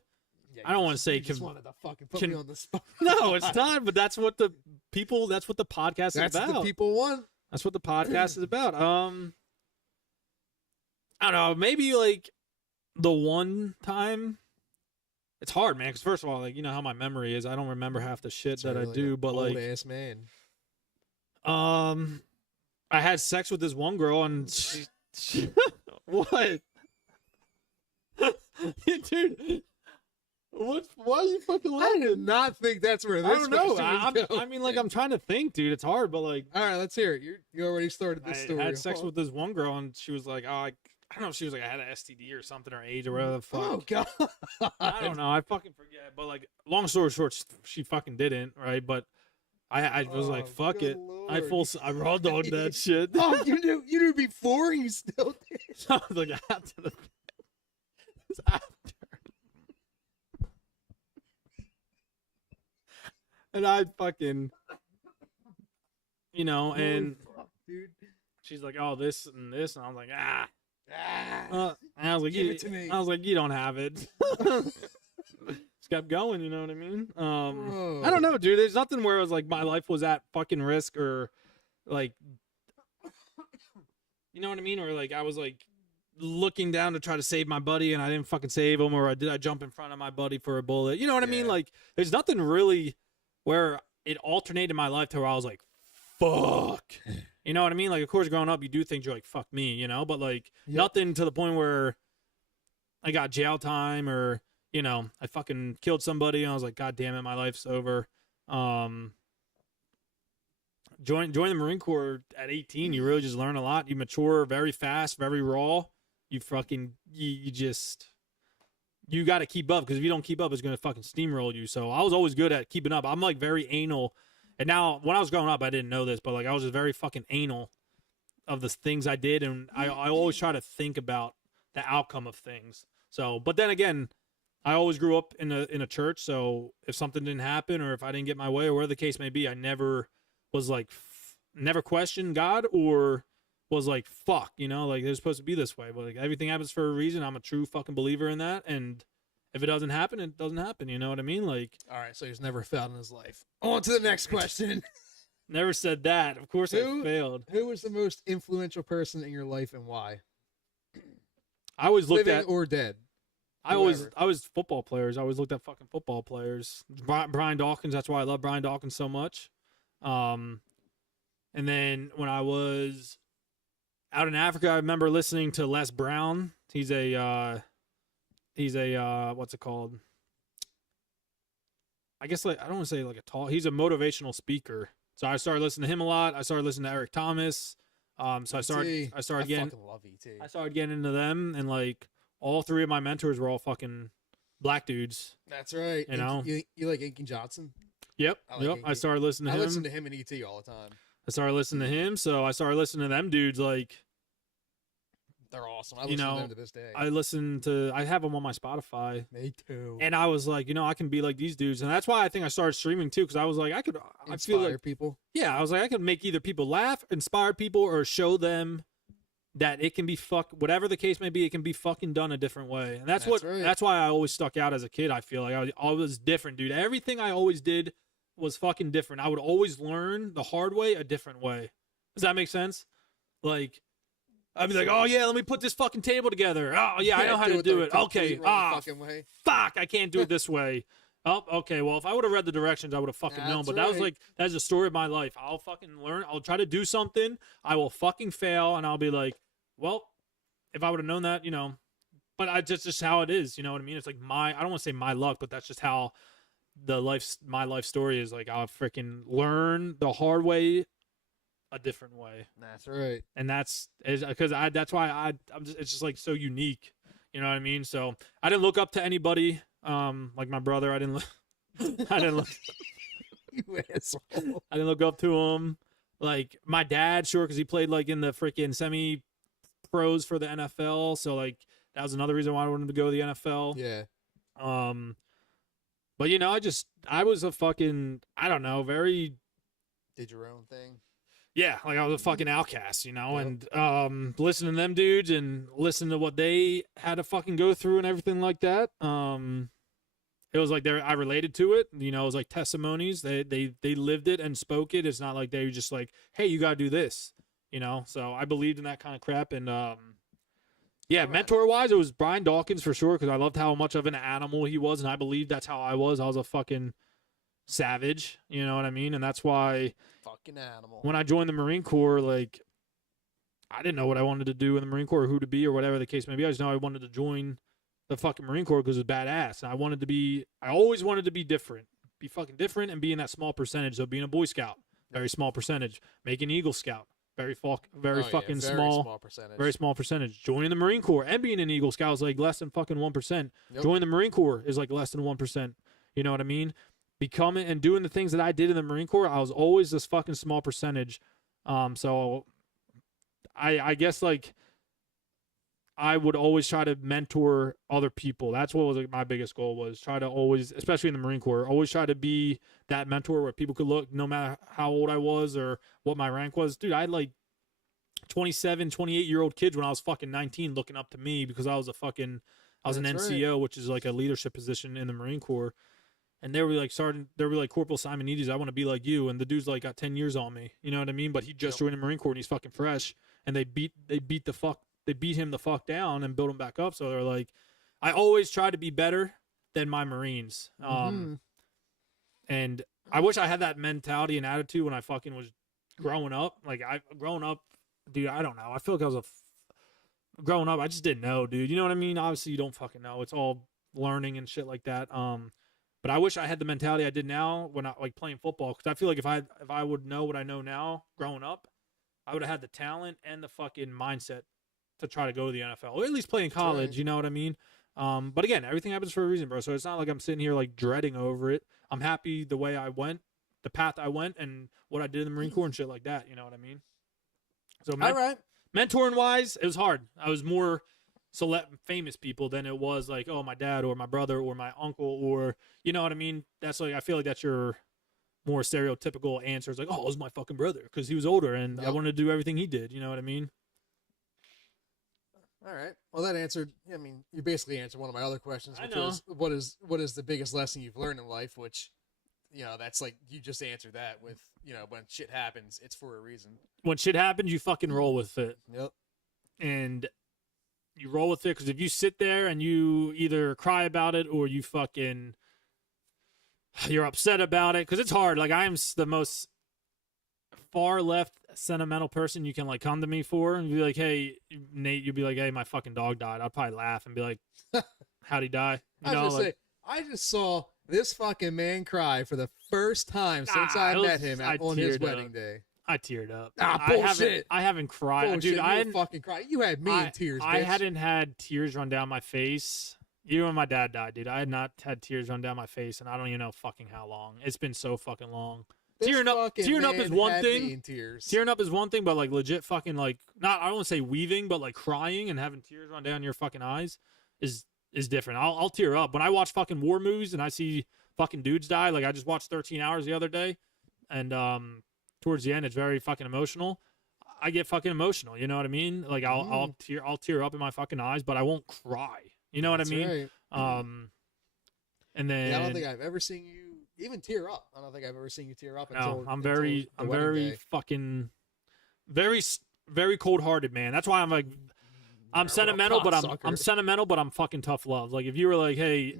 Yeah, I don't want to say. you just wanted to fucking put me on the spot. No, it's not. But that's what the people. That's what the podcast That's is about. what the people want. That's what the podcast is about. I don't know. Maybe like the one time. It's hard, man. Because first of all, like you know how my memory is. I don't remember half the shit that I do. But old like, ass man. I had sex with this one girl, and what, dude? What? Why are you fucking I laughing? did not think that's where this I don't know. question was going. I mean, like I'm trying to think, dude. It's hard, but like. All right, let's hear it. You already started this I story. had sex with this one girl, and she was like, "Oh, I don't know if she was like I had an STD or something, or AIDS or whatever the fuck." Oh god. I don't know. I fucking forget. But like, long story short, she fucking didn't, right? But I was like, "Fuck good it." Lord. I raw dogged that shit. Oh, you knew before you still did. So I was like after the. It was after. And I fucking, you know, and fuck, dude. she's like, "Oh, this and this," and I was like, "Ah." Ah, And I was like, give you, it to me. I was like, "You don't have it." Just kept going, you know what I mean? I don't know, dude. There's nothing where it was like my life was at fucking risk or like, you know what I mean? Or like I was like looking down to try to save my buddy and I didn't fucking save him, or did I jump in front of my buddy for a bullet? You know what I mean? Yeah. Like, there's nothing really where it alternated in my life to where I was like, fuck. You know what I mean? Like, of course, growing up, you do things you're like, fuck me, you know? But, like, nothing to the point where I got jail time or, you know, I fucking killed somebody and I was like, God damn it, my life's over. Join the Marine Corps at 18, you really just learn a lot. You mature very fast, very raw. You fucking, you just, you got to keep up, because if you don't keep up, it's going to fucking steamroll you. So I was always good at keeping up. I'm like very anal. And now, when I was growing up, I didn't know this, but like I was just very fucking anal of the things I did. And I always try to think about the outcome of things. So, but then again, I always grew up in a church. So if something didn't happen, or if I didn't get my way, or whatever the case may be, I never was like, never questioned God, or was like, fuck, you know, like they're supposed to be this way. But like everything happens for a reason. I'm a true fucking believer in that. And if it doesn't happen, it doesn't happen. You know what I mean? Like, all right, so he's never failed in his life. On to the next question. never said that. Of course I failed. Who was the most influential person in your life and why? I always looked Living at or dead. I was football players. I always looked at fucking football players. Brian Dawkins. That's why I love Brian Dawkins so much. And then when I was out in Africa, I remember listening to Les Brown. He's a what's it called? I guess, like, I don't want to say like he's a motivational speaker. So I started listening to him a lot. I started listening to Eric Thomas. So I started getting fucking love E.T. I started getting into them, and like all three of my mentors were all fucking black dudes. That's right. You know? You like Inky Johnson? Yep. I like Yep. Inky. I started listening to him. I listen to him and E.T. all the time. I started listening to him, so I started listening to them dudes. Like, they're awesome. I listen to them to this day. I have them on my Spotify. Me too. And I was like, you know, I can be like these dudes. And that's why I think I started streaming too, because I was like, I feel like people. Yeah, I was like, I could make either people laugh, inspire people, or show them that it can be whatever the case may be, it can be fucking done a different way. And that's right. That's why I always stuck out as a kid. I feel like I was different, dude. Everything I always did was fucking different. I would always learn the hard way, a different way. Does that make sense? Like, I'd be like, oh yeah, let me put this fucking table together. Oh yeah, I know how to do it. Okay. Fuck, I can't do it this way. Oh, okay. Well, if I would have read the directions, I would have fucking known. But that's the story of my life. I'll fucking learn. I'll try to do something. I will fucking fail, and I'll be like, well, if I would have known that, you know. But just how it is. You know what I mean? It's like I don't want to say my luck, but that's just how my life story is. Like, I'll freaking learn the hard way, a different way. That's right. And that's why it's just like so unique. You know what I mean? So I didn't look up to anybody. Like my brother, I didn't look You asshole. I didn't look up to him. Like my dad, sure, because he played like in the freaking semi pros for the NFL. So like that was another reason why I wanted to go to the NFL. Yeah. But you know, I was a fucking, I don't know, very did your own thing. Yeah, like I was a fucking outcast, you know, and listening to them dudes and listening to what they had to fucking go through and everything like that. It was like I related to it, you know. It was like testimonies. They lived it and spoke it. It's not like they were just like, hey, you gotta do this, you know. So I believed in that kind of crap. And yeah, mentor wise, it was Brian Dawkins for sure, because I loved how much of an animal he was, and I believed that's how I was. I was a fucking savage, you know what I mean? And that's why fucking animal. When I joined the Marine Corps, like, I didn't know what I wanted to do in the Marine Corps, or who to be, or whatever the case may be. I just know I wanted to join the fucking Marine Corps because it was badass. And I always wanted to be different, be fucking different, and be in that small percentage. So being a Boy Scout, very small percentage. Making Eagle Scout, very fucking small percentage. Very small percentage. Joining the Marine Corps and being an Eagle Scout is like less than fucking 1%. Yep. Joining the Marine Corps is like less than 1%. You know what I mean? Becoming and doing the things that I did in the Marine Corps, I was always this fucking small percentage. So I guess like I would always try to mentor other people. That's what was like my biggest goal, was try to always, especially in the Marine Corps, always try to be that mentor where people could look, no matter how old I was or what my rank was. Dude, I had like 27, 28-year-old kids when I was fucking 19 looking up to me because I was an NCO, which is like a leadership position in the Marine Corps. And they were like Corporal Simonides, I want to be like you. And the dude's like got 10 years on me. You know what I mean? But he just joined the Marine Corps and he's fucking fresh. And they beat the fuck they beat him the fuck down and built him back up. So they're like, I always try to be better than my Marines. And I wish I had that mentality and attitude when I fucking was growing up. Like growing up, dude, I don't know. I feel like I was growing up, I just didn't know, dude. You know what I mean? Obviously, you don't fucking know. It's all learning and shit like that. But I wish I had the mentality I did now when I like playing football, because I feel like if I would know what I know now growing up, I would have had the talent and the fucking mindset to try to go to the NFL, or at least play in college. Right. You know what I mean? But again, everything happens for a reason, bro. So it's not like I'm sitting here like dreading over it. I'm happy the way I went, the path I went, and what I did in the Marine Corps and shit like that. You know what I mean? So all right. Mentoring wise, it was hard. I was more famous people than it was like, oh, my dad or my brother or my uncle, or you know what I mean? That's like, I feel like that's your more stereotypical answer. It's like, oh, it was my fucking brother because he was older and I wanted to do everything he did. You know what I mean? All right. Well, that answered. I mean, you basically answered one of my other questions, which was what is the biggest lesson you've learned in life? Which, that's like you just answered that with, when shit happens, it's for a reason. When shit happens, you fucking roll with it. Yep. And you roll with it, because if you sit there and you either cry about it or you're upset about it, because it's hard. Like, I am the most far left sentimental person you can like come to me for and be like, hey, Nate, you'd be like, hey, my fucking dog died. I'd probably laugh and be like, how'd he die? I just saw this fucking man cry for the first time since I met him on his wedding day. I teared up. Bullshit. I haven't cried. Bullshit. Dude, I fucking cried. You had me in tears, bitch. I hadn't had tears run down my face. Even when my dad died, dude, I had not had tears run down my face, and I don't even know fucking how long. It's been so fucking long. Tearing up is one thing. Tearing up is one thing, but like legit fucking like not, I don't want to say weaving, but like crying and having tears run down your fucking eyes is different. I'll tear up when I watch fucking war movies and I see fucking dudes die. Like I just watched 13 Hours the other day, and towards the end it's very fucking emotional. I get fucking emotional. You know what I mean? Like I'll tear up in my fucking eyes, but I won't cry. You know what I mean? Right. And then I don't think I've ever seen you even tear up. I don't think I've ever seen you tear up. I'm very fucking, very, very cold-hearted, man. That's why I'm like, I'm sentimental, but I'm sentimental, but I'm fucking tough love. Like if you were like, hey,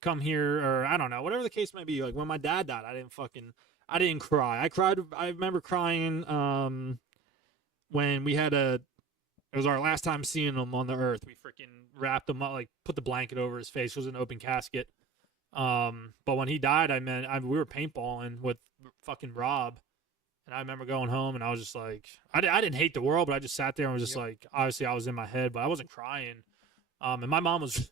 come here, or I don't know, whatever the case might be. Like when my dad died, I didn't cry. I cried. I remember crying when it was our last time seeing him on the earth. We freaking wrapped him up, like put the blanket over his face. It was an open casket. But when he died, we were paintballing with fucking Rob, and I remember going home and I was just like, I didn't hate the world, but I just sat there and was just like, obviously I was in my head, but I wasn't crying. And my mom was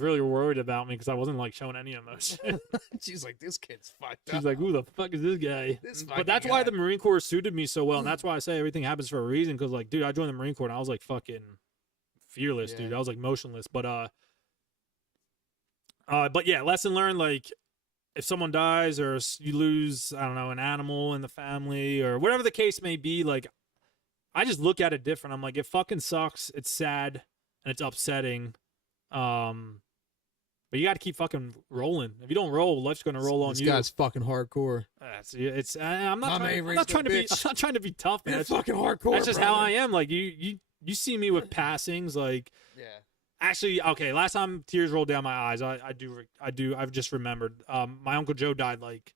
really worried about me because I wasn't like showing any emotion. She's like, this kid's fucked up. She's like, who the fuck is this guy? But that's why the Marine Corps suited me so well, and that's why I say everything happens for a reason. Because like, dude, I joined the Marine Corps and I was like fucking fearless, dude. I was like motionless, but yeah, lesson learned, like if someone dies or you lose, I don't know, an animal in the family or whatever the case may be, like I just look at it different. I'm like, it fucking sucks. It's sad and it's upsetting. But you got to keep fucking rolling. If you don't roll, life's going to roll on you. This guy's fucking hardcore. I'm not trying to be tough, man. It's fucking hardcore. That's just how I am. Like you see me with passings, like Actually, okay. Last time tears rolled down my eyes, I've just remembered. My Uncle Joe died like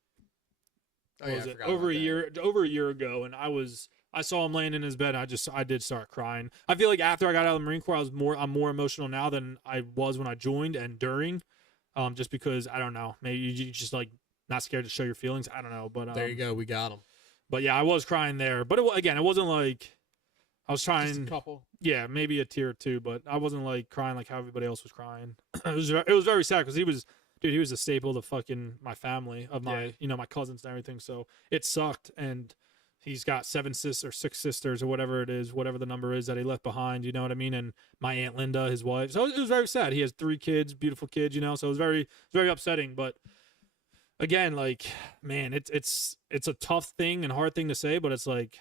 over a year ago, and I saw him laying in his bed. And I did start crying. I feel like after I got out of the Marine Corps, I'm more emotional now than I was when I joined and during, just because I don't know. Maybe you just like not scared to show your feelings. I don't know, but there you go. We got him. But yeah, I was crying there. But it wasn't like I was trying. Just a couple. Yeah, maybe a tear or two, but I wasn't like crying like how everybody else was crying. It was very sad because he was a staple of fucking my family, of my my cousins and everything. So it sucked, and he's got 7 sisters or 6 sisters or whatever it is, whatever the number is that he left behind. You know what I mean? And my Aunt Linda, his wife. So it was very sad. He has 3 kids, beautiful kids. So it was very upsetting. But again, like man, it's a tough thing and hard thing to say, but it's like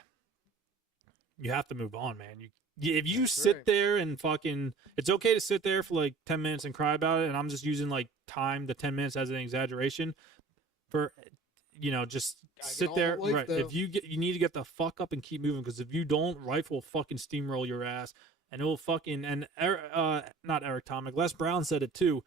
you have to move on, man. If you sit there and fucking, it's okay to sit there for like 10 minutes and cry about it. And I'm just using like the 10 minutes as an exaggeration for, just sit on there. with life, Right. though. If you need to get the fuck up and keep moving, because if you don't, life will fucking steamroll your ass, and it will fucking not Eric Tomic, Les Brown said it too.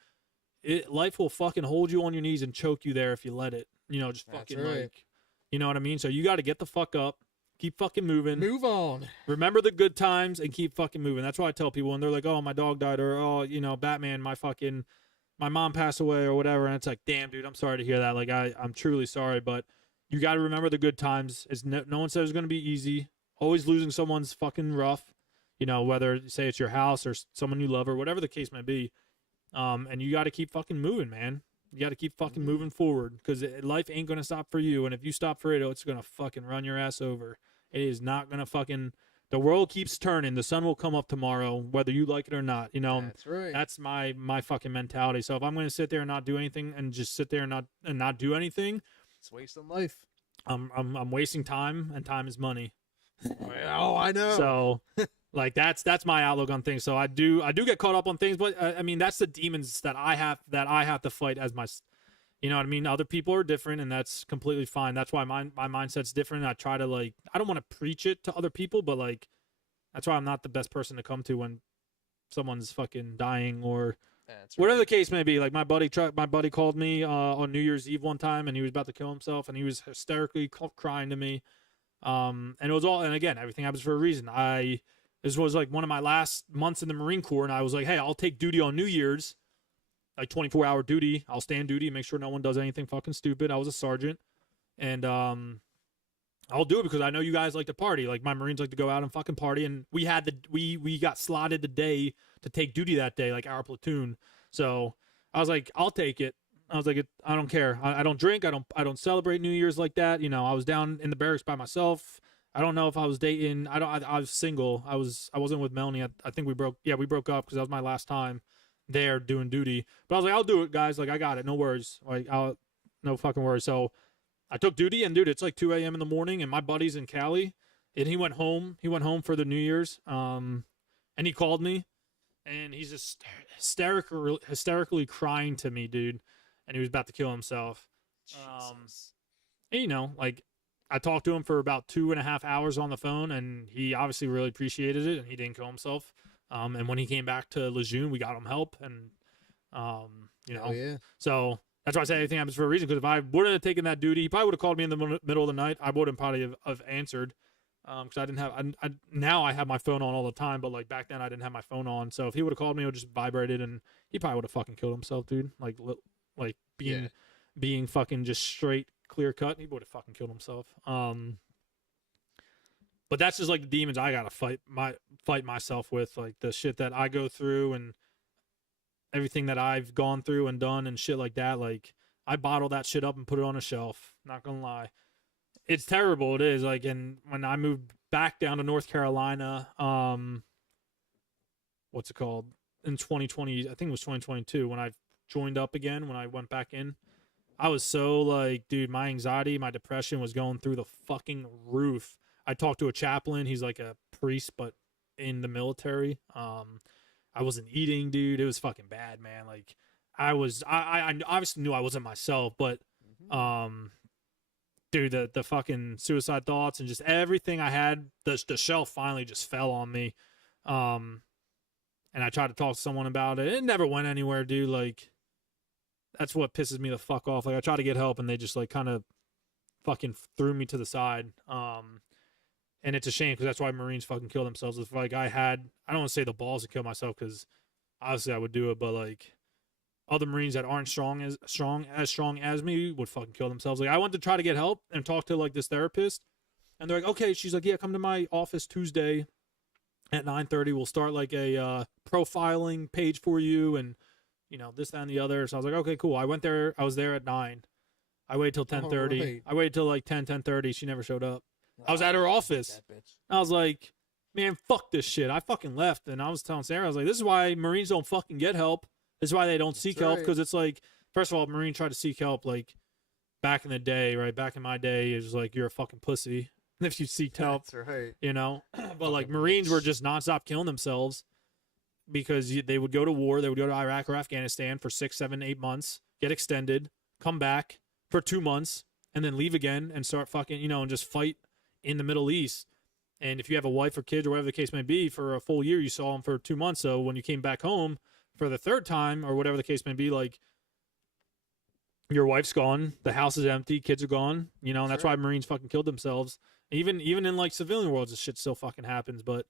Life will fucking hold you on your knees and choke you there if you let it. Just That's fucking right. like, you know what I mean. So you got to get the fuck up, keep fucking moving, Move on. remember the good times, and keep fucking moving. That's why I tell people when they're like, "Oh, my dog died," or "Oh, Batman, my mom passed away," or whatever, and it's like, "Damn, dude, I'm sorry to hear that. Like, I'm truly sorry, but you got to remember the good times. It's no one says it's gonna be easy. Always losing someone's fucking rough. Whether say it's your house or someone you love or whatever the case may be. And you got to keep fucking moving, man. You got to keep fucking moving forward because life ain't gonna stop for you. And if you stop for it, it's gonna fucking run your ass over. It is not gonna fucking. The world keeps turning. The sun will come up tomorrow, whether you like it or not. That's right. That's my fucking mentality. So if I'm gonna sit there and not do anything, and just sit there and not do anything, It's wasting life. I'm wasting time, and time is money. Oh, I know. So, like that's my outlook on things. So I do get caught up on things, but I mean that's the demons that I have to fight as my, you know what I mean. Other people are different, and that's completely fine. That's why my mindset's different. I try to I don't want to preach it to other people, but that's why I'm not the best person to come to when someone's fucking dying or whatever the case may be. Like my buddy called me on New Year's Eve one time, and he was about to kill himself, and he was hysterically crying to me. And it was all, and again, everything happens for a reason. This was like one of my last months in the Marine Corps, and I was like, hey, I'll take duty on New Year's, like 24-hour duty. I'll stand duty, make sure no one does anything fucking stupid. I was a sergeant, and I'll do it because I know you guys like to party. Like my Marines like to go out and fucking party, and we got slotted the day to take duty that day, like our platoon. So I was like, I'll take it. I was like, I don't care. I don't drink. I don't celebrate New Year's like that. I was down in the barracks by myself. I don't know if I was dating. I was single. I wasn't with Melanie. I think we broke up because that was my last time there doing duty. But I was like, I'll do it, guys. Like I got it. No worries. Like no fucking worries. So I took duty, and dude, it's like 2 a.m. in the morning, and my buddy's in Cali, and he went home. He went home for the New Year's. And he called me, and he's just hysterically crying to me, dude. And he was about to kill himself. And, I talked to him for about 2.5 hours on the phone, and he obviously really appreciated it, and he didn't kill himself. And when he came back to Lejeune, we got him help, and yeah. So that's why I say everything happens for a reason. Because if I wouldn't have taken that duty, he probably would have called me in the middle of the night. I wouldn't probably have answered. Because I didn't have. Now I have my phone on all the time, but back then I didn't have my phone on. So if he would have called me, it would just vibrated, and he probably would have fucking killed himself, dude. Being fucking just straight clear cut, he would have fucking killed himself. But that's just the demons I gotta fight myself with, the shit that I go through and everything that I've gone through and done and shit like that. I bottle that shit up and put it on a shelf. Not gonna lie, it's terrible. It is. And when I moved back down to North Carolina, what's it called, in 2020? I think it was 2022 when I joined up again. When I went back in, I was so dude, my anxiety, my depression was going through the fucking roof. I talked to a chaplain. He's like a priest, but in the military. I wasn't eating, dude. It was fucking bad, man. I obviously knew I wasn't myself, but, dude, the fucking suicide thoughts and just everything I had, the shelf finally just fell on me. And I tried to talk to someone about it. It never went anywhere, dude. That's what pisses me the fuck off. I try to get help, and they just kind of fucking threw me to the side. And it's a shame because that's why Marines fucking kill themselves. If I don't want to say the balls to kill myself because obviously I would do it, but other Marines that aren't as strong as me would fucking kill themselves. I went to try to get help and talk to this therapist, and they're like, okay, she's like, yeah, come to my office Tuesday at 9:30. We'll start a profiling page for you, and this, that, and the other. So I was like, okay, cool. I went there. I was there at 9. I waited till 10:30. Right. I waited till 10:30. She never showed up. I was at her office. That bitch. I was like, man, fuck this shit. I fucking left. And I was telling Sarah, I was like, this is why Marines don't fucking get help. This is why they don't seek help. Because it's first of all, Marine tried to seek help back in the day, right? Back in my day, it was you're a fucking pussy if you seek help. That's right. But Marines were just nonstop killing themselves because they would go to war. They would go to Iraq or Afghanistan for 6, 7, 8 months, get extended, come back for 2 months, and then leave again and start fucking, and just fight in the Middle East. And if you have a wife or kids or whatever the case may be, for a full year, you saw them for 2 months. So when you came back home for the third time or whatever the case may be, like, your wife's gone, the house is empty, kids are gone, and that's why Marines fucking killed themselves. Even in like civilian worlds, this shit still fucking happens. But,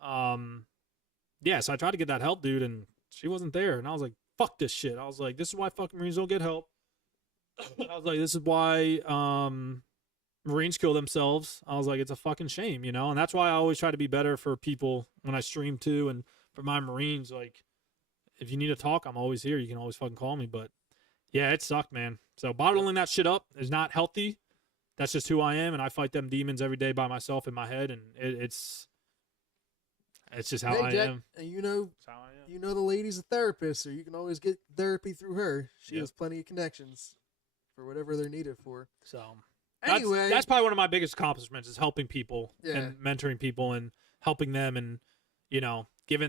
yeah, so I tried to get that help, dude, and she wasn't there. And I was like, fuck this shit. I was like, this is why fucking Marines don't get help. I was like, this is why Marines kill themselves. I was like, it's a fucking shame, and that's why I always try to be better for people when I stream too. And for my Marines, like, if you need to talk, I'm always here. You can always fucking call me. But yeah, it sucked, man. So bottling that shit up is not healthy. That's just who I am, and I fight them demons every day by myself in my head, and it's just how I am. And It's how I am. the lady's a therapist, so you can always get therapy through her. She has plenty of connections for whatever they're needed for. So anyway, that's probably one of my biggest accomplishments is helping people and mentoring people and helping them and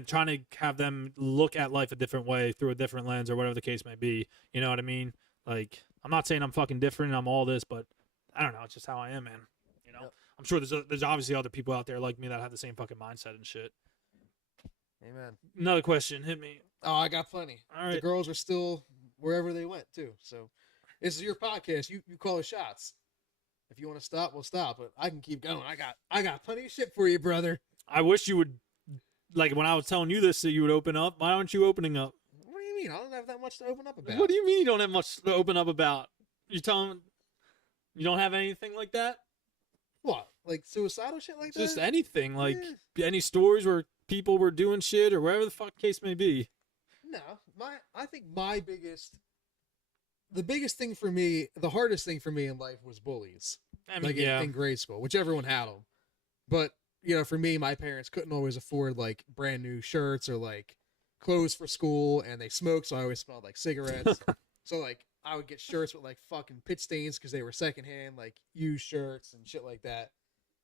trying to have them look at life a different way through a different lens or whatever the case may be. You know what I mean? Like, I'm not saying I'm fucking different. I'm all this, but I don't know. It's just how I am, man. Yep. I'm sure there's obviously other people out there like me that have the same fucking mindset and shit. Amen. Another question, hit me. Oh, I got plenty. All right. The girls are still wherever they went too. So this is your podcast. You call the shots. If you want to stop, we'll stop. But I can keep going. I got plenty of shit for you, brother. I wish you would, like, when I was telling you this, that you would open up. Why aren't you opening up? What do you mean? I don't have that much to open up about. What do you mean you don't have much to open up about? You telling you don't have anything like that? What? Like suicidal shit like that? Just anything, like any stories where people were doing shit or whatever the fuck case may be. No, I think the biggest thing for me, the hardest thing for me in life was bullies. I mean, in grade school, which everyone had them. But, for me, my parents couldn't always afford like brand new shirts or like clothes for school, and they smoked, so I always smelled like cigarettes. So like I would get shirts with like fucking pit stains because they were secondhand, like used shirts and shit like that.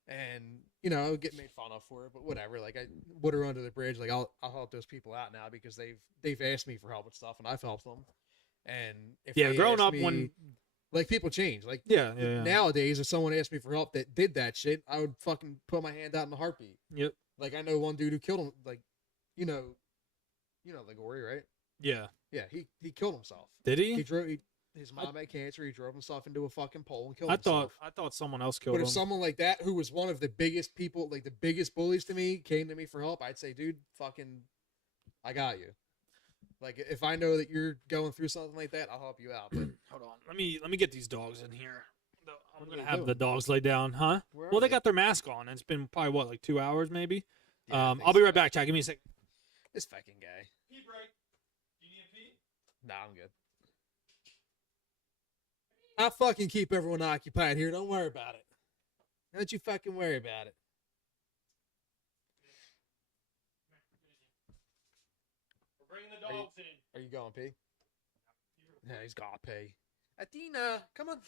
And I would get made fun of for it, but whatever. Like, I water under the bridge. Like, I'll help those people out now because they've asked me for help and stuff, and I've helped them. And if they growing ask up me, when like, people change. Like, yeah. Nowadays, if someone asked me for help that did that shit, I would fucking put my hand out in a heartbeat. Yep. Like, I know one dude who killed him. Like, Ligori, right? Yeah. Yeah, he killed himself. Did he? His mom had cancer. He drove himself into a fucking pole and killed himself. I thought someone else killed him. But if someone like that, who was one of the biggest people, like the biggest bullies to me, came to me for help, I'd say, dude, fucking, I got you. Like, if I know that you're going through something like that, I'll help you out. But hold on, let me get these dogs in here. I'm gonna have doing? the dogs lay down, huh? Well, they got their mask on, and it's been probably what, like 2 hours, maybe. Yeah, I'll be right back, Chad. Give me a sec. This fucking guy. Pee break. Do you need a pee? Nah, I'm good. I'll fucking keep everyone occupied here. Don't worry about it. Don't you fucking worry about it. We're bringing the dogs in. Are you going pee? Yeah, he's got to pee. Athena, come on.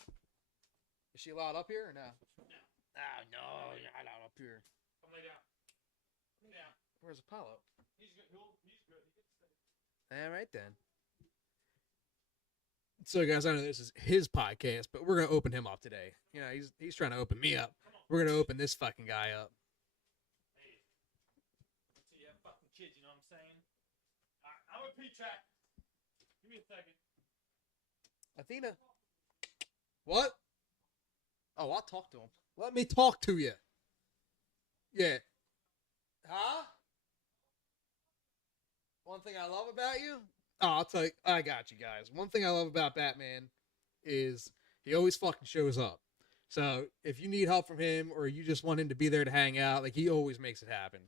Is she allowed up here or no? No. Oh, no, you're not allowed up here. Come lay down. Lay down. Where's Apollo? He's good. He's good. He gets stay. All right, then. So, guys, I know this is his podcast, but we're going to open him up today. He's trying to open me up. We're going to open this fucking guy up. Hey, so you have fucking kids, you know what I'm saying? I'm a pee track. Give me a second. Athena. What? Oh, I'll talk to him. Let me talk to you. Yeah. Huh? One thing I love about you? Oh, I'll tell you. I got you guys. One thing I love about Batman is he always fucking shows up. So if you need help from him or you just want him to be there to hang out, like, he always makes it happen.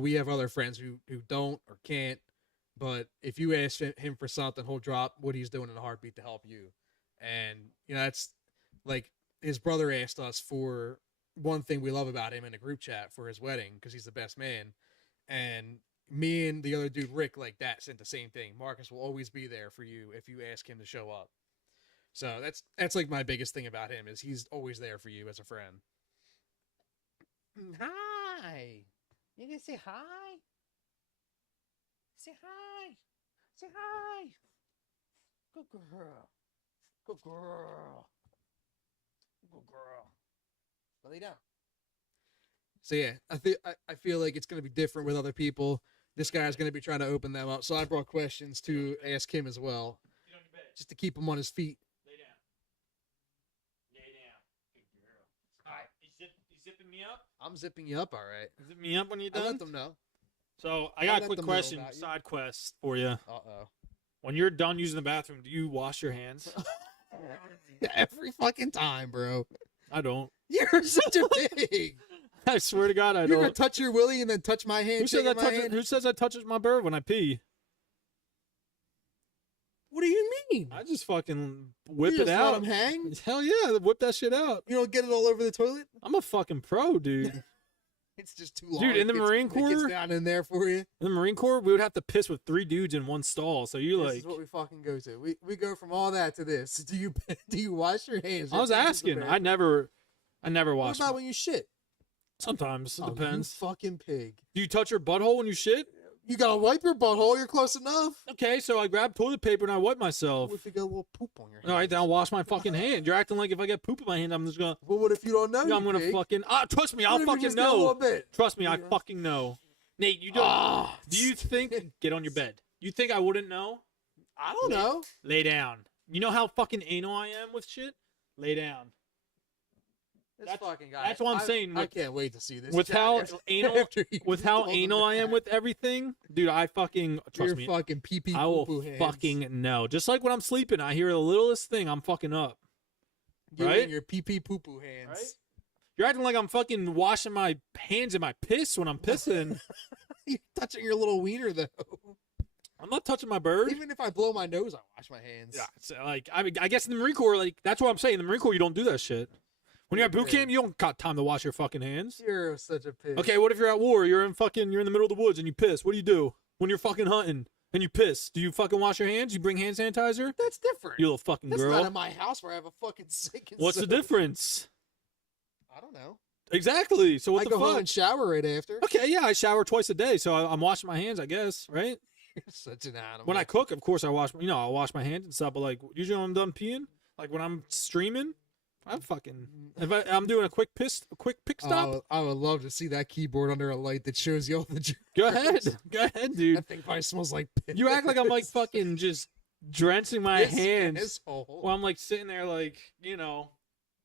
We have other friends who don't or can't, but if you ask him for something, he'll drop what he's doing in a heartbeat to help you. And, that's like his brother asked us for one thing we love about him in a group chat for his wedding because he's the best man. And me and the other dude, Rick, like that, sent the same thing. Marcus will always be there for you if you ask him to show up. So that's like my biggest thing about him is he's always there for you as a friend. Hi. You gonna say hi? Say hi. Say hi. Good girl. Good girl. Good girl. Lay down. So yeah, I feel like it's gonna be different with other people. This guy's gonna be trying to open them up. So I brought questions to ask him as well, Get on your bed. just to keep him on his feet. Lay down. Lay down. Good girl. All right. You zipping me up? I'm zipping you up, all right. Zip me up when you're I done? let them know. So I I got a let quick them know question, about you. side quest for you. Uh-oh. When you're done using the bathroom, do you wash your hands? Every fucking time, bro. I don't. You're such a pig. I swear to God, I You're gonna don't. touch your willy and then touch my hand. Who says that touches my bird when I pee? What do you mean? I just fucking whip You it just out. Let him hang. Hell yeah, whip that shit out. You don't get it all over the toilet. I'm a fucking pro, dude. It's just too long. Dude, in the Marine It gets Corps- down in there for you. In the Marine Corps, we would have to piss with 3 dudes in one stall. So you This like, is what we fucking go to. We go from all that to this. Do you wash your hands? I was asking. I never What washed. about when you shit? Sometimes it Oh, depends. You fucking pig. Do you touch your butthole when you shit? You gotta wipe your butthole. You're close enough. Okay, so I grab toilet paper and I wipe myself. What if you get a little poop on your hand? All right, then I'll wash my fucking hand. You're acting like if I get poop in my hand, I'm just gonna. Well, what if you don't know? I'm you gonna pig? fucking. Trust me, What I'll if you fucking just get a little know. bit? Trust me, I Yeah. fucking know. Nate, you don't. Do you think? Get on your bed. You think I wouldn't know? I don't know. Lay down. You know how fucking anal I am with shit? Lay down. This That's- fucking guy. that's what I'm saying I with- can't wait to see this. with chat how after- anal- after you With how told him anal I am that. with everything, dude, I fucking trust your me. fucking pee pee I will poo hands. fucking know. Just like when I'm sleeping, I hear the littlest thing, I'm fucking up. You right? and your pee pee poo poo hands. Right? You're acting like I'm fucking washing my hands in my piss when I'm pissing. You're touching your little wiener though. I'm not touching my bird. Even if I blow my nose, I wash my hands. Yeah, it's like I guess in the Marine Corps, like that's what I'm saying. In the Marine Corps, you don't do that shit. When you're at boot camp, you don't got time to wash your fucking hands. You're such a pig. Okay, what if you're at war? You're in the middle of the woods and you piss. What do? When you're fucking hunting and you piss, do you fucking wash your hands? You bring hand sanitizer? That's different. You little fucking That's girl. not in my house where I have a fucking sink. And What's the soap. difference? I don't know. Exactly. So what I the go home fuck? and shower right after. Okay, yeah, I shower twice a day, so I'm washing my hands, I guess, right? You're such an animal. When I cook, of course, I'll wash my hands and stuff. But like usually when I'm done peeing, like when I'm streaming, I'm doing a quick pick stop. I would love to see that keyboard under a light that shows you all the. Go ahead, dude. That thing probably smells like piss. You act like I'm like fucking just drenching my Yes, hands asshole. while I'm like sitting there, like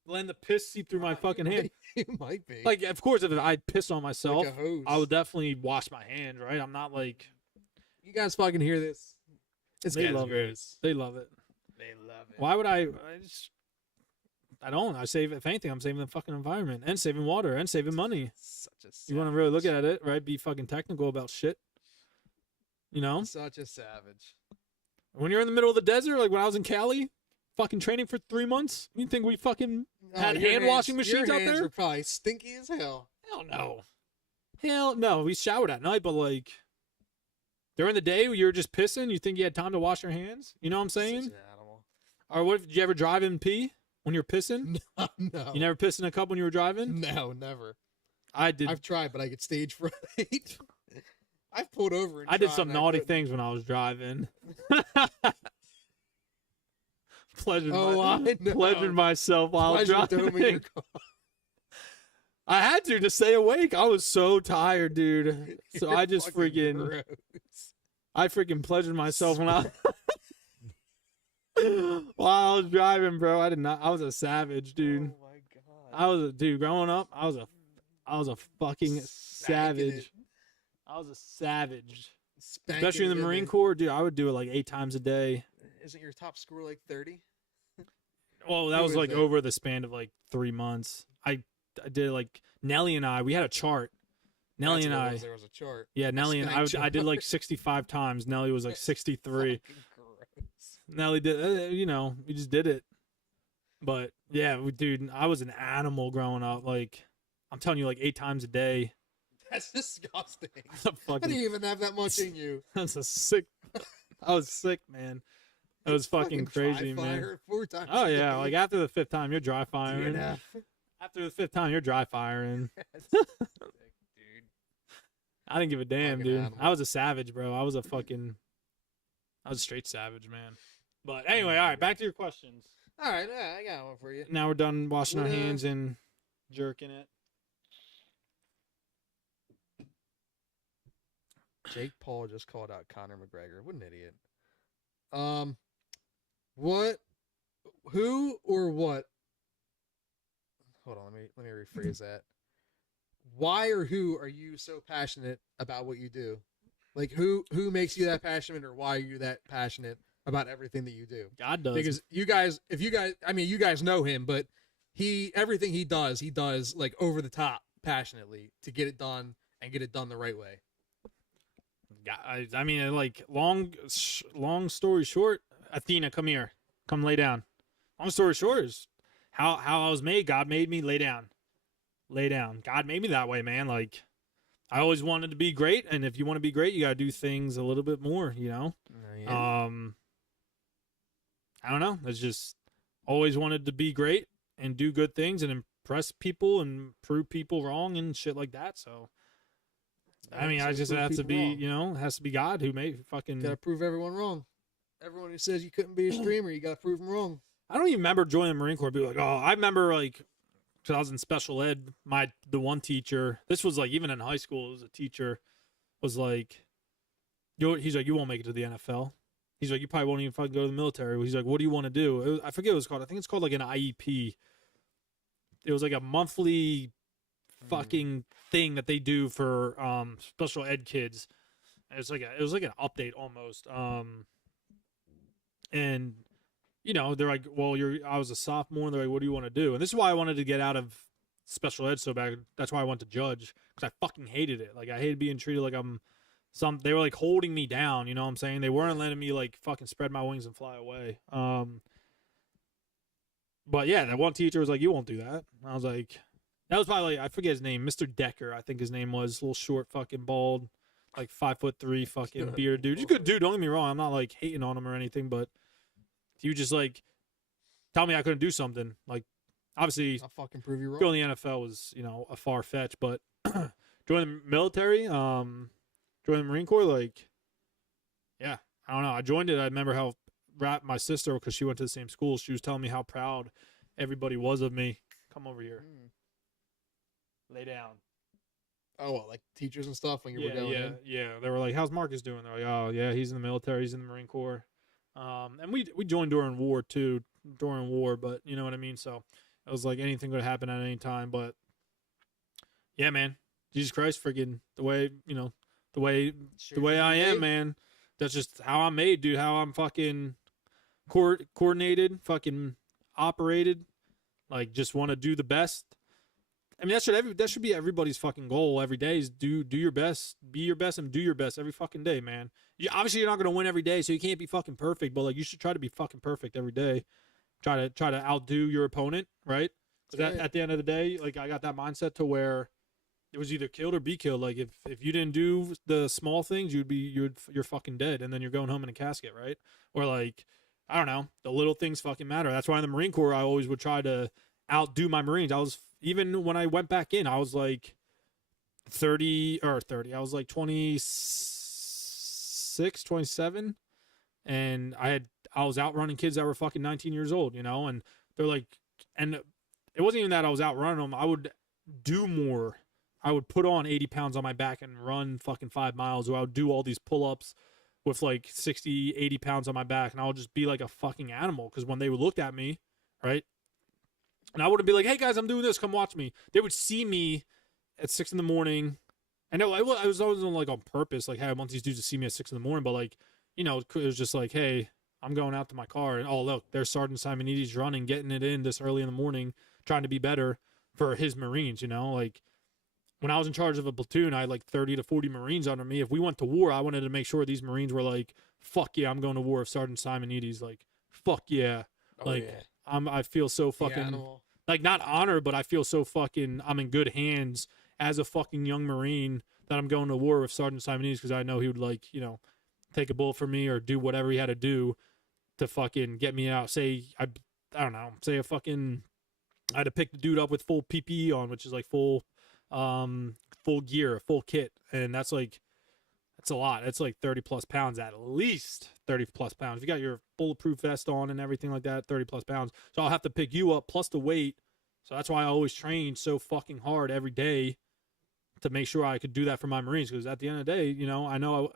letting the piss seep through my fucking hand. You might be. Like, of course, if I piss on myself, like a hose. I would definitely wash my hands, right? I'm not like You guys fucking hear this? This They guy's love it. gross. they love it. They love it. Why would I don't. I save, if anything, I'm saving the fucking environment and saving water and saving money. Such a savage. You want to really look at it, right? Be fucking technical about shit. You know? Such a savage. When you're in the middle of the desert, like when I was in Cali, fucking training for 3 months, you think we fucking had your hand hands- washing machines your out hands there? were probably stinky as hell. Hell no. Hell no. We showered at night, but like during the day, you're just pissing. You think you had time to wash your hands? You know what I'm saying? Such an animal. Or what? Did you ever drive and pee when you're pissing? No. You never pissed in a cup when you were driving? No, never. I did. I've tried, but I get stage fright. I've pulled over. And I did tried, some and I naughty couldn't. things when I was driving. pleasured, Oh, my, I know. pleasured myself while Pleasure driving. dome in your car. I had to stay awake. I was so tired, dude. So You're I just fucking freaking, gross. I freaking pleasured myself when I, while I was driving, bro. I did not. I was a savage, dude. Oh my god. I was a dude. Growing up, I was a fucking Spanking savage. it. I was a savage, Spanking especially in it the Marine there. Corps, dude. I would do it like 8 times a day. Isn't your top score like 30? Well, that Who was is like it? over the span of like 3 months. I did like Nelly and I. We had a chart. Nelly That's and what it I. was, there was a chart. Yeah, Nelly and spank I did like chart. 65 times. Nelly was like 63. Fucking gross. Nelly did. We just did it. But yeah, dude, I was an animal growing up. Like I'm telling you, like 8 times a day. That's disgusting. That's a How do fucking. you even have that much in you? That's a sick. I was sick, man. That was fucking crazy, dry man. fire 4 times Oh a yeah, day. like after the 5th time, you're dry firing. DNF. After the 5th time, you're dry firing. That's sick, dude. I didn't give a damn, Fucking dude. animal. I was a savage, bro. I was a straight savage, man. But anyway, all right, back to your questions. All right, yeah, I got one for you. Now we're done washing our What, hands and jerking it. Jake Paul just called out Conor McGregor. What an idiot. Um, what, who, or what? Hold on, let me rephrase that. Why or who are you so passionate about what you do? Like who makes you that passionate, or why are you that passionate about everything that you do? God does. Because you guys, I mean, you guys know him, but everything he does like over the top passionately to get it done and get it done the right way. I mean, like long story short, Athena, come here, come lay down. Long story short is how I was made. God made me. Lay down, lay down. God made me that way, man. Like I always wanted to be great, and if you want to be great, you gotta do things a little bit more. You know. Yeah. I don't know. It's just always wanted to be great and do good things and impress people and prove people wrong and shit like that. So. I mean, I just have to be, wrong. you know, it has to be God who made fucking. Gotta prove everyone wrong. Everyone who says you couldn't be a streamer, you gotta prove them wrong. I don't even remember joining the Marine Corps. Be like, oh, I remember like, because I was in special ed. The one teacher. This was like even in high school. It was a teacher was like, he's like, you won't make it to the NFL. He's like, you probably won't even fucking go to the military. He's like, what do you want to do? I forget what it was called. I think it's called like an IEP. It was like a monthly fucking thing that they do for special ed kids. And it was like an update almost. And you know, they're like, well, I was a sophomore, and they're like, what do you want to do? And this is why I wanted to get out of special ed so bad. That's why I went to judge, because I fucking hated it. Like I hated being treated like I'm they were like holding me down, you know what I'm saying? They weren't letting me like fucking spread my wings and fly away. But yeah, that one teacher was like, you won't do that. And I was like, that was probably like, I forget his name, Mr. Decker, I think his name was, little short, fucking bald, like 5'3", fucking beard dude. He's a good dude. Don't get me wrong. I'm not like hating on him or anything, but you just like tell me I couldn't do something. Like obviously, I'll fucking prove you wrong. going to the NFL was, you know, a far fetch, but joining the military, joining the Marine Corps, like, yeah, I don't know. I joined it. I remember how my sister, because she went to the same school, she was telling me how proud everybody was of me. Come over here. Lay down. Oh, well, like teachers and stuff when you were going in? Yeah. They were like, how's Marcus doing? They're like, oh, yeah, he's in the military. He's in the Marine Corps. And we joined during war, too, but you know what I mean? So it was like anything could happen at any time. But, yeah, man, Jesus Christ, freaking the way, you know, the way I am, man. That's just how I'm made, dude, how I'm fucking coordinated, fucking operated, like just want to do the best. I mean, that should be everybody's fucking goal every day is do your best, be your best, and do your best every fucking day, man. Obviously you're not gonna win every day, so you can't be fucking perfect, but like you should try to be fucking perfect every day. Try to outdo your opponent, right? Because at the end of the day, like I got that mindset to where it was either killed or be killed. Like if you didn't do the small things, you're fucking dead, and then you're going home in a casket, right? Or like I don't know, the little things fucking matter. That's why in the Marine Corps I always would try to outdo my Marines. I was even when I went back in, I was like 30. I was like 26, 27, and I was outrunning kids that were fucking 19 years old, you know, and they're like, and it wasn't even that I was outrunning them. I would do more. I would put on 80 pounds on my back and run fucking 5 miles, or I would do all these pull-ups with like 60, 80 pounds on my back, and I would just be like a fucking animal. Because when they would look at me, right, and I wouldn't be like, hey guys, I'm doing this, come watch me. They would see me at 6 a.m. And I was always like on purpose, like, hey, I want these dudes to see me at 6 a.m. But like, you know, it was just like, hey, I'm going out to my car, and oh look, there's Sergeant Simonides running, getting it in this early in the morning, trying to be better for his Marines, you know, like. When I was in charge of a platoon, I had like 30 to 40 Marines under me. If we went to war, I wanted to make sure these Marines were like, fuck yeah, I'm going to war with Sergeant Simonides. Like, fuck yeah. Oh, like, yeah. I feel so fucking, like, not honored, but I feel so fucking, I'm in good hands as a fucking young Marine that I'm going to war with Sergeant Simonides, because I know he would, like, you know, take a bullet for me or do whatever he had to do to fucking get me out. Say, I don't know, say a fucking, I had to pick the dude up with full PPE on, which is like full gear, full kit, and that's It's a lot. It's like 30 plus pounds, at least 30 plus pounds. If you got your bulletproof vest on and everything like that, 30 plus pounds. So I'll have to pick you up plus the weight. So that's why I always train so fucking hard every day to make sure I could do that for my Marines. Because at the end of the day, you know, I know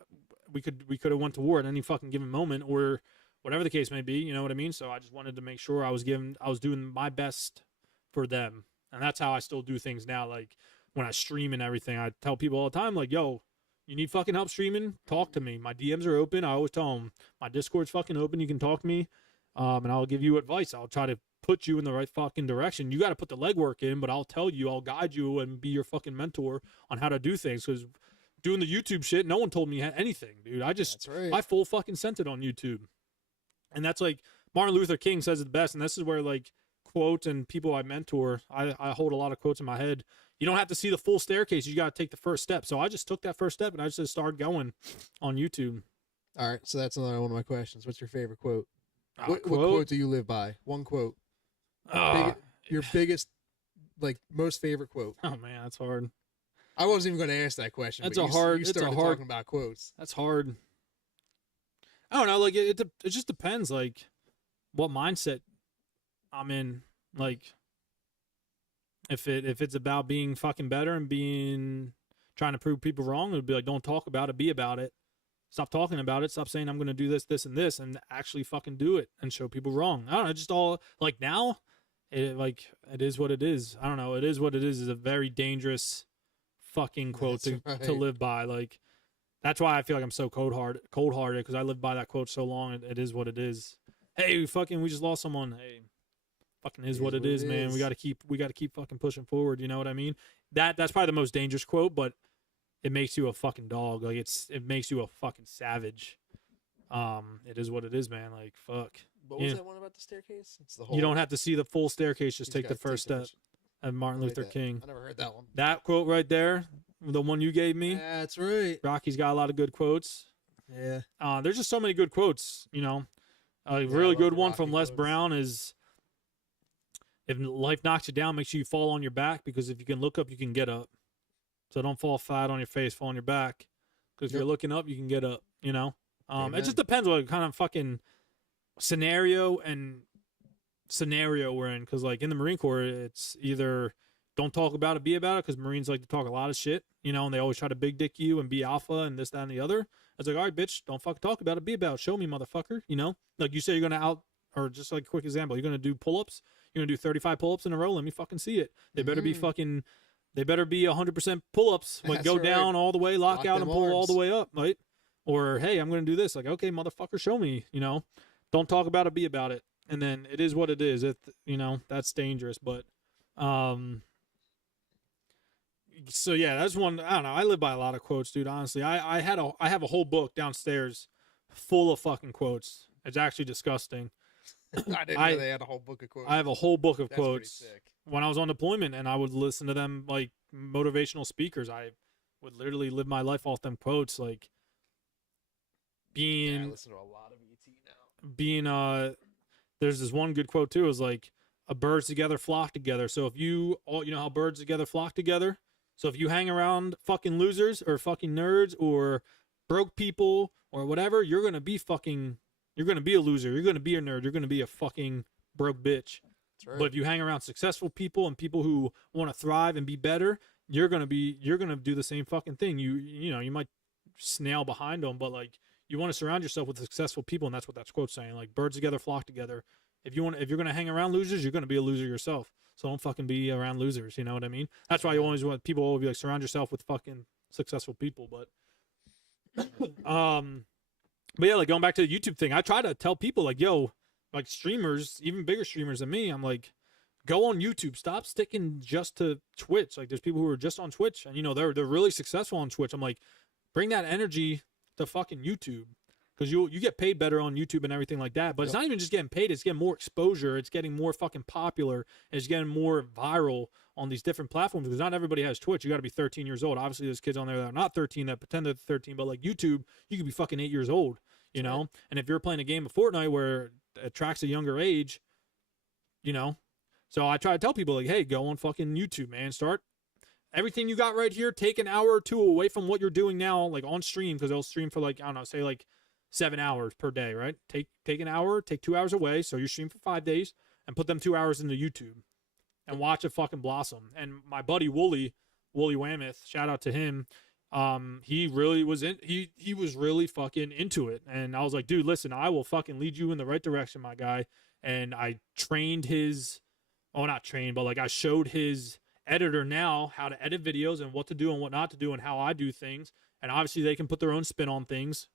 we could have went to war at any fucking given moment or whatever the case may be. You know what I mean? So I just wanted to make sure I was doing my best for them. And that's how I still do things now. Like when I stream and everything, I tell people all the time, like, yo, you need fucking help streaming? Talk to me. My DMs are open. I always tell them my Discord's fucking open. You can talk to me, and I'll give you advice. I'll try to put you in the right fucking direction. You got to put the legwork in, but I'll tell you, I'll guide you and be your fucking mentor on how to do things. Because doing the YouTube shit, no one told me anything, dude. I full fucking sent it on YouTube, and that's like Martin Luther King says it the best, and this is where like quotes and people I mentor, I hold a lot of quotes in my head. You don't have to see the full staircase. You got to take the first step. So I just took that first step and I just started going on YouTube. All right. So that's another one of my questions. What's your favorite quote? What Quote? quote do you live by? One quote. Your biggest, like, most favorite quote. Oh, man, that's hard. I wasn't even going to ask that question. That's but a hard. You started talking about quotes. That's hard. I don't know. Like, it just depends, like, what mindset I'm in. Like, if it's about being fucking better and trying to prove people wrong, it would be like, don't talk about it, be about it. Stop talking about it. Stop saying I'm going to do this, and this, and actually fucking do it and show people wrong. I don't know. Just all like now, it is what it is. I don't know. It is what it is a very dangerous fucking quote to live by. Like that's why I feel like I'm so cold hearted because I lived by that quote so long. It is what it is. Hey, we just lost someone. Hey. Fucking is what it is, man. We got to keep fucking pushing forward. You know what I mean? That's probably the most dangerous quote, but it makes you a fucking dog. Like it makes you a fucking savage. It is what it is, man. Like fuck. What was that one about the staircase? It's the whole. You don't have to see the full staircase. Just take the first step. And Martin Luther King. I never heard that one. That quote right there, the one you gave me. That's right. Rocky's got a lot of good quotes. Yeah. There's just so many good quotes. You know, a really good one from Les Brown is. If life knocks you down, make sure you fall on your back because if you can look up, you can get up. So don't fall flat on your face, fall on your back. Because if you're looking up, you can get up, you know? It just depends what kind of fucking scenario we're in. Because, like, in the Marine Corps, it's either don't talk about it, be about it. Because Marines like to talk a lot of shit, you know? And they always try to big dick you and be alpha and this, that, and the other. It's like, all right, bitch, don't fucking talk about it, be about it. Show me, motherfucker, you know? Like you say you're going to or just like a quick example, you're going to do pull-ups. You're going to do 35 pull-ups in a row. Let me fucking see it. They better be 100% pull-ups. Like go down all the way, lock out and pull all the way up, right? Or, hey, I'm going to do this. Like, okay, motherfucker, show me, you know? Don't talk about it, be about it. And then it is what it is. You know, that's dangerous. But, so yeah, that's one. I don't know. I live by a lot of quotes, dude, honestly. I have a whole book downstairs full of fucking quotes. It's actually disgusting. I didn't know they had a whole book of quotes. I have a whole book of quotes. Pretty sick. When I was on deployment and I would listen to them like motivational speakers, I would literally live my life off them quotes. Like I listen to a lot of ET now. There's this one good quote too. It was like, birds together flock together. So if you know how birds together flock together. So if you hang around fucking losers or fucking nerds or broke people or whatever, you're gonna be a loser. You're going to be a nerd. You're going to be a fucking broke bitch. That's right. But if you hang around successful people and people who want to thrive and be better, you're going to do the same fucking thing. You know, you might snail behind them, but like you want to surround yourself with successful people. And that's what that quote's saying. Like birds together flock together. If you're going to hang around losers, you're going to be a loser yourself. So don't fucking be around losers. You know what I mean? That's why you always want people always be like, surround yourself with fucking successful people. But, But yeah, like going back to the YouTube thing, I try to tell people like, yo, like streamers, even bigger streamers than me, I'm like, go on YouTube. Stop sticking just to Twitch. Like there's people who are just on Twitch and, you know, they're really successful on Twitch. I'm like, bring that energy to fucking YouTube because you get paid better on YouTube and everything like that. But it's not even just getting paid. It's getting more exposure. It's getting more fucking popular. It's getting more viral on these different platforms because not everybody has Twitch. You got to be 13 years old. Obviously, there's kids on there that are not 13 that pretend they're 13. But like YouTube, you could be fucking 8 years old, you know? Right. And if you're playing a game of Fortnite where it attracts a younger age, you know? So I try to tell people like, hey, go on fucking YouTube, man. Start. everything you got right here, take an hour or two away from what you're doing now, like on stream, because they'll stream for like, I don't know, say like 7 hours per day, right? Take an hour, take 2 hours away, so you stream for 5 days, and put them 2 hours into YouTube and watch it fucking blossom. And my buddy Wooly Wammoth, shout out to him. He really was he was really fucking into it. And I was like, dude, listen, I will fucking lead you in the right direction, my guy. And I trained his, oh, not trained, but like I showed his editor now how to edit videos and what to do and what not to do and how I do things. And obviously they can put their own spin on things.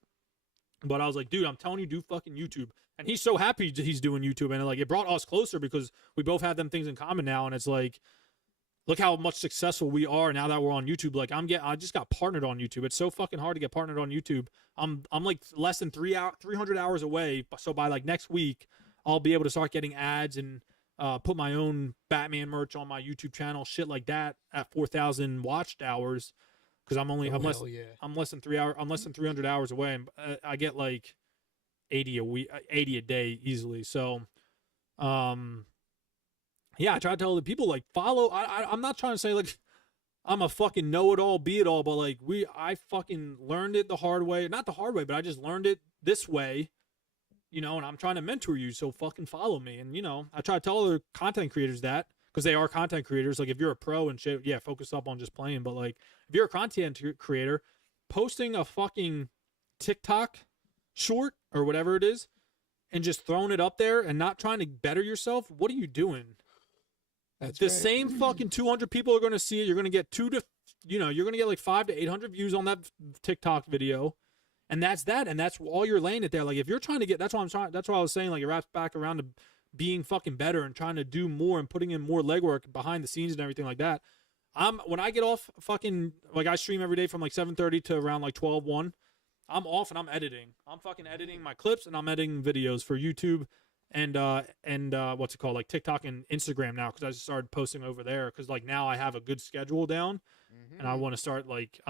But I was like, dude, I'm telling you, do fucking YouTube. And he's so happy he's doing YouTube. And like, it brought us closer because we both have them things in common now. And it's like, look how much successful we are now that we're on YouTube. Like I just got partnered on YouTube. It's so fucking hard to get partnered on YouTube. I'm like less than 300 hours away. So by like next week, I'll be able to start getting ads and put my own Batman merch on my YouTube channel, shit like that, at 4,000 watched hours. Because I'm less than 300 hours away, and I get like 80 a week, 80 a day easily. So, yeah, I try to tell the people like follow. I'm not trying to say like I'm a fucking know-it-all, be-it-all, but like I fucking learned it the hard way. Not the hard way, but I just learned it this way, you know. And I'm trying to mentor you, so fucking follow me. And you know, I try to tell other content creators that. Because they are content creators. Like, if you're a pro and shit, yeah, focus up on just playing. But, like, if you're a content creator, posting a fucking TikTok short or whatever it is and just throwing it up there and not trying to better yourself, what are you doing? That's the right. same fucking 200 people are going to see it. You're going to get you're going to get like 500 to 800 views on that TikTok video. And that's that. And that's all you're laying it there. Like, if you're trying to get, that's why I was saying, like, it wraps back around to being fucking better and trying to do more and putting in more legwork behind the scenes and everything like that. When I get off fucking, like, I stream every day from like 7:30 to around like 12:01. I'm off and I'm editing. I'm fucking editing my clips and I'm editing videos for YouTube and what's it called, like TikTok and Instagram now, because I just started posting over there because like now I have a good schedule down and I want to start like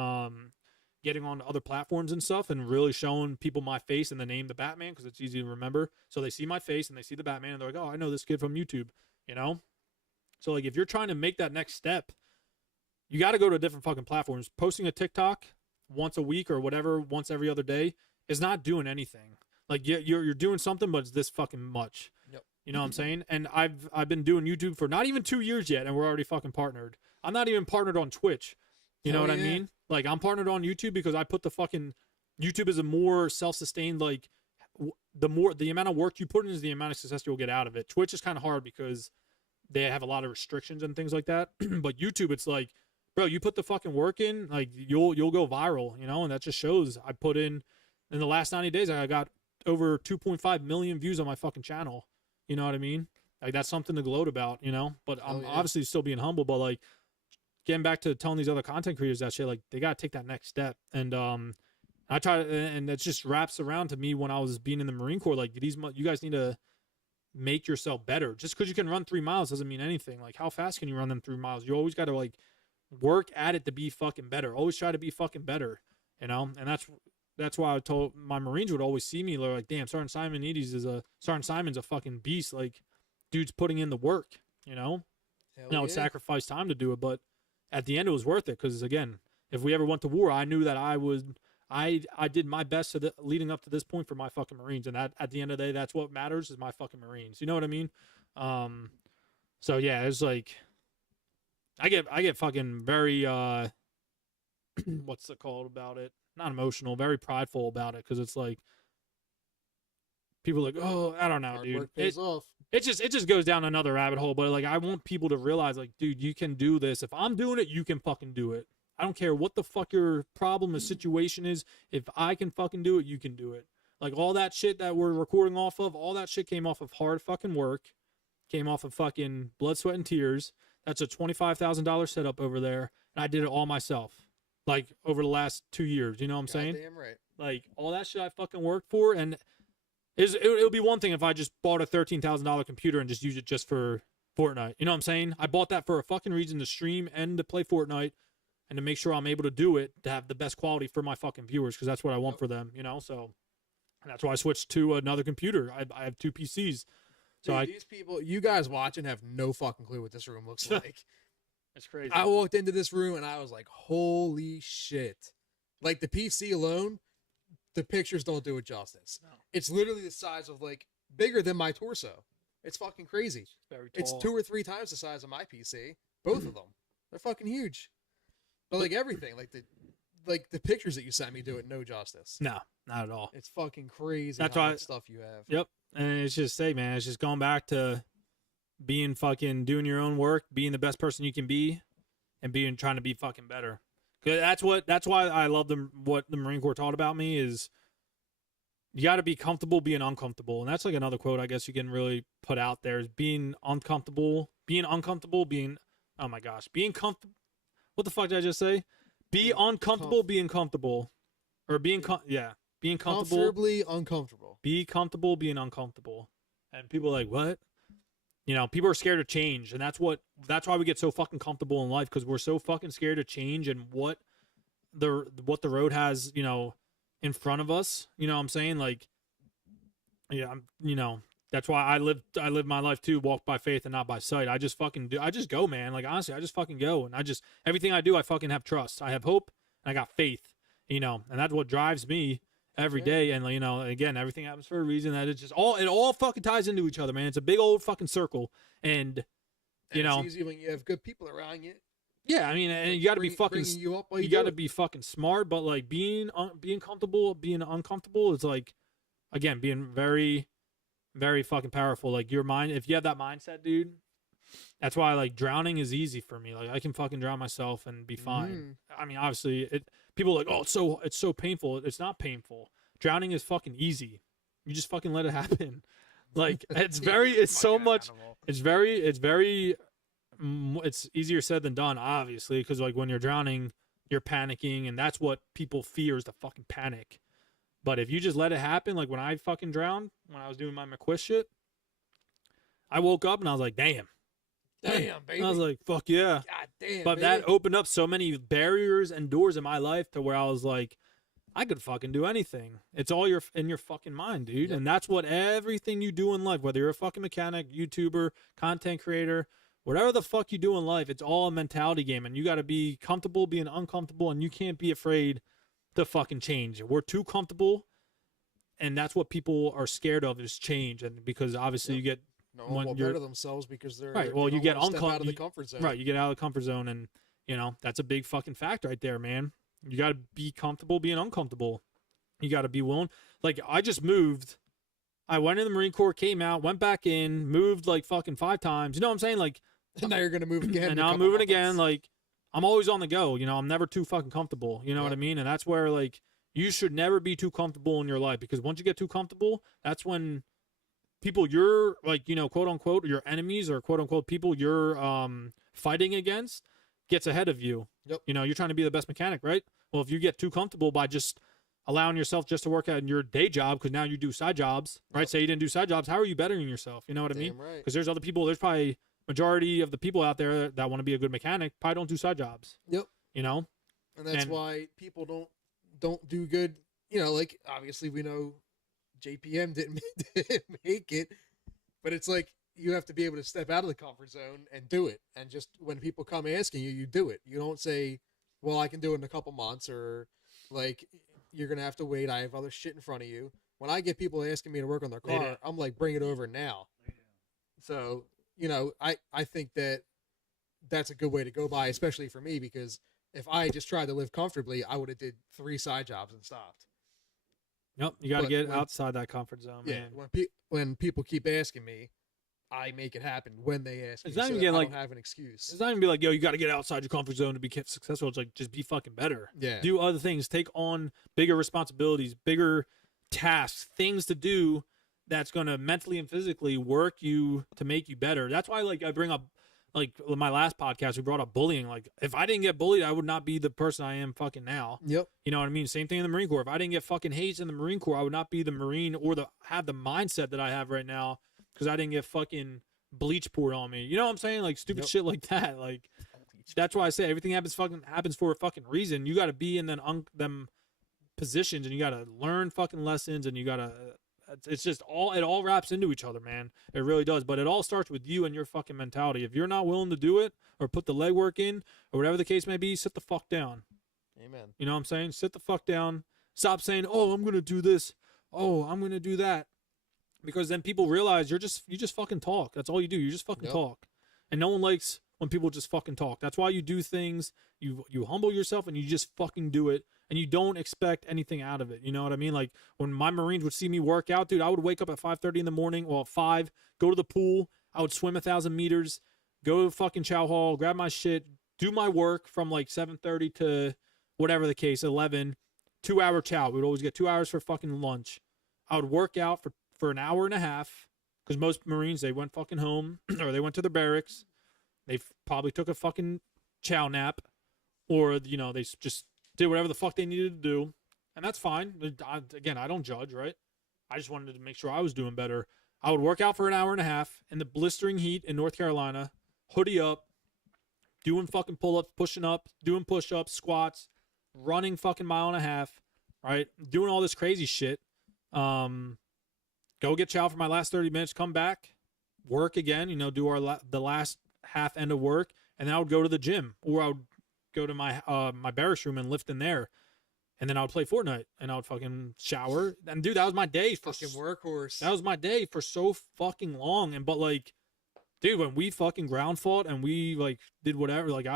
getting on other platforms and stuff and really showing people my face and the name the Batman, because it's easy to remember. So they see my face and they see the Batman and they're like, oh, I know this kid from YouTube, you know? So like, if you're trying to make that next step, you got to go to different fucking platforms. Posting a TikTok once a week or whatever, once every other day is not doing anything. Like, you're doing something, but it's this fucking much. Yep. You know what I'm saying? And I've been doing YouTube for not even 2 years yet, and we're already fucking partnered. I'm not even partnered on Twitch. You know what I mean? Like, I'm partnered on YouTube because I put the fucking, YouTube is a more self-sustained, like, the amount of work you put in is the amount of success you'll get out of it. Twitch is kind of hard because they have a lot of restrictions and things like that. But YouTube, it's like, bro, you put the fucking work in, like, you'll go viral, you know? And that just shows. I put in the last 90 days, I got over 2.5 million views on my fucking channel. You know what I mean? Like, that's something to gloat about, you know? But I'm obviously still being humble, but like, getting back to telling these other content creators that shit, like, they got to take that next step. And I try to, and it just wraps around to me when I was being in the Marine Corps, like, you guys need to make yourself better. Just because you can run 3 miles doesn't mean anything. Like, how fast can you run them 3 miles? You always got to, like, work at it to be fucking better. Always try to be fucking better, you know? And that's why I told my Marines would always see me, they're like, damn, Sergeant Simon's a fucking beast. Like, dude's putting in the work, you know? And I would sacrifice time to do it, but at the end it was worth it, because again, if we ever went to war, I knew that I did my best leading up to this point for my fucking Marines, and that at the end of the day, that's what matters, is my fucking Marines. You know what I mean? So yeah, it's like I get fucking very what's it called about it? Not emotional, very prideful about it, because it's like people are like, oh, I don't know, Hard dude. work pays off. It just goes down another rabbit hole. But like, I want people to realize, like, dude, you can do this. If I'm doing it, you can fucking do it. I don't care what the fuck your problem or situation is. If I can fucking do it, you can do it. Like, all that shit that we're recording off of, all that shit came off of hard fucking work, came off of fucking blood, sweat, and tears. That's a $25,000 setup over there, and I did it all myself. Like, over the last 2 years, you know what I'm saying? Damn right. Like, all that shit I fucking worked for, and it would be one thing if I just bought a $13,000 computer and just used it just for Fortnite. You know what I'm saying? I bought that for a fucking reason, to stream and to play Fortnite and to make sure I'm able to do it, to have the best quality for my fucking viewers, because that's what I want for them, you know? So that's why I switched to another computer. I have 2 PCs. So Dude, these people, you guys watching, have no fucking clue what this room looks like. It's crazy. I walked into this room and I was like, holy shit. Like the PC alone, the pictures don't do it justice. No. It's literally the size of like bigger than my torso. It's fucking crazy. It's very tall. It's 2 or 3 times the size of my PC. Both of them. They're fucking huge. But like everything, like the pictures that you sent me do it no justice. No, not at all. It's fucking crazy. That's how why much stuff you have. Yep. And it's just man, it's just going back to being fucking doing your own work, being the best person you can be, and trying to be fucking better. 'Cause that's why I love what the Marine Corps taught about me is you got to be comfortable being uncomfortable. And that's like another quote I guess you can really put out there is being uncomfortable, oh my gosh, being comfortable. What the fuck did I just say? Be uncomfortable, being comfortable. Or being being comfortable. Comfortably uncomfortable. Be comfortable being uncomfortable. And people are like, what? You know, people are scared of change, and that's why we get so fucking comfortable in life, because we're so fucking scared of change and what the road has, you know, in front of us. You know what I'm saying? Like, yeah, you know, that's why I live my life too, walk by faith and not by sight. I just go, man. Like honestly, I just fucking go, and everything I do, I fucking have trust. I have hope, and I got faith. You know, and that's what drives me every day. And you know, again, everything happens for a reason. That it's just it all fucking ties into each other, man. It's a big old fucking circle, and you know, it's easy when you have good people around you. Yeah, I mean, and you got to be fucking. You got to be fucking smart, but like being comfortable, being uncomfortable is like, again, being very, very fucking powerful. Like your mind, if you have that mindset, dude. That's why like drowning is easy for me. Like I can fucking drown myself and be fine. I mean, obviously, people are like, oh, it's so painful. It's not painful. Drowning is fucking easy. You just fucking let it happen. Like it's easier said than done, obviously, because like when you're drowning, you're panicking, and that's what people fear is the fucking panic. But if you just let it happen, like when I fucking drowned, when I was doing my McQuist shit, I woke up and I was like, damn, baby. I was like, fuck yeah. God damn, but baby. That opened up so many barriers and doors in my life to where I was like, I could fucking do anything. It's all in your fucking mind, dude. Yep. And that's what everything you do in life, whether you're a fucking mechanic, YouTuber, content creator, whatever the fuck you do in life, it's all a mentality game. And you got to be comfortable being uncomfortable, and you can't be afraid to fucking change. We're too comfortable, and that's what people are scared of is change. And because obviously you get no one will better themselves because they're right. Well, you get out of the comfort zone. Right, you get out of the comfort zone, and you know that's a big fucking fact right there, man. You got to be comfortable being uncomfortable. You got to be willing. Like I just moved. I went in the Marine Corps, came out, went back in, moved like fucking 5 times. You know what I'm saying? Like, and now you're gonna move again. And now I'm moving again. Like, I'm always on the go. You know, I'm never too fucking comfortable. You know what I mean? And that's where like you should never be too comfortable in your life, because once you get too comfortable, that's when people you're like, you know, quote unquote, your enemies or quote unquote people you're fighting against gets ahead of you. Yep. You know, you're trying to be the best mechanic, right? Well, if you get too comfortable by just allowing yourself just to work at your day job, because now you do side jobs, right? Say you didn't do side jobs, how are you bettering yourself? You know what I mean? Right. Because there's other people, there's probably majority of the people out there that want to be a good mechanic probably don't do side jobs. Yep. You know? And that's why people don't do good. You know, like obviously we know JPM didn't make it, but it's like you have to be able to step out of the comfort zone and do it. And just when people come asking you, you do it. You don't say, well, I can do it in a couple months, or like you're going to have to wait. I have other shit in front of you. When I get people asking me to work on their car, I'm like, bring it over now. So, you know, I think that's a good way to go by, especially for me, because if I just tried to live comfortably, I would have did 3 side jobs and stopped. Nope, you got to get outside that comfort zone, man. When people keep asking me, I make it happen when they ask me. It's not even I don't have an excuse. It's not even be like, yo, you got to get outside your comfort zone to be successful. It's like, just be fucking better. Yeah. Do other things. Take on bigger responsibilities, bigger tasks, things to do that's going to mentally and physically work you to make you better. That's why, like, I bring up, like, my last podcast, we brought up bullying. Like, if I didn't get bullied, I would not be the person I am fucking now. Yep. You know what I mean? Same thing in the Marine Corps. If I didn't get fucking hate in the Marine Corps, I would not be the Marine or have the mindset that I have right now, because I didn't get fucking bleach poured on me. You know what I'm saying? Like stupid shit like that. Like that's why I say everything happens for a fucking reason. You got to be in them positions, and you got to learn fucking lessons, and you got to It's just it all wraps into each other, man. It really does. But it all starts with you and your fucking mentality. If you're not willing to do it or put the legwork in or whatever the case may be, sit the fuck down. Amen. You know what I'm saying? Sit the fuck down. Stop saying, "Oh, I'm gonna do this. Oh, I'm gonna do that," because then people realize you just fucking talk. That's all you do. You just fucking talk, and no one likes when people just fucking talk. That's why you do things. You humble yourself and you just fucking do it, and you don't expect anything out of it. You know what I mean? Like when my Marines would see me work out, dude, I would wake up at 5:30 in the morning, well, at 5, go to the pool. I would swim 1,000 meters, go to fucking chow hall, grab my shit, do my work from like 7:30 to whatever the case, 11. 2-hour chow. We would always get 2 hours for fucking lunch. I would work out for an hour and a half because most Marines, they went fucking home or they went to their barracks. They probably took a fucking chow nap or, you know, they just did whatever the fuck they needed to do. And that's fine. Again, I don't judge, right? I just wanted to make sure I was doing better. I would work out for an hour and a half in the blistering heat in North Carolina, hoodie up, doing fucking pull-ups, pushing up, doing push-ups, squats, running fucking mile and a half, right? Doing all this crazy shit. Go get chow for my last 30 minutes, come back, work again, you know, do the last half end of work, and then I would go to the gym or I would go to my my barracks room and lift in there. And then I would play Fortnite and I would fucking shower. And dude, that was my day for Fucking workhorse. that was my day for so fucking long. And but like, dude, when we fucking ground fought and we like did whatever, like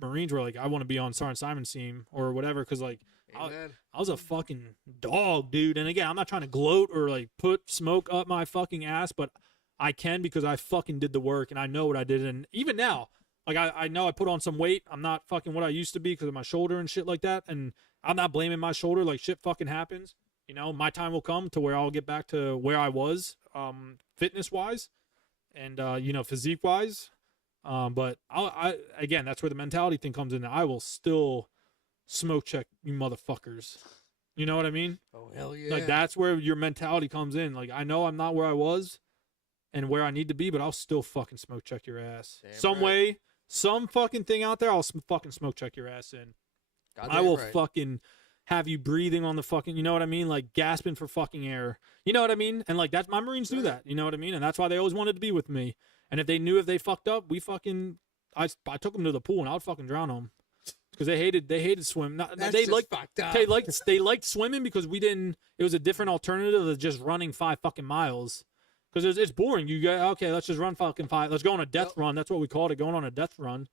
Marines were like, I want to be on Sergeant Simon's team or whatever, because like I was a fucking dog, dude. And again, I'm not trying to gloat or like put smoke up my fucking ass, but I can because I fucking did the work and I know what I did. And even now, like I know I put on some weight. I'm not fucking what I used to be because of my shoulder and shit like that. And I'm not blaming my shoulder. Like shit fucking happens. You know, my time will come to where I'll get back to where I was, fitness wise and, you know, physique wise. But I again, that's where the mentality thing comes in. I will still smoke check you motherfuckers. You know what I mean? Oh, hell yeah. Like that's where your mentality comes in. Like I know I'm not where I was and where I need to be, but I'll still fucking smoke check your ass. Damn Some right. way, some fucking thing out there, I'll fucking smoke check your ass in. Goddamn I will right. fucking have you breathing on the fucking, you know what I mean? Like gasping for fucking air. You know what I mean? And like that's my Marines do that. You know what I mean? And that's why they always wanted to be with me. And if they knew if they fucked up, I took them to the pool and I would fucking drown them because they hated swim. That's They just liked fucked up. they liked swimming because it was a different alternative of just running 5 fucking miles. Because it's boring. You go, okay, let's just run fucking 5. Let's go on a death run. That's what we called it, going on a death run.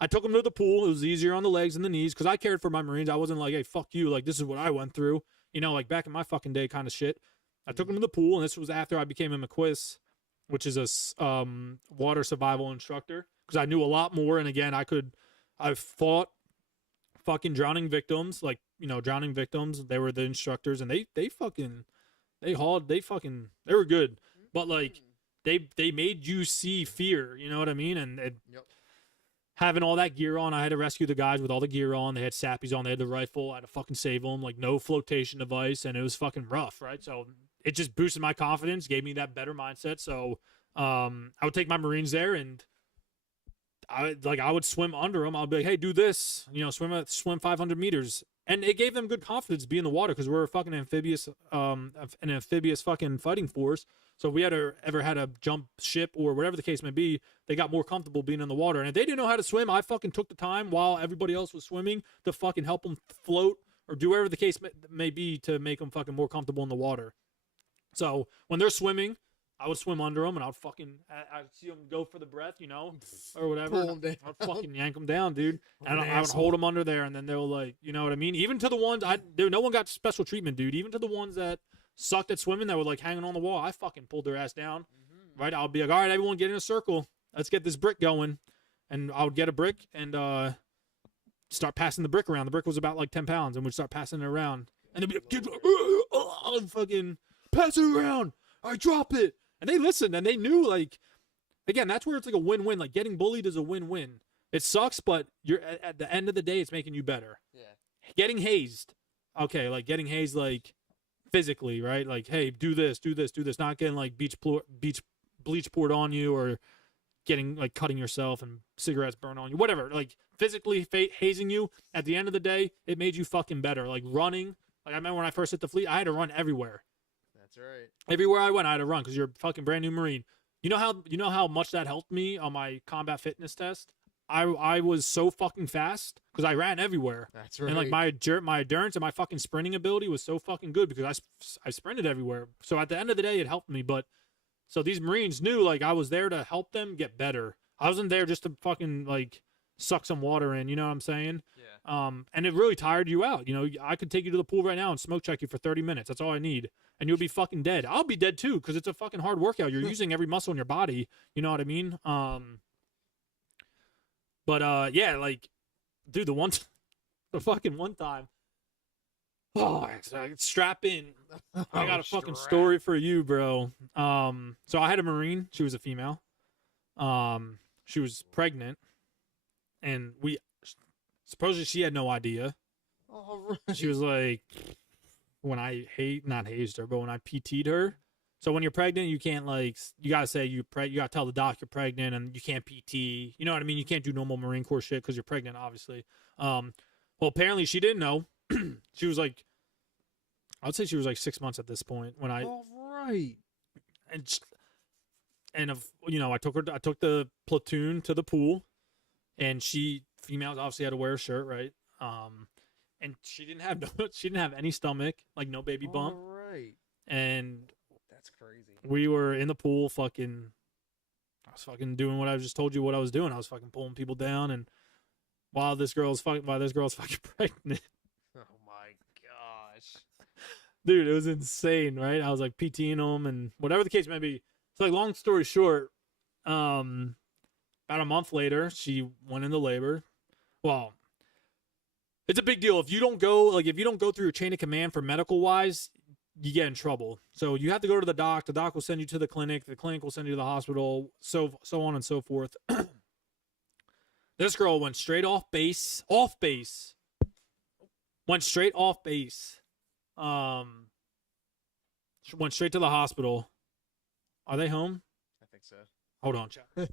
I took them to the pool. It was easier on the legs and the knees because I cared for my Marines. I wasn't like, hey, fuck you. Like, this is what I went through. You know, like back in my fucking day kind of shit. I took them to the pool, and this was after I became a McQuiss, which is a water survival instructor, because I knew a lot more. And again, I fought fucking drowning victims, like, you know, drowning victims. They were the instructors, and they were good. But like they made you see fear, you know what I mean? And having all that gear on, I had to rescue the guys with all the gear on. They had sappies on, they had the rifle. I had to fucking save them, like no flotation device, and it was fucking rough, right? So it just boosted my confidence, gave me that better mindset. So I would take my Marines there, and I would swim under them. I'd be like, hey, do this, you know, swim 500 meters. And it gave them good confidence to be in the water because we're a fucking an amphibious fucking fighting force. So if we ever had to jump ship or whatever the case may be, they got more comfortable being in the water. And if they didn't know how to swim, I fucking took the time while everybody else was swimming to fucking help them float or do whatever the case may be to make them fucking more comfortable in the water. So when they're swimming, I would swim under them and I'd see them go for the breath, you know, or whatever. Pull 'em down. I'd fucking yank them down, dude. And I would asshole. hold them under there, and then they were like, you know what I mean? Even to the ones, no one got special treatment, dude. Even to the ones that sucked at swimming that were like hanging on the wall, I fucking pulled their ass down, right? I'll be like, all right, everyone get in a circle. Let's get this brick going. And I would get a brick and start passing the brick around. The brick was about like 10 pounds, and we'd start passing it around. And they'd be like, "Get fucking pass it around. I drop it." And they listened, and they knew, like, again, that's where it's like a win-win. Like, getting bullied is a win-win. It sucks, but you're at the end of the day, it's making you better. Yeah. Getting hazed, okay, like getting hazed, like physically, right? Like, hey, do this, do this, do this. Not getting like bleach poured on you or getting like cutting yourself and cigarettes burned on you, whatever. Like physically hazing you. At the end of the day, it made you fucking better. Like running. Like I remember when I first hit the fleet, I had to run everywhere. That's right. Everywhere I went, I had to run because you're a fucking brand new Marine. You know how much that helped me on my combat fitness test. I was so fucking fast because I ran everywhere. That's right. And like my endurance and my fucking sprinting ability was so fucking good because I sprinted everywhere. So at the end of the day, it helped me. But so these Marines knew like I was there to help them get better. I wasn't there just to fucking like suck some water in. You know what I'm saying? Yeah. And it really tired you out. You know, I could take you to the pool right now and smoke check you for 30 minutes. That's all I need. And you'll be fucking dead. I'll be dead too because it's a fucking hard workout. You're using every muscle in your body. You know what I mean? But yeah, like, dude, the fucking one time. Oh, strap in. I got a fucking story for you, bro. So I had a Marine. She was a female. She was pregnant, and supposedly she had no idea. All right. She was like, when I not hazed her, but when I PT'd her. So when you're pregnant, you can't like, you gotta say you gotta tell the doc you're pregnant, and you can't PT. You know what I mean? You can't do normal Marine Corps shit because you're pregnant, obviously. Well, apparently she didn't know. She was like, I'd say she was like 6 months at this point when I. All right. And I took the platoon to the pool, and females obviously had to wear a shirt, right? And she didn't have any stomach, like no baby bump. All right. And that's crazy. We were in the pool, I was fucking doing what I just told you what I was doing. I was fucking pulling people down, and while this girl's fucking pregnant. Oh my gosh. Dude, it was insane, right? I was like PTing them and whatever the case may be. So like, long story short, about a month later, she went into labor. Well, it's a big deal. If you don't go through your chain of command for medical wise, you get in trouble. So you have to go to the doc. The doc will send you to the clinic will send you to the hospital, so on and so forth. This girl went straight off base. Went straight off base. She went straight to the hospital. Are they home? I think so. Hold on, chat. Went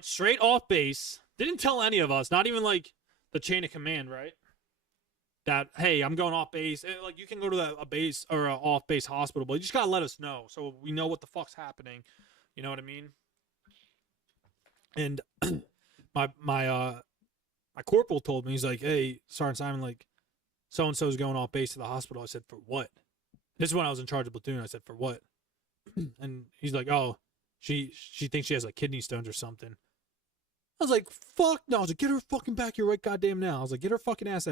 straight off base. Didn't tell any of us, not even like the chain of command, right? That, hey, I'm going off base. Like, you can go to a base or an off base hospital, but you just gotta let us know so we know what the fuck's happening. You know what I mean? And my corporal told me, he's like, hey, Sergeant Simon, like, so and so's going off base to the hospital. I said, for what? This is when I was in charge of platoon. I said, for what? And he's like, oh, she thinks she has like kidney stones or something. I was like, fuck no. I was like, get her fucking back here right goddamn now. I was like, get her fucking ass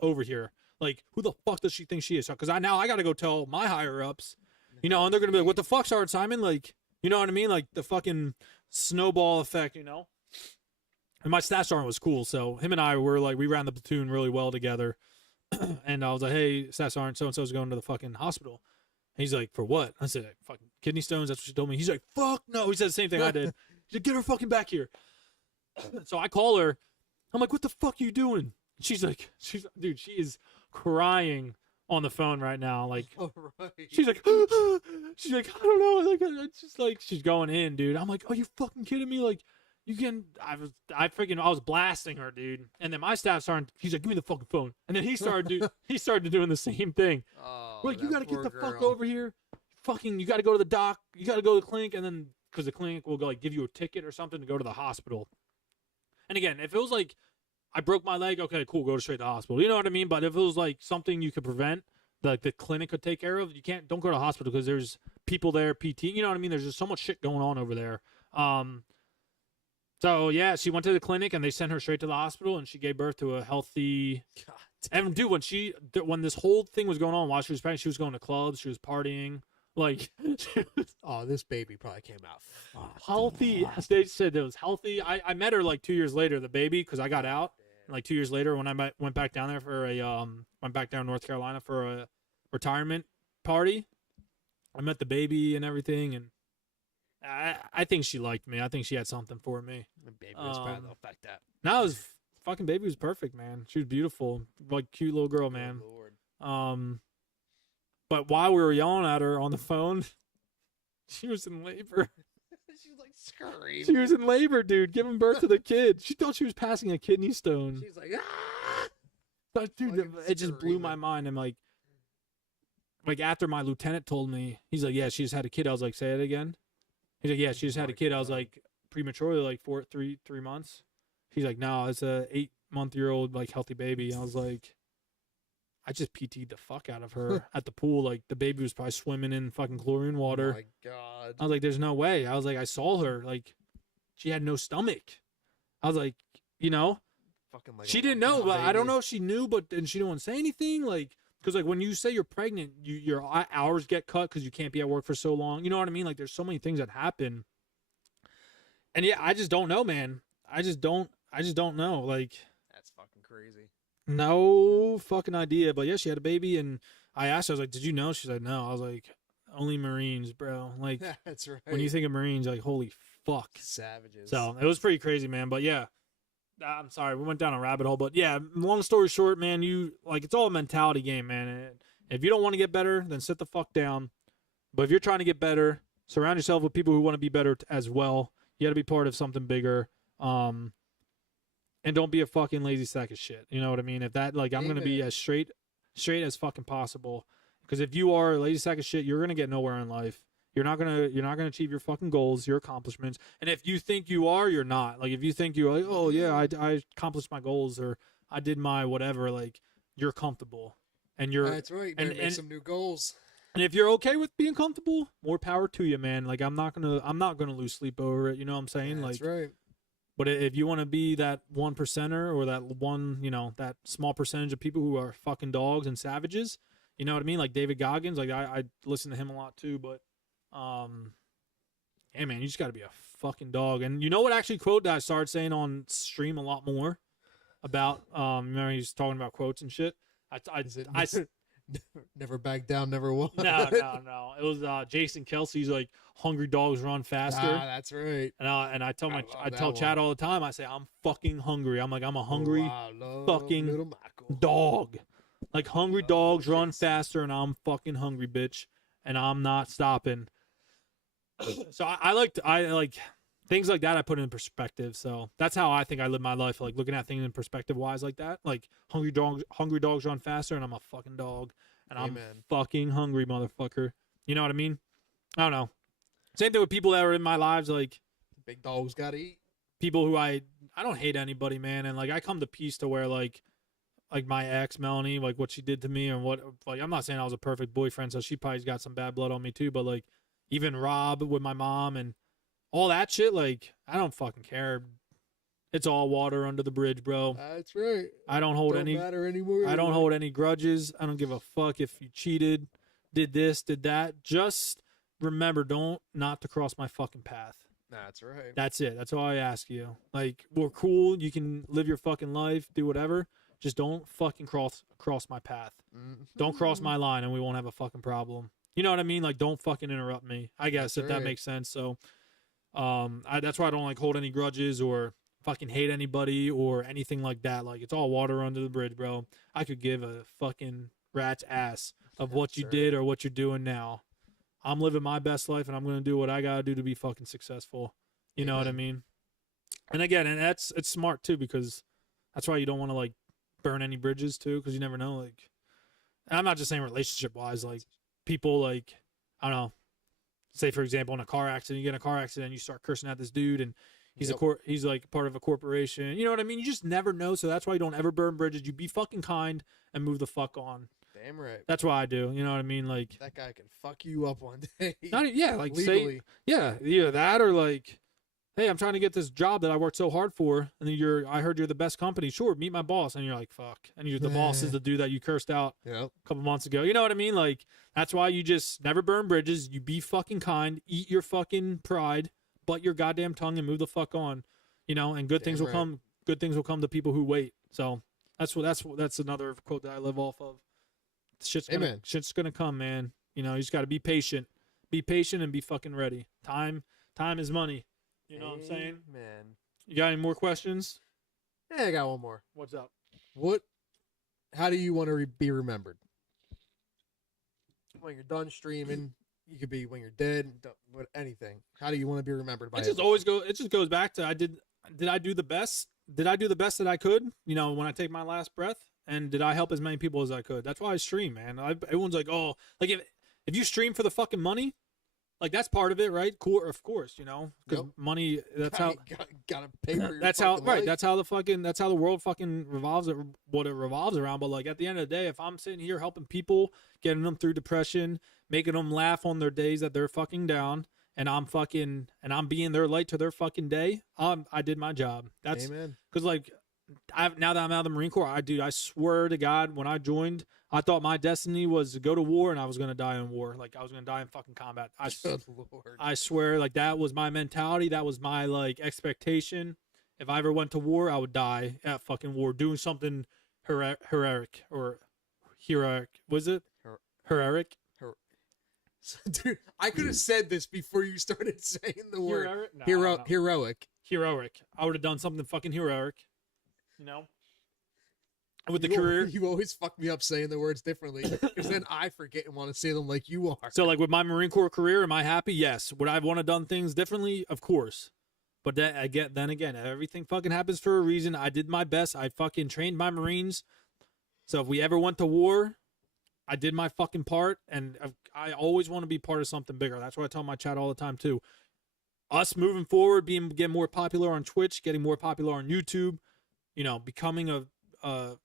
over here. Like, who the fuck does she think she is? Because I got to go tell my higher ups, and they're going to be like, what the fuck, Sergeant Simon? Like, you know what I mean? Like, the fucking snowball effect, And my staff sergeant was cool. So him and I were like, we ran the platoon really well together. And I was like, hey, staff sergeant, so-and-so's going to the fucking hospital. And he's like, for what? I said, fucking kidney stones. That's what she told me. He's like, fuck no. He said the same thing I did. He's like, get her fucking back here. So I call her. I'm like, what the fuck are you doing? She's like, dude, she is crying on the phone right now. Like, right. she's like, I don't know. Like, it's just like, she's going in, dude. I'm like, are you fucking kidding me? Like, I was blasting her, dude. And then my staff sergeant, he's like, give me the fucking phone. And then he started doing the same thing. Oh, we're like, you got to get the girl. fuck over here. Fucking, you got to go to the doc. You got to go to the clinic. And then, because the clinic will go, like, give you a ticket or something to go to the hospital. And again, if it was like, I broke my leg, okay, cool, go straight to the hospital. You know what I mean? But if it was like something you could prevent, like the clinic could take care of, don't go to the hospital because there's people there, PT. You know what I mean? There's just so much shit going on over there. So yeah, she went to the clinic and they sent her straight to the hospital, and she gave birth to a healthy. God. And dude, when this whole thing was going on while she was pregnant, she was going to clubs, she was partying, like. Oh, this baby probably came out healthy. They said it was healthy. I met her like 2 years later, the baby, because I got out. And like 2 years later, when I went back down there for went back down to North Carolina for a retirement party, I met the baby and everything, and I think she liked me. I think she had something for me. The baby was proud of the fact that. No, fucking baby was perfect, man. She was beautiful, like cute little girl, man. Lord. But while we were yelling at her on the phone, she was in labor. She's like screaming. She was in labor, dude, giving birth to the kid. She thought she was passing a kidney stone. She's like, ah! But, dude, Fucking it just blew my screaming. mind. I'm like after my lieutenant told me, he's like, yeah, she just had a kid. I was like, say it again. He's like, yeah, she just had a kid. I was like, prematurely, like 3 months. He's like, no, it's a 8-month-old like healthy baby. I was like, I just PT'd the fuck out of her at the pool. Like the baby was probably swimming in fucking chlorine water. Oh my God. I was like, there's no way. I was like, I saw her. Like, she had no stomach. I was like, Fucking like she didn't know, but I don't know if she knew, and she didn't want to say anything. Like, because like when you say you're pregnant, your hours get cut because you can't be at work for so long. You know what I mean? Like, there's so many things that happen. And yeah, I just don't know, man. I just don't know. Like, That's fucking crazy. no fucking idea. But yeah, she had a baby, and I asked her, I was like, did you know? She said no. I was like, only Marines, bro. Like, That's right. when you think of Marines, you're like, holy fuck. Savages. So it was pretty crazy, man. But yeah, I'm sorry, we went down a rabbit hole. But yeah, long story short, man, it's all a mentality game, man. If you don't want to get better, then sit the fuck down. But if you're trying to get better, surround yourself with people who want to be better as well. You got to be part of something bigger. And don't be a fucking lazy sack of shit. You know what I mean? If that, like, I'm going to be as straight as fucking possible. Because if you are a lazy sack of shit, you're going to get nowhere in life. You're not gonna achieve your fucking goals, your accomplishments. And if you think you are, you're not. Like, if you think you're like, oh yeah, I accomplished my goals, or I did my whatever, like, you're comfortable. And you're That's right. And make some new goals. And if you're okay with being comfortable, more power to you, man. Like, I'm not gonna lose sleep over it. You know what I'm saying? That's like, right. But if you want to be that 1%er, or that one, that small percentage of people who are fucking dogs and savages, you know what I mean? Like David Goggins, like I listen to him a lot too, but yeah, man, you just got to be a fucking dog. And you know what actually quote that I started saying on stream a lot more about, remember he's talking about quotes and shit. Never back down, never won. No. It was Jason Kelsey's like, hungry dogs run faster. Ah, that's right. And I tell Chad all the time, I say, I'm fucking hungry. I'm like, I'm a hungry fucking dog. Like, hungry dogs run faster, and I'm fucking hungry, bitch. And I'm not stopping. So I like things like that. I put in perspective. So that's how I think I live my life. Like, looking at things in perspective wise like that. Like, hungry dogs run faster, and I'm a fucking dog. And I'm fucking hungry, motherfucker. You know what I mean? I don't know. Same thing with people that are in my lives, like, big dogs gotta eat. People who I don't hate anybody, man. And like, I come to peace to where like my ex Melanie, like what she did to me, and what, like, I'm not saying I was a perfect boyfriend, so she probably got some bad blood on me too, but like, even Rob with my mom and all that shit, like, I don't fucking care. It's all water under the bridge, bro. That's right. I don't hold matter anymore. I don't hold any grudges. I don't give a fuck if you cheated, did this, did that. Just remember, not to cross my fucking path. That's right. That's it. That's all I ask you. Like, we're cool. You can live your fucking life, do whatever. Just don't fucking cross my path. Mm-hmm. Don't cross my line, and we won't have a fucking problem. You know what I mean? Like, don't fucking interrupt me, I guess, if that makes sense. So, that's why I don't like hold any grudges or fucking hate anybody or anything like that. Like, it's all water under the bridge, bro. I could give a fucking rat's ass of what you did or what you're doing now. I'm living my best life, and I'm gonna do what I gotta do to be fucking successful. You know what I mean? And again, and it's smart too, because that's why you don't want to like burn any bridges too, because you never know. Like, and I'm not just saying relationship wise, like, people, like, I don't know, say for example, in a car accident, you get in a car accident and you start cursing at this dude, and he's he's like part of a corporation. You know what I mean? You just never know. So that's why you don't ever burn bridges. You be fucking kind and move the fuck on. Damn right. That's why I do. You know what I mean? Like, that guy can fuck you up one day. Like, legally. Either that, or like, hey, I'm trying to get this job that I worked so hard for, and then I heard you're the best company. Sure, meet my boss. And you're like, fuck. And the boss is the dude that you cursed out a couple months ago. You know what I mean? Like, that's why you just never burn bridges. You be fucking kind, eat your fucking pride, butt your goddamn tongue, and move the fuck on. You know, and good things will come. Good things will come to people who wait. So that's another quote that I live off of. Shit's gonna come, man. You know, you just got to be patient. Be patient and be fucking ready. Time is money. You know what I'm saying? Man. You got any more questions? Yeah, I got one more. What's up? How do you want to be remembered? When you're done streaming, You could be when you're dead, what anything. How do you want to be remembered by It just always go. It just goes back to did I do the best? Did I do the best that I could? You know, when I take my last breath, and did I help as many people as I could? That's why I stream, man. Everyone's like, oh, like if you stream for the fucking money, like that's part of it, right? Cool, of course, you know, because money. That's how. Gotta pay for your That's how. life. Right. That's how the fucking. That's how the world fucking revolves. What it revolves around. But like at the end of the day, if I'm sitting here helping people, getting them through depression, making them laugh on their days that they're fucking down, and I'm being their light to their fucking day, I did my job. That's because like now that I'm out of the Marine Corps, I swear to God, when I joined, I thought my destiny was to go to war and I was gonna die in war. Like I was gonna die in fucking combat. Good Lord. I swear, like that was my mentality. That was my like expectation. If I ever went to war, I would die at fucking war, doing something heroic or heroic. Was it heroic? Dude, I could have said this before you started saying the word Heroic? No. heroic. Heroic. I would have done something fucking heroic. You know? With the career. You always fuck me up saying the words differently because then I forget and want to say them like you are. So, like with my Marine Corps career, am I happy? Yes. Would I have want to done things differently? Of course. But then again, everything fucking happens for a reason. I did my best. I fucking trained my Marines. So if we ever went to war, I did my fucking part, and I always want to be part of something bigger. That's what I tell my chat all the time too. Us moving forward, getting more popular on Twitch, getting more popular on YouTube, you know, becoming a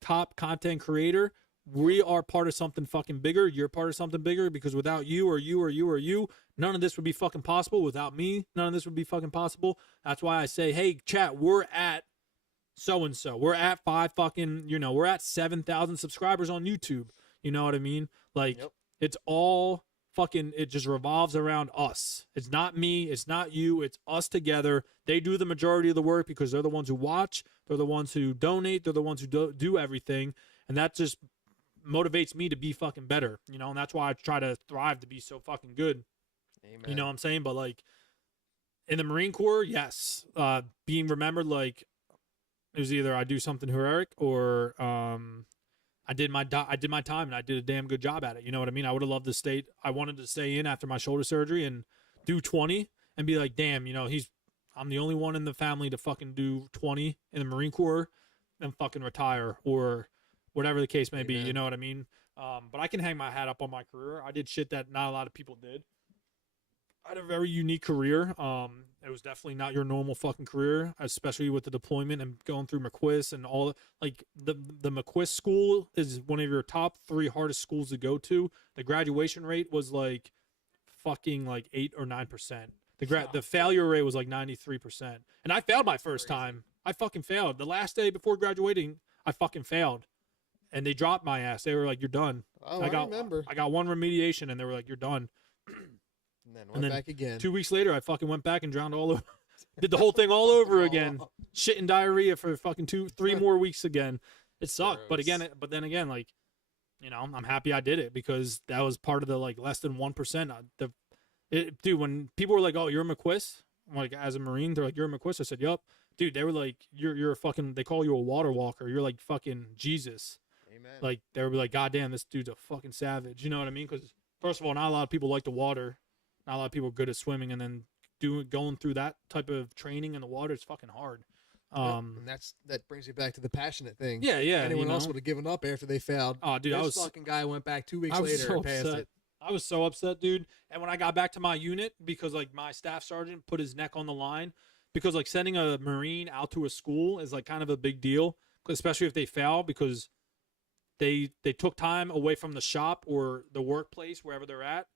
top content creator. We are part of something fucking bigger. You're part of something bigger because without you or you or you or you, none of this would be fucking possible. Without me, none of this would be fucking possible. That's why I say, hey, chat, we're at so-and-so. We're at we're at 7,000 subscribers on YouTube. You know what I mean? Like, It's all fucking, it just revolves around us. It's not me. It's not you. It's us together. They do the majority of the work because they're the ones who watch. They're the ones who donate. They're the ones who do everything. And that just motivates me to be fucking better, you know? And that's why I try to thrive to be so fucking good. Amen. You know what I'm saying? But, like, in the Marine Corps, yes. Being remembered, like, it was either I do something heroic or, I did my time and I did a damn good job at it. You know what I mean? I would have loved to stay. I wanted to stay in after my shoulder surgery and do 20 and be like, damn, you know, I'm the only one in the family to fucking do 20 in the Marine Corps and fucking retire or whatever the case may be. You know what I mean? But I can hang my hat up on my career. I did shit that not a lot of people did. I had a very unique career. It was definitely not your normal fucking career, especially with the deployment and going through McQuist and all. Like the McQuist school is one of your top 3 hardest schools to go to. The graduation rate was like fucking like 8 or 9%. The failure rate was like 93%. And I failed my first time. I fucking failed. The last day before graduating, I fucking failed. And they dropped my ass. They were like, "You're done." Oh, I remember. I got one remediation, and they were like, "You're done." And then back again. 2 weeks later, I fucking went back and drowned all over. Did the whole thing all over again. Shit and diarrhea for fucking 2-3 more weeks again. It sucked. But then again, like, you know, I'm happy I did it because that was part of the like less than 1%. Dude, when people were like, "Oh, you're a McQuist," like as a Marine, they're like, "You're a McQuist." I said, "Yup." Dude, they were like, "You're a fucking." They call you a water walker. You're like fucking Jesus. Amen. Like they were like, "God damn, this dude's a fucking savage." You know what I mean? Because first of all, not a lot of people like the water. Not a lot of people are good at swimming, and then going through that type of training in the water is fucking hard. And that brings you back to the passionate thing. Yeah. Anyone else would have given up after they failed. Oh, dude, this fucking guy went back 2 weeks later and passed it. I was so upset, dude. And when I got back to my unit, because like my staff sergeant put his neck on the line, because like sending a Marine out to a school is like kind of a big deal, especially if they fail, because they took time away from the shop or the workplace wherever they're at.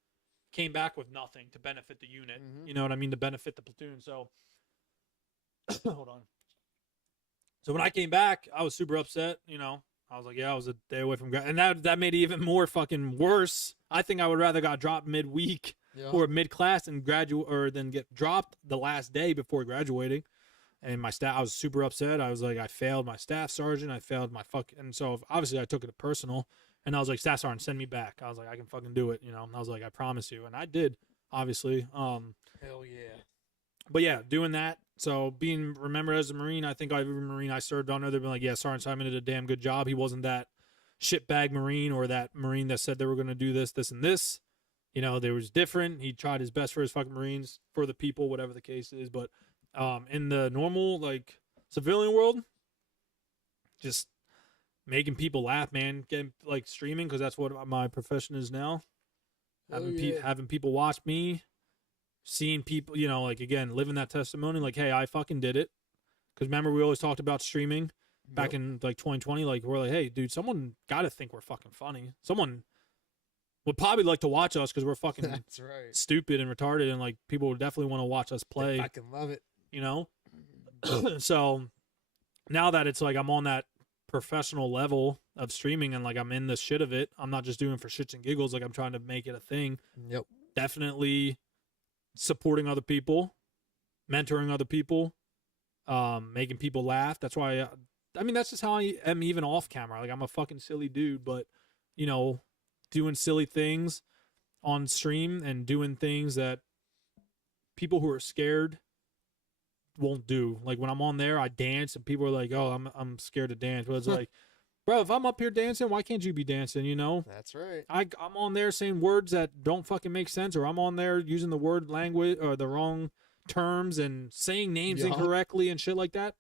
Came back with nothing to benefit the unit. You know what I mean? To benefit the platoon. So, hold on. So when I came back, I was super upset. You know, I was like, yeah, I was a day away from and that made it even more fucking worse. I think I would rather got dropped midweek or mid-class and than get dropped the last day before graduating. And my staff, I was super upset. I was like, I failed my staff sergeant. I failed my and so obviously I took it personal. And I was like, staff sergeant, send me back. I was like, I can fucking do it, you know. And I was like, I promise you. And I did, obviously. Hell yeah. But yeah, doing that. So being remembered as a Marine, I think every Marine I served under, they've been like, yeah, Sergeant Simon did a damn good job. He wasn't that shitbag Marine or that Marine that said they were going to do this, this, and this. you know, there was different. He tried his best for his fucking Marines, for the people, whatever the case is. But in the normal, like, civilian world, just making people laugh, man. Getting, like, streaming, because that's what my profession is now. Having people watch me, seeing people, you know, like, again, living that testimony, like, hey, I fucking did it. Because remember, we always talked about streaming back in, like, 2020. Like, we're like, hey, dude, someone got to think we're fucking funny. Someone would probably like to watch us because we're fucking That's right. stupid and retarded, and, like, people would definitely want to watch us play. I can love it. You know? So now that it's like I'm on that professional level of streaming and, like, I'm in the shit of it, I'm not just doing it for shits and giggles. Like, I'm trying to make it a thing. Yep. Definitely supporting other people, mentoring other people, making people laugh. That's why, I mean, that's just how I am even off camera. Like, I'm a fucking silly dude, but, you know, doing silly things on stream and doing things that people who are scared won't do. Like, when I'm on there, I dance and people are like, oh, I'm scared to dance. But it's like, bro, if I'm up here dancing, why can't you be dancing, you know? That's right. I'm on there saying words that don't fucking make sense, or I'm on there using the word language or the wrong terms and saying names incorrectly and shit like that.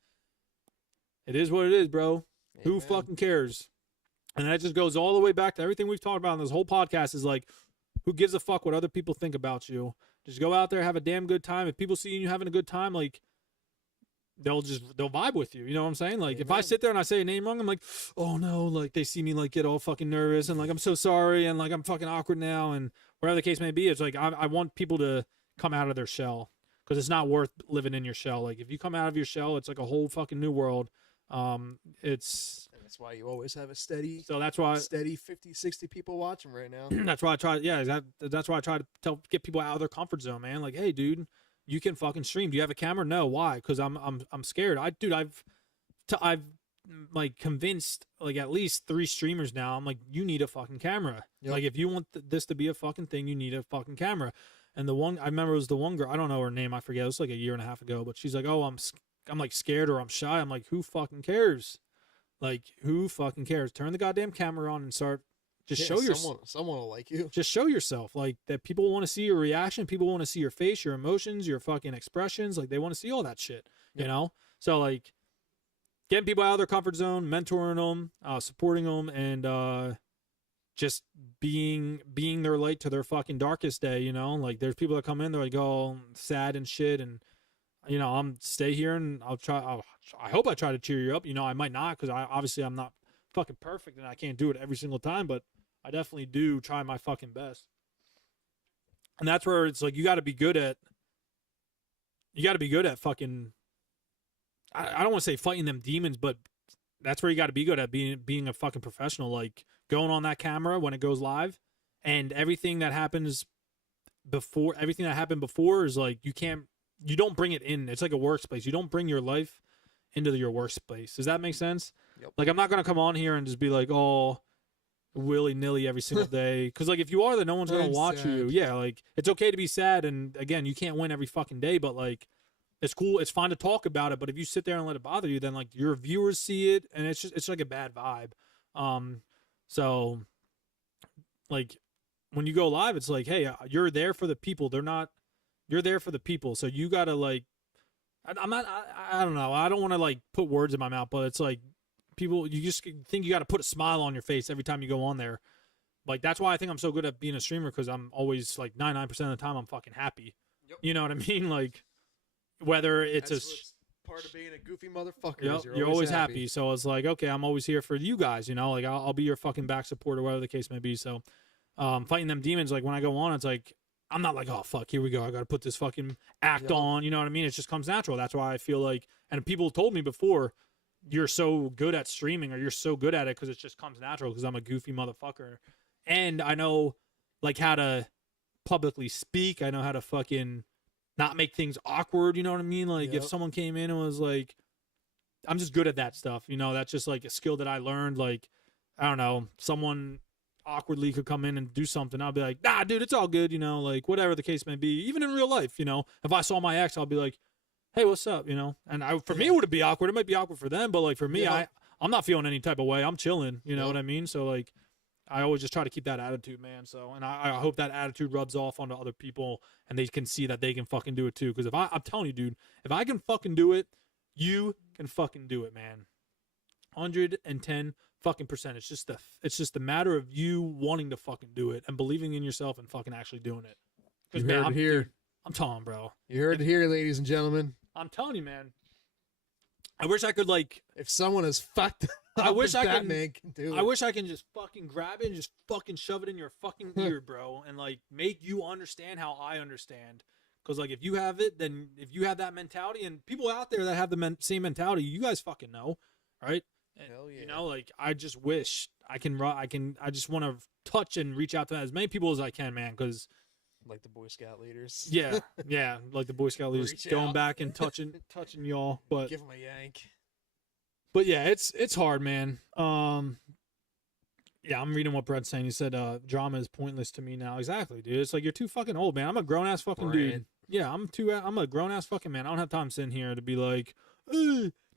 It is what it is, bro. Amen. Who fucking cares? And that just goes all the way back to everything we've talked about in this whole podcast is, like, who gives a fuck what other people think about you? Just go out there, have a damn good time. If people see you having a good time, like, they'll vibe with you. You know what I'm saying? Like, if I sit there and I say a name wrong, I'm like, oh no, like, they see me, like, get all fucking nervous and, like, I'm so sorry and, like, I'm fucking awkward now, and whatever the case may be. It's like, I want people to come out of their shell, because it's not worth living in your shell. Like, if you come out of your shell, it's like a whole fucking new world. That's why you always have a steady 50, 60 people watching right now. That's why I try. Yeah, that's why I try to get people out of their comfort zone, man. Like, hey, dude, you can fucking stream. Do you have a camera? No. Why? Because I'm scared. I've like convinced, like, at least 3 streamers now. I'm like, you need a fucking camera. Yep. Like, if you want this to be a fucking thing, you need a fucking camera. And the one I remember was the one girl. I don't know her name. I forget. It was like a year and a half ago. But she's like, oh, I'm like scared or I'm shy. I'm like, who fucking cares? Like, who fucking cares? Turn the goddamn camera on and start. Show yourself. Someone will like you. Just show yourself. Like, that people want to see your reaction. People want to see your face, your emotions, your fucking expressions. Like, they want to see all that shit. Yep. You know? So, like, getting people out of their comfort zone, mentoring them, supporting them, and just being their light to their fucking darkest day. You know? Like, there's people that come in, they're like, oh, sad and shit, and, you know, I'm stay here and I hope I try to cheer you up. You know, I might not, because I'm not fucking perfect and I can't do it every single time, but I definitely do try my fucking best. And that's where it's like, you got to be good at fucking, I don't want to say fighting them demons, but that's where you got to be good at being a fucking professional, like going on that camera when it goes live, and everything that happened before is like, you don't bring it in. It's like a workspace. You don't bring your life into your workspace. Does that make sense? Yep. Like, I'm not going to come on here and just be like, oh, willy-nilly every single day. Because, like, if you are, then no one's going to watch you. Yeah, like, it's okay to be sad. And, again, you can't win every fucking day. But, like, it's cool. It's fine to talk about it. But if you sit there and let it bother you, then, like, your viewers see it. And it's like a bad vibe. So, like, when you go live, it's like, hey, you're there for the people. You're there for the people. So you got to, like, I don't know. I don't want to, like, put words in my mouth, but it's like, people, you just think you got to put a smile on your face every time you go on there. Like, that's why I think I'm so good at being a streamer, because I'm always, like, 99% of the time I'm fucking happy. Yep. You know what I mean? Like, whether it's part of being a goofy motherfucker. Yep, you're always happy. So it's like, okay, I'm always here for you guys, you know? Like, I'll be your fucking back support or whatever the case may be. So fighting them demons, like, when I go on, it's like, I'm not like, oh, fuck, here we go. I got to put this fucking act on. You know what I mean? It just comes natural. That's why I feel like, and people told me before, you're so good at streaming, or you're so good at it because it just comes natural, because I'm a goofy motherfucker. And I know, like, how to publicly speak. I know how to fucking not make things awkward. You know what I mean? Like, if someone came in and was like, I'm just good at that stuff. You know, that's just like a skill that I learned. Like, I don't know, someone awkwardly could come in and do something, I'll be like, nah, dude, it's all good, you know, like, whatever the case may be. Even in real life, you know, if I saw my ex, I'll be like, hey, what's up, you know? And for me, it would be awkward. It might be awkward for them, but, like, for me, I'm not feeling any type of way. I'm chilling, you know what I mean? So, like, I always just try to keep that attitude, man. So, and I hope that attitude rubs off onto other people and they can see that they can fucking do it too. Because I'm telling you, dude, if I can fucking do it, you can fucking do it, man. 110 fucking percent. It's just a matter of you wanting to fucking do it and believing in yourself and fucking actually doing it. You heard it here. Dude, I'm telling, bro. You heard it here, ladies and gentlemen. I'm telling you, man. I wish I could like. If someone is fucked up, I wish I Batman can do it. I wish I can just fucking grab it and just fucking shove it in your fucking ear, bro, and like make you understand how I understand. Because like if you have it, then if you have that mentality, and people out there that have the same mentality, you guys fucking know, right? And, Hell yeah. You know, like I just wish I just want to touch and reach out to as many people as I can, man. Because like the Boy Scout leaders. yeah, like the Boy Scout leaders Reach going out. back and touching y'all, but Give them a yank. But yeah, it's hard, man. Yeah, I'm reading what Brett's saying. He said, drama is pointless to me now. Exactly, dude. It's like you're too fucking old, man. I'm a grown ass fucking dude. Yeah, I'm a grown ass fucking man. I don't have time sitting here to be like,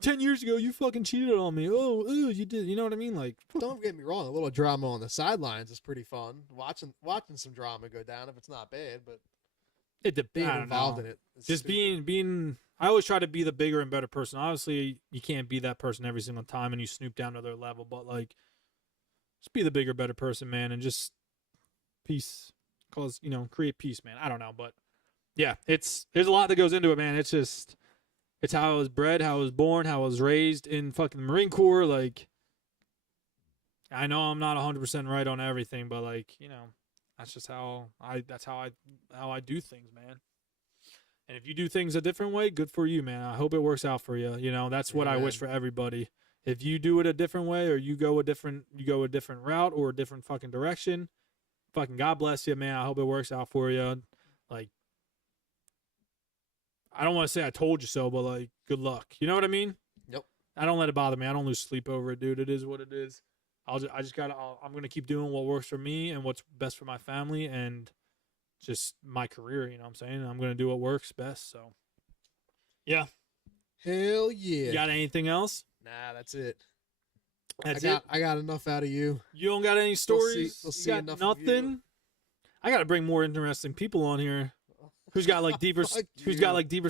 10 years ago you fucking cheated on me. You did. You know what I mean? Like, Don't get me wrong. A little drama on the sidelines is pretty fun. Watching some drama go down if it's not bad, but it depends. being involved in it. Just being. I always try to be the bigger and better person. Obviously, you can't be that person every single time, and you snoop down to their level. But like, just be the bigger, better person, man, and just peace. Cause create peace, man. I don't know, but yeah, there's a lot that goes into it, man. It's how I was bred, how I was born, how I was raised in fucking Marine Corps. Like, I know I'm not 100% right on everything, but like, that's just how I do things, man. And if you do things a different way, good for you, man. I hope it works out for you. That's what I wish for everybody. If you do it a different way or you go a different route or a different fucking direction, fucking God bless you, man. I hope it works out for you. Like, I don't want to say I told you so, but like, good luck. You know what I mean? Yep. I don't let it bother me. I don't lose sleep over it, dude. It is what it is. I'm going to keep doing what works for me and what's best for my family and just my career, you know what I'm saying? I'm going to do what works best, so. Yeah. Hell yeah. You got anything else? Nah, that's it. That's it? I got enough out of you. You don't got any stories? We'll see you got enough nothing? I got to bring more interesting people on here. Who's got like deeper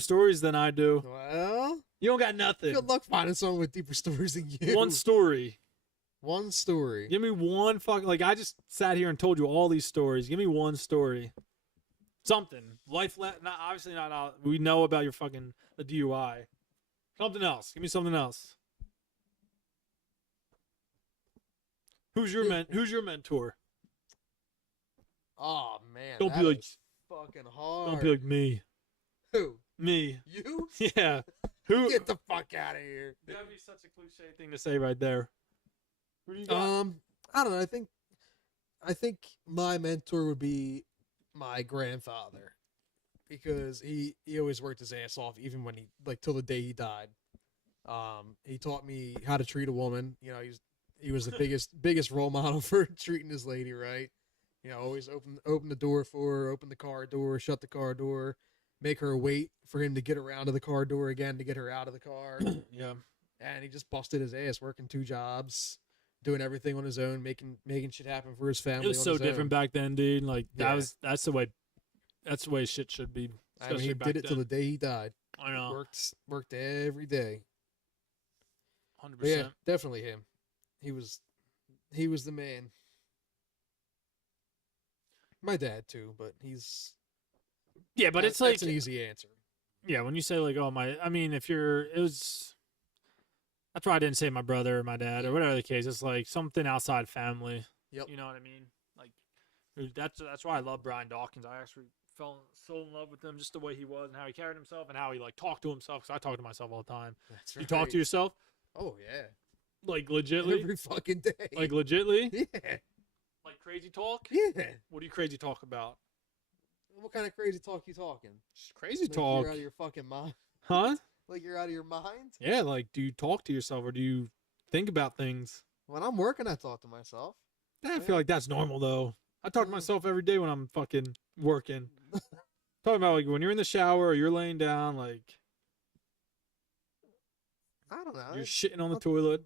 stories than I do? Well, you don't got nothing. Good luck finding someone with deeper stories than you. One story. Give me one fucking, like, I just sat here and told you all these stories. Give me one story. Something. Obviously not all. We know about your fucking the DUI. Something else. Give me something else. Who's your mentor? Oh man. Don't be like fucking hard. Don't be like me. Who? Me. You? Yeah. Who? Get the fuck out of here. That'd be such a cliche thing to say right there. Who do you got? I don't know. I think my mentor would be my grandfather, because he always worked his ass off, even when till the day he died. He taught me how to treat a woman. He was the biggest role model for treating his lady right. Always open the door for her, open the car door, shut the car door, make her wait for him to get around to the car door again to get her out of the car. Yeah. And he just busted his ass, working 2 jobs, doing everything on his own, making shit happen for his family. It was so different back then, dude. Like that's the way shit should be. I mean, he did it till the day he died. I know. Worked every day. 100%. Yeah, definitely him. He was the man. My dad too, but he's. Yeah, but it's that's an easy answer. Yeah, when you say like, I mean, that's why I didn't say my brother or my dad or whatever the case. It's like something outside family. Yep. You know what I mean? Like, that's why I love Brian Dawkins. I actually fell so in love with him, just the way he was and how he carried himself and how he like talked to himself. Because I talk to myself all the time. That's right. You talk to yourself? Oh yeah. Like legitly? Every fucking day. Like legitly? Yeah. Like crazy talk? Yeah. What do you crazy talk about? What kind of crazy talk you talking? Just crazy talk. You're out of your fucking mind. Huh? Like you're out of your mind? Yeah, like do you talk to yourself or do you think about things? When I'm working, I talk to myself. I feel like that's normal though. I talk to myself every day when I'm fucking working. Talking about like when you're in the shower or you're laying down, like I don't know. you're shitting on the toilet.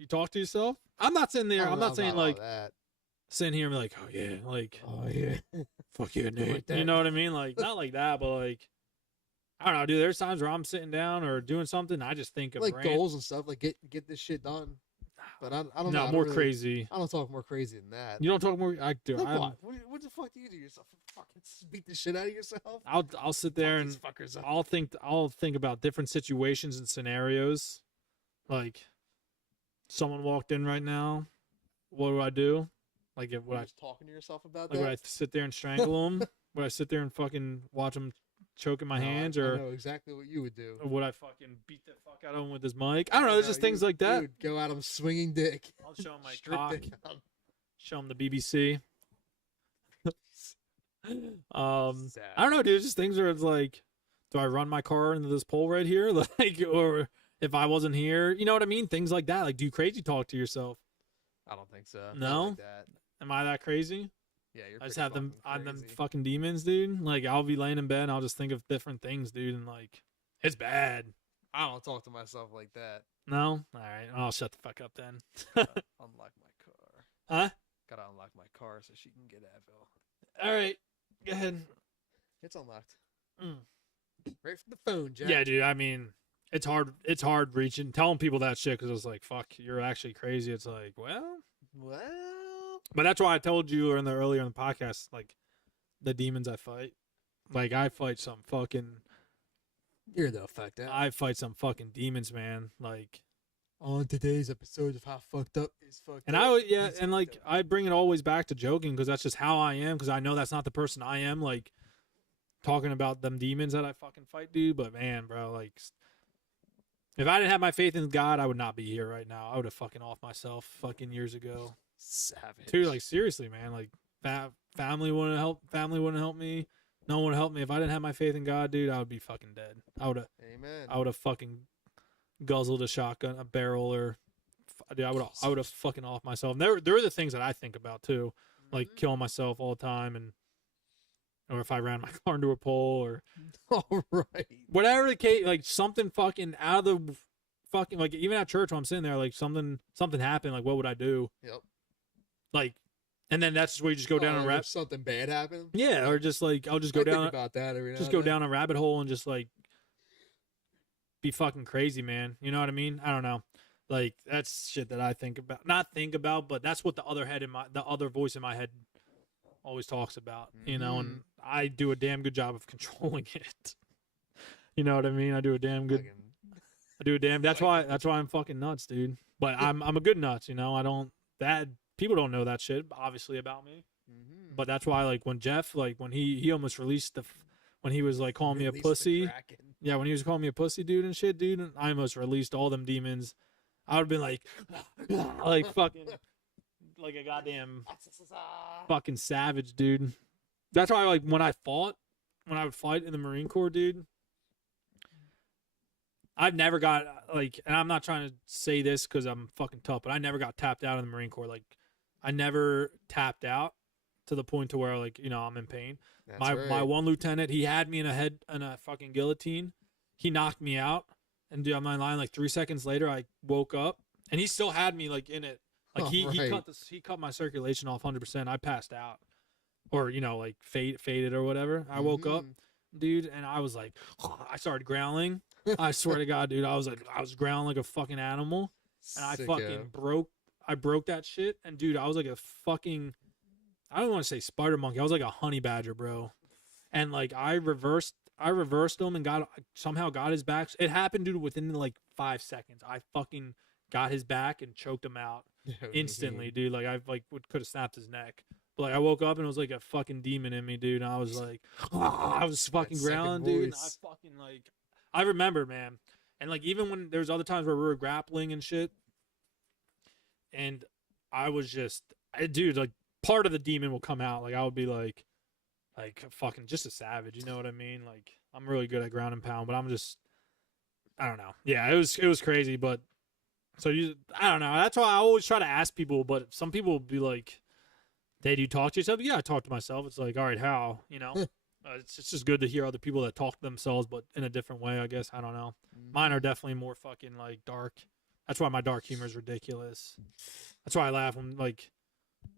You talk to yourself? I'm not sitting there. I'm not saying like that. sitting here and be like, oh yeah, like Oh yeah. fuck yeah, Nate. Like that. You know what I mean? Like not like that, but like I don't know, dude. There's times where I'm sitting down or doing something. I just think of Like goals and stuff. Like get this shit done. But I don't know. No, more crazy. I don't talk more crazy than that. You don't talk more. I do. Like what the fuck do you do yourself? Fucking beat the shit out of yourself? I'll sit there and I'll think about different situations and scenarios. Like someone walked in right now. What do I do? Like if Would I talking to yourself about like that? would I sit there and strangle him? Would I sit there and fucking watch him choke in my hands, I or know exactly what you would do. or would I fucking beat the fuck out of him with his mic? I don't know. There's just things like that. Dude, go at him swinging dick. I'll show him my Strip cock. dick out. Show him the BBC. Sad. I don't know, dude. Just things where it's like, do I run my car into this pole right here, like, or if I wasn't here, you know what I mean? Things like that. Like, do you crazy talk to yourself? I don't think so. No? Not like that. Am I that crazy? Yeah, you're. I just pretty have them. fucking I'm them crazy. fucking demons, dude. Like, I'll be laying in bed and I'll just think of different things, dude, and like, it's bad. I don't talk to myself like that. No? All right. I'll shut the fuck up then. Unlock my car. Huh? Gotta unlock my car so she can get Advil. All right. Go ahead. It's unlocked. Mm. Right from the phone, Jack. Yeah, dude. I mean, it's hard. It's hard reaching, telling people that shit because it's like, fuck, you're actually crazy. It's like, well, but that's why I told you earlier in the podcast, like the demons I fight. Like I fight some fucking. You're the fucked up. I fight some fucking demons, man. Like On today's episode of How Fucked Up is Fucked and Up. and like I bring it always back to joking because that's just how I am because I know that's not the person I am. Like talking about them demons that I fucking fight, dude. But man, bro, like if I didn't have my faith in God, I would not be here right now. I would have fucking off myself fucking years ago. Savage. Dude, like seriously, man. Like family wouldn't help. Family wouldn't help me. No one would help me if I didn't have my faith in God, dude. I would be fucking dead. Amen. I would have fucking guzzled a shotgun, a barrel, or dude, I would have fucking off myself. And there are the things that I think about too, like killing myself all the time, or if I ran my car into a pole, or All right. whatever the case, like something fucking out of the fucking like even at church when I'm sitting there, like something happened, like what would I do? Yep. Like, and then that's just where you just go down a if rabbit. something bad happened. Yeah, or just like I'll just go I think down about that every now just and go then. down a rabbit hole and just like be fucking crazy, man. You know what I mean? I don't know. Like that's shit that I not think about, but that's what the other voice in my head always talks about, you know, and I do a damn good job of controlling it. You know what I mean? I do a damn that's why I'm fucking nuts, dude. But I'm a good nuts, you know. People don't know that shit obviously about me. But that's why like when Jeff when he almost released when he was like calling me a pussy. Yeah, when he was calling me a pussy dude and shit, dude, and I almost released all them demons. I would have been like fucking like a goddamn fucking savage, dude. That's why like when I would fight in the Marine Corps, dude, I've never got like, and I'm not trying to say this because I'm fucking tough, but I never got tapped out in the Marine Corps. Like I never tapped out to the point to where like, you know, I'm in pain. My one lieutenant, he had me in a fucking guillotine. He knocked me out, and dude, on my line like 3 seconds later, I woke up, and he still had me like in it. Like he cut my circulation off 100%. I passed out, or you know, like faded or whatever. I woke up, dude, and I was like, I started growling. I swear to God, dude, I was growling like a fucking animal, and I fucking broke that shit. And dude, I was like a fucking, I don't want to say spider monkey. I was like a honey badger, bro. And like I reversed him and somehow got his back. It happened, dude, within like 5 seconds. I fucking got his back and choked him out instantly, dude. Like I could have snapped his neck. But like I woke up and it was like a fucking demon in me, dude. And I was like, I was fucking growling, dude. And I fucking like, I remember, man. And like even when there's other times where we were grappling and shit, and I was just, dude, like part of the demon will come out. Like I would be like fucking just a savage, you know what I mean? Like I'm really good at ground and pound, but I'm just, I don't know. Yeah, it was crazy, but so I don't know. That's why I always try to ask people, but some people will be like, "Hey, do you talk to yourself?" Yeah, I talk to myself. It's like, all right, how? You know, it's just good to hear other people that talk to themselves, but in a different way, I guess. I don't know. Mine are definitely more fucking like dark. That's why my dark humor is ridiculous. That's why I laugh when like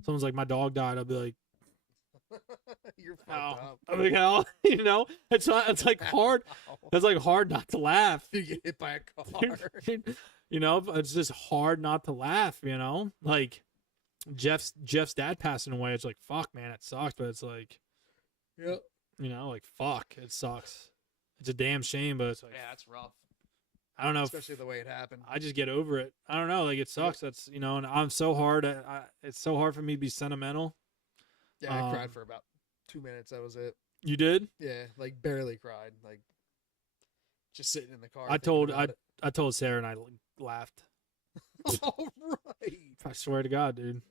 someone's like, my dog died. I'll be like, You're fucked how? up. I'm like, how? You know, it's not. It's like hard. It's like hard not to laugh. You get hit by a car. You know, it's just hard not to laugh. You know, like Jeff's dad passing away. It's like, fuck, man, it sucks. But it's like, Yep. you know, like fuck, it sucks. It's a damn shame, but it's like, Yeah, it's rough. I don't know. Especially the way it happened. I just get over it. I don't know. Like it sucks. That's, you know, and I'm so hard. It's so hard for me to be sentimental. Yeah, I cried for about 2 minutes. That was it. You did? Yeah, like barely cried. Like just sitting in the car. I told Sarah and I laughed. All right. I swear to God, dude.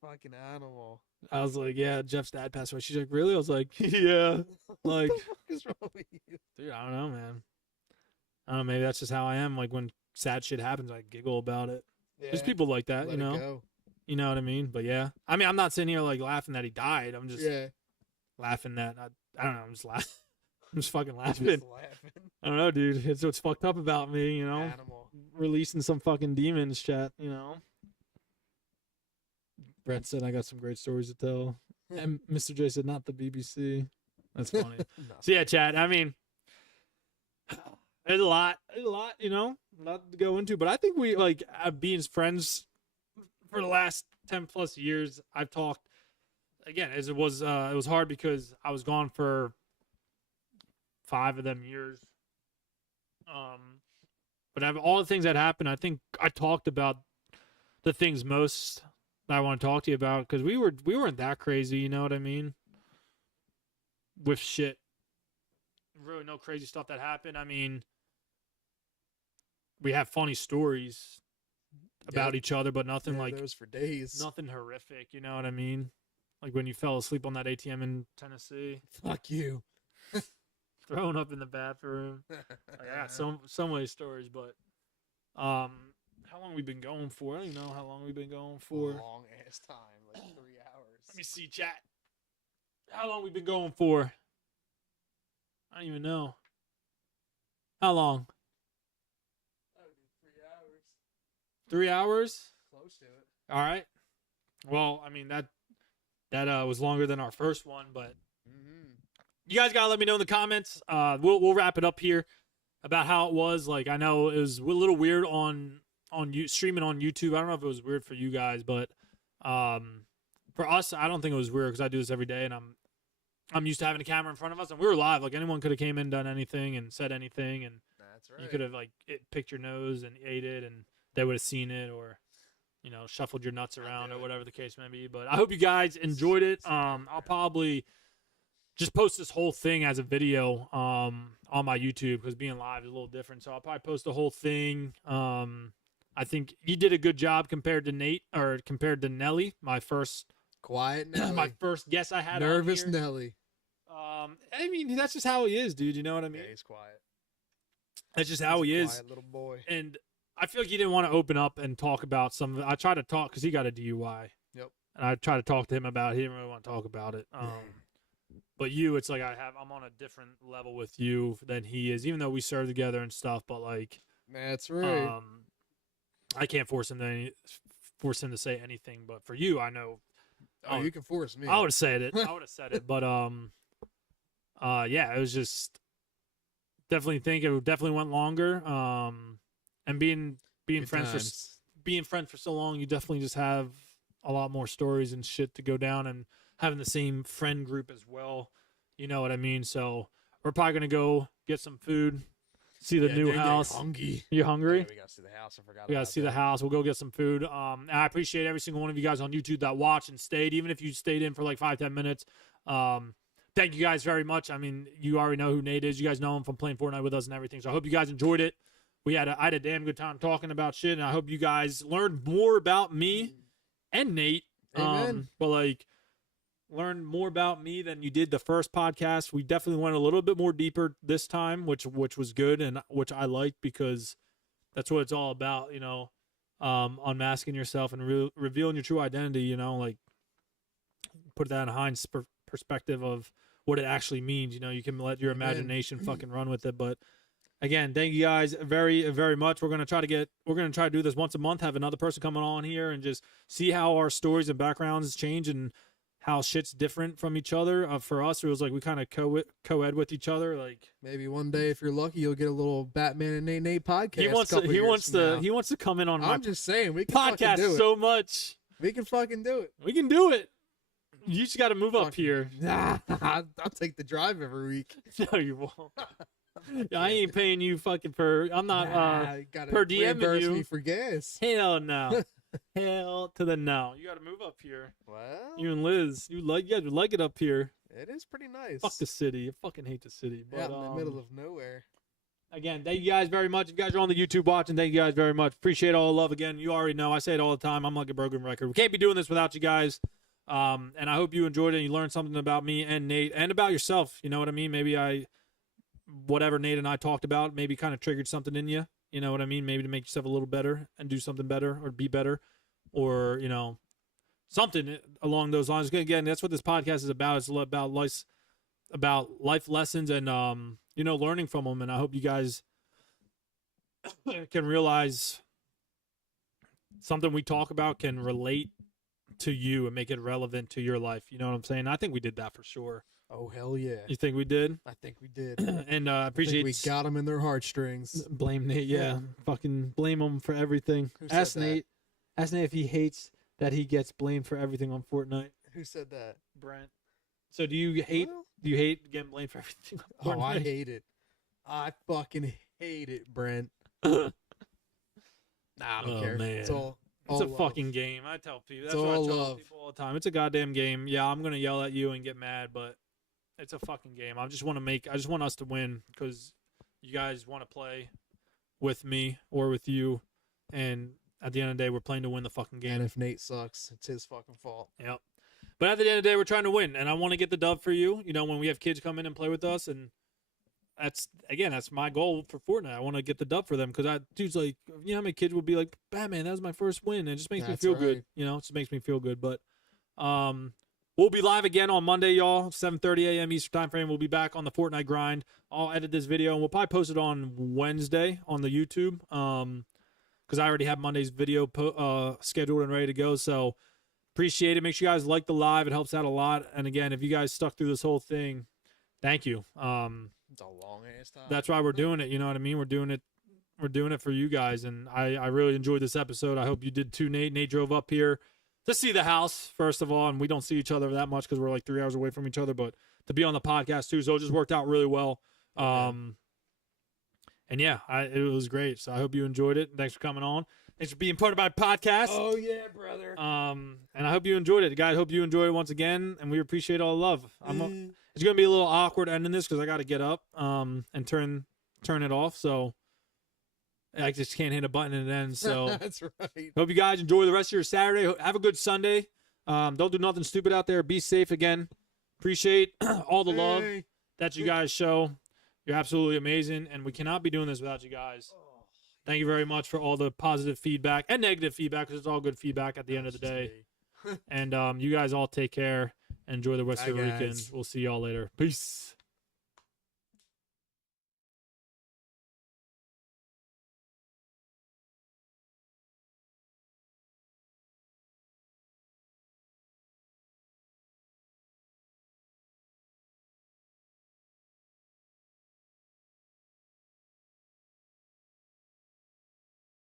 Fucking animal. I was like, yeah, Jeff's dad passed away. She's like, really? I was like, yeah. Like, what the fuck is wrong with you? dude, I don't know, man. I don't know. Maybe that's just how I am. Like when sad shit happens, I giggle about it. Yeah, There's people like that, let you it know. go. You know what I mean? But yeah, I mean, I'm not sitting here like laughing that he died. I'm just laughing that I don't know. I'm just laughing. I'm just fucking laughing. Just laughing. I don't know, dude. It's what's fucked up about me, you know. Animal. Releasing some fucking demons, chat. You know. Brett said I got some great stories to tell, and Mr. J said not the BBC. That's funny. No. So yeah, chat. I mean, there's a lot, you know, a lot to go into. But I think we like being friends for the last 10+ years. I've talked again as it was hard because I was gone for 5 of them years. But out of all the things that happened, I think I talked about the things most that I want to talk to you about because we weren't that crazy, you know what I mean? With shit. Really no crazy stuff that happened. I mean, we have funny stories about each other, but nothing like those for days. nothing horrific, you know what I mean? Like when you fell asleep on that ATM in Tennessee, Fuck you. throwing up in the bathroom. Like, I got so many stories, but how long we been going for? I don't even know how long we've been going for. A long ass time, like 3 hours. Let me see, chat. How long we been going for? I don't even know. How long? That would be 3 3 hours. hours? Close to it. All right. Well, I mean that was longer than our first one, but you guys gotta let me know in the comments. We'll wrap it up here about how it was. Like I know it was a little weird on you streaming on YouTube. I don't know if it was weird for you guys, but for us, I don't think it was weird because I do this every day, and I'm used to having a camera in front of us, and we were live. Like anyone could have came in, done anything, and said anything, and That's right. you could have like picked your nose and ate it, and they would have seen it, or you know, shuffled your nuts around, or whatever the case may be. But I hope you guys enjoyed it. I'll probably just post this whole thing as a video on my YouTube because being live is a little different. So I'll probably post the whole thing. I think you did a good job compared to Nate or compared to Nelly, my first Quiet Nelly. my first guest I had. Nervous on here. Nelly. I mean, that's just how he is, dude. You know what I mean? Yeah, he's quiet. That's just how he He's a is. quiet little boy. And I feel like he didn't want to open up and talk about some of it. I tried to talk because he got a DUI. Yep. And I tried to talk to him about it. He didn't really want to talk about it. But you, it's like I'm on a different level with you than he is, even though we serve together and stuff. But like, That's right. I can't force him to say anything. But for you, I know. You can force me. I would have said it. But yeah, it was just definitely think it definitely went longer. And being Good friends times. being friends for so long, you definitely just have a lot more stories and shit to go down, and having the same friend group as well. You know what I mean? So we're probably gonna go get some food, see the new house. Hungry. You hungry? Yeah, we gotta see the house. I forgot. We gotta see the house. We'll go get some food. And I appreciate every single one of you guys on YouTube that watched and stayed, even if you stayed in for like 5-10 minutes. Thank you guys very much. I mean, you already know who Nate is. You guys know him from playing Fortnite with us and everything. So I hope you guys enjoyed it. I had a damn good time talking about shit, and I hope you guys learned more about me and Nate. Amen. But like, learned more about me than you did the first podcast. We definitely went a little bit more deeper this time, which was good and which I liked because that's what it's all about, you know, unmasking yourself and revealing your true identity, you know, like put that in hind's perspective of what it actually means. You know, you can let your imagination fucking run with it, but again, thank you guys very, very much. We're gonna try to do this once a month. Have another person coming on here and just see how our stories and backgrounds change and how shit's different from each other. For us, it was like we kind of co-ed with each other. Like maybe one day, if you're lucky, you'll get a little Batman and Nate podcast. He wants to come in on my I'm just saying, we can podcast do it. so much. We can fucking do it. We can do it. You just got to move up here. Nah, I'll take the drive every week. No, you won't. I ain't paying you fucking for. I'm not per DMing you me for gas. Hell no. Hell to the no. You got to move up here. Well, You and Liz, you guys would like it up here. it is pretty nice. Fuck the city. I fucking hate the city. But, Yeah, in the middle of nowhere. Again, thank you guys very much. If you guys are on the YouTube watching, thank you guys very much. Appreciate all the love again. You already know. I say it all the time. I'm like a broken record. We can't be doing this without you guys. And I hope you enjoyed it and you learned something about me and Nate and about yourself. You know what I mean? Maybe whatever Nate and I talked about, maybe kind of triggered something in you. You know what I mean? Maybe to make yourself a little better and do something better or be better or, something along those lines. Again, that's what this podcast is about. It's about life lessons and, learning from them. And I hope you guys can realize something we talk about can relate to you and make it relevant to your life. You know what I'm saying? I think we did that for sure. Oh, hell yeah. You think we did? I think we did. And appreciate we got them in their heartstrings. Blame Nate, yeah. Fucking blame him for everything. Ask Nate if he hates that he gets blamed for everything on Fortnite. Who said that? Brent. So do you hate getting blamed for everything on Fortnite? Oh, I hate it. I fucking hate it, Brent. Nah, I don't care. Man. It's all It's a love. fucking game. I tell people. That's It's what I all tell love. people all the time. It's a goddamn game. Yeah, I'm gonna yell at you and get mad, but it's a fucking game. I just want us to win because you guys want to play with me or with you, and at the end of the day, we're playing to win the fucking game. And if Nate sucks, it's his fucking fault. Yep. But at the end of the day, we're trying to win, and I want to get the dub for you. When we have kids come in and play with us, and that's my goal for Fortnite. I want to get the dub for them because dude's like, how many kids would be like, Batman, that was my first win. And it just makes me feel good. It just makes me feel good. But we'll be live again on Monday, y'all, 7:30 a.m. Eastern time frame. We'll be back on the Fortnite grind. I'll edit this video, and we'll probably post it on Wednesday on the YouTube because I already have Monday's video scheduled and ready to go. So appreciate it. Make sure you guys like the live. It helps out a lot. And again, if you guys stuck through this whole thing, thank you. It's a long ass time. That's why we're doing it. You know what I mean? We're doing it for you guys. And I really enjoyed this episode. I hope you did too, Nate. Nate drove up here to see the house, first of all. And we don't see each other that much because we're like 3 hours away from each other. But to be on the podcast too. So it just worked out really well. And yeah, it was great. So I hope you enjoyed it. Thanks for coming on. Thanks for being part of my podcast. Oh yeah, brother. And I hope you enjoyed it, guys. Hope you enjoyed it once again, and we appreciate all the love. It's gonna be a little awkward ending this because I got to get up and turn it off. So I just can't hit a button and it ends. So that's right. Hope you guys enjoy the rest of your Saturday. Have a good Sunday. Don't do nothing stupid out there. Be safe again. Appreciate all the love that you guys show. You're absolutely amazing, and we cannot be doing this without you guys. Thank you very much for all the positive feedback and negative feedback because it's all good feedback at the end of the day. And you guys all take care and enjoy the rest of your weekend. We'll see y'all later. Peace.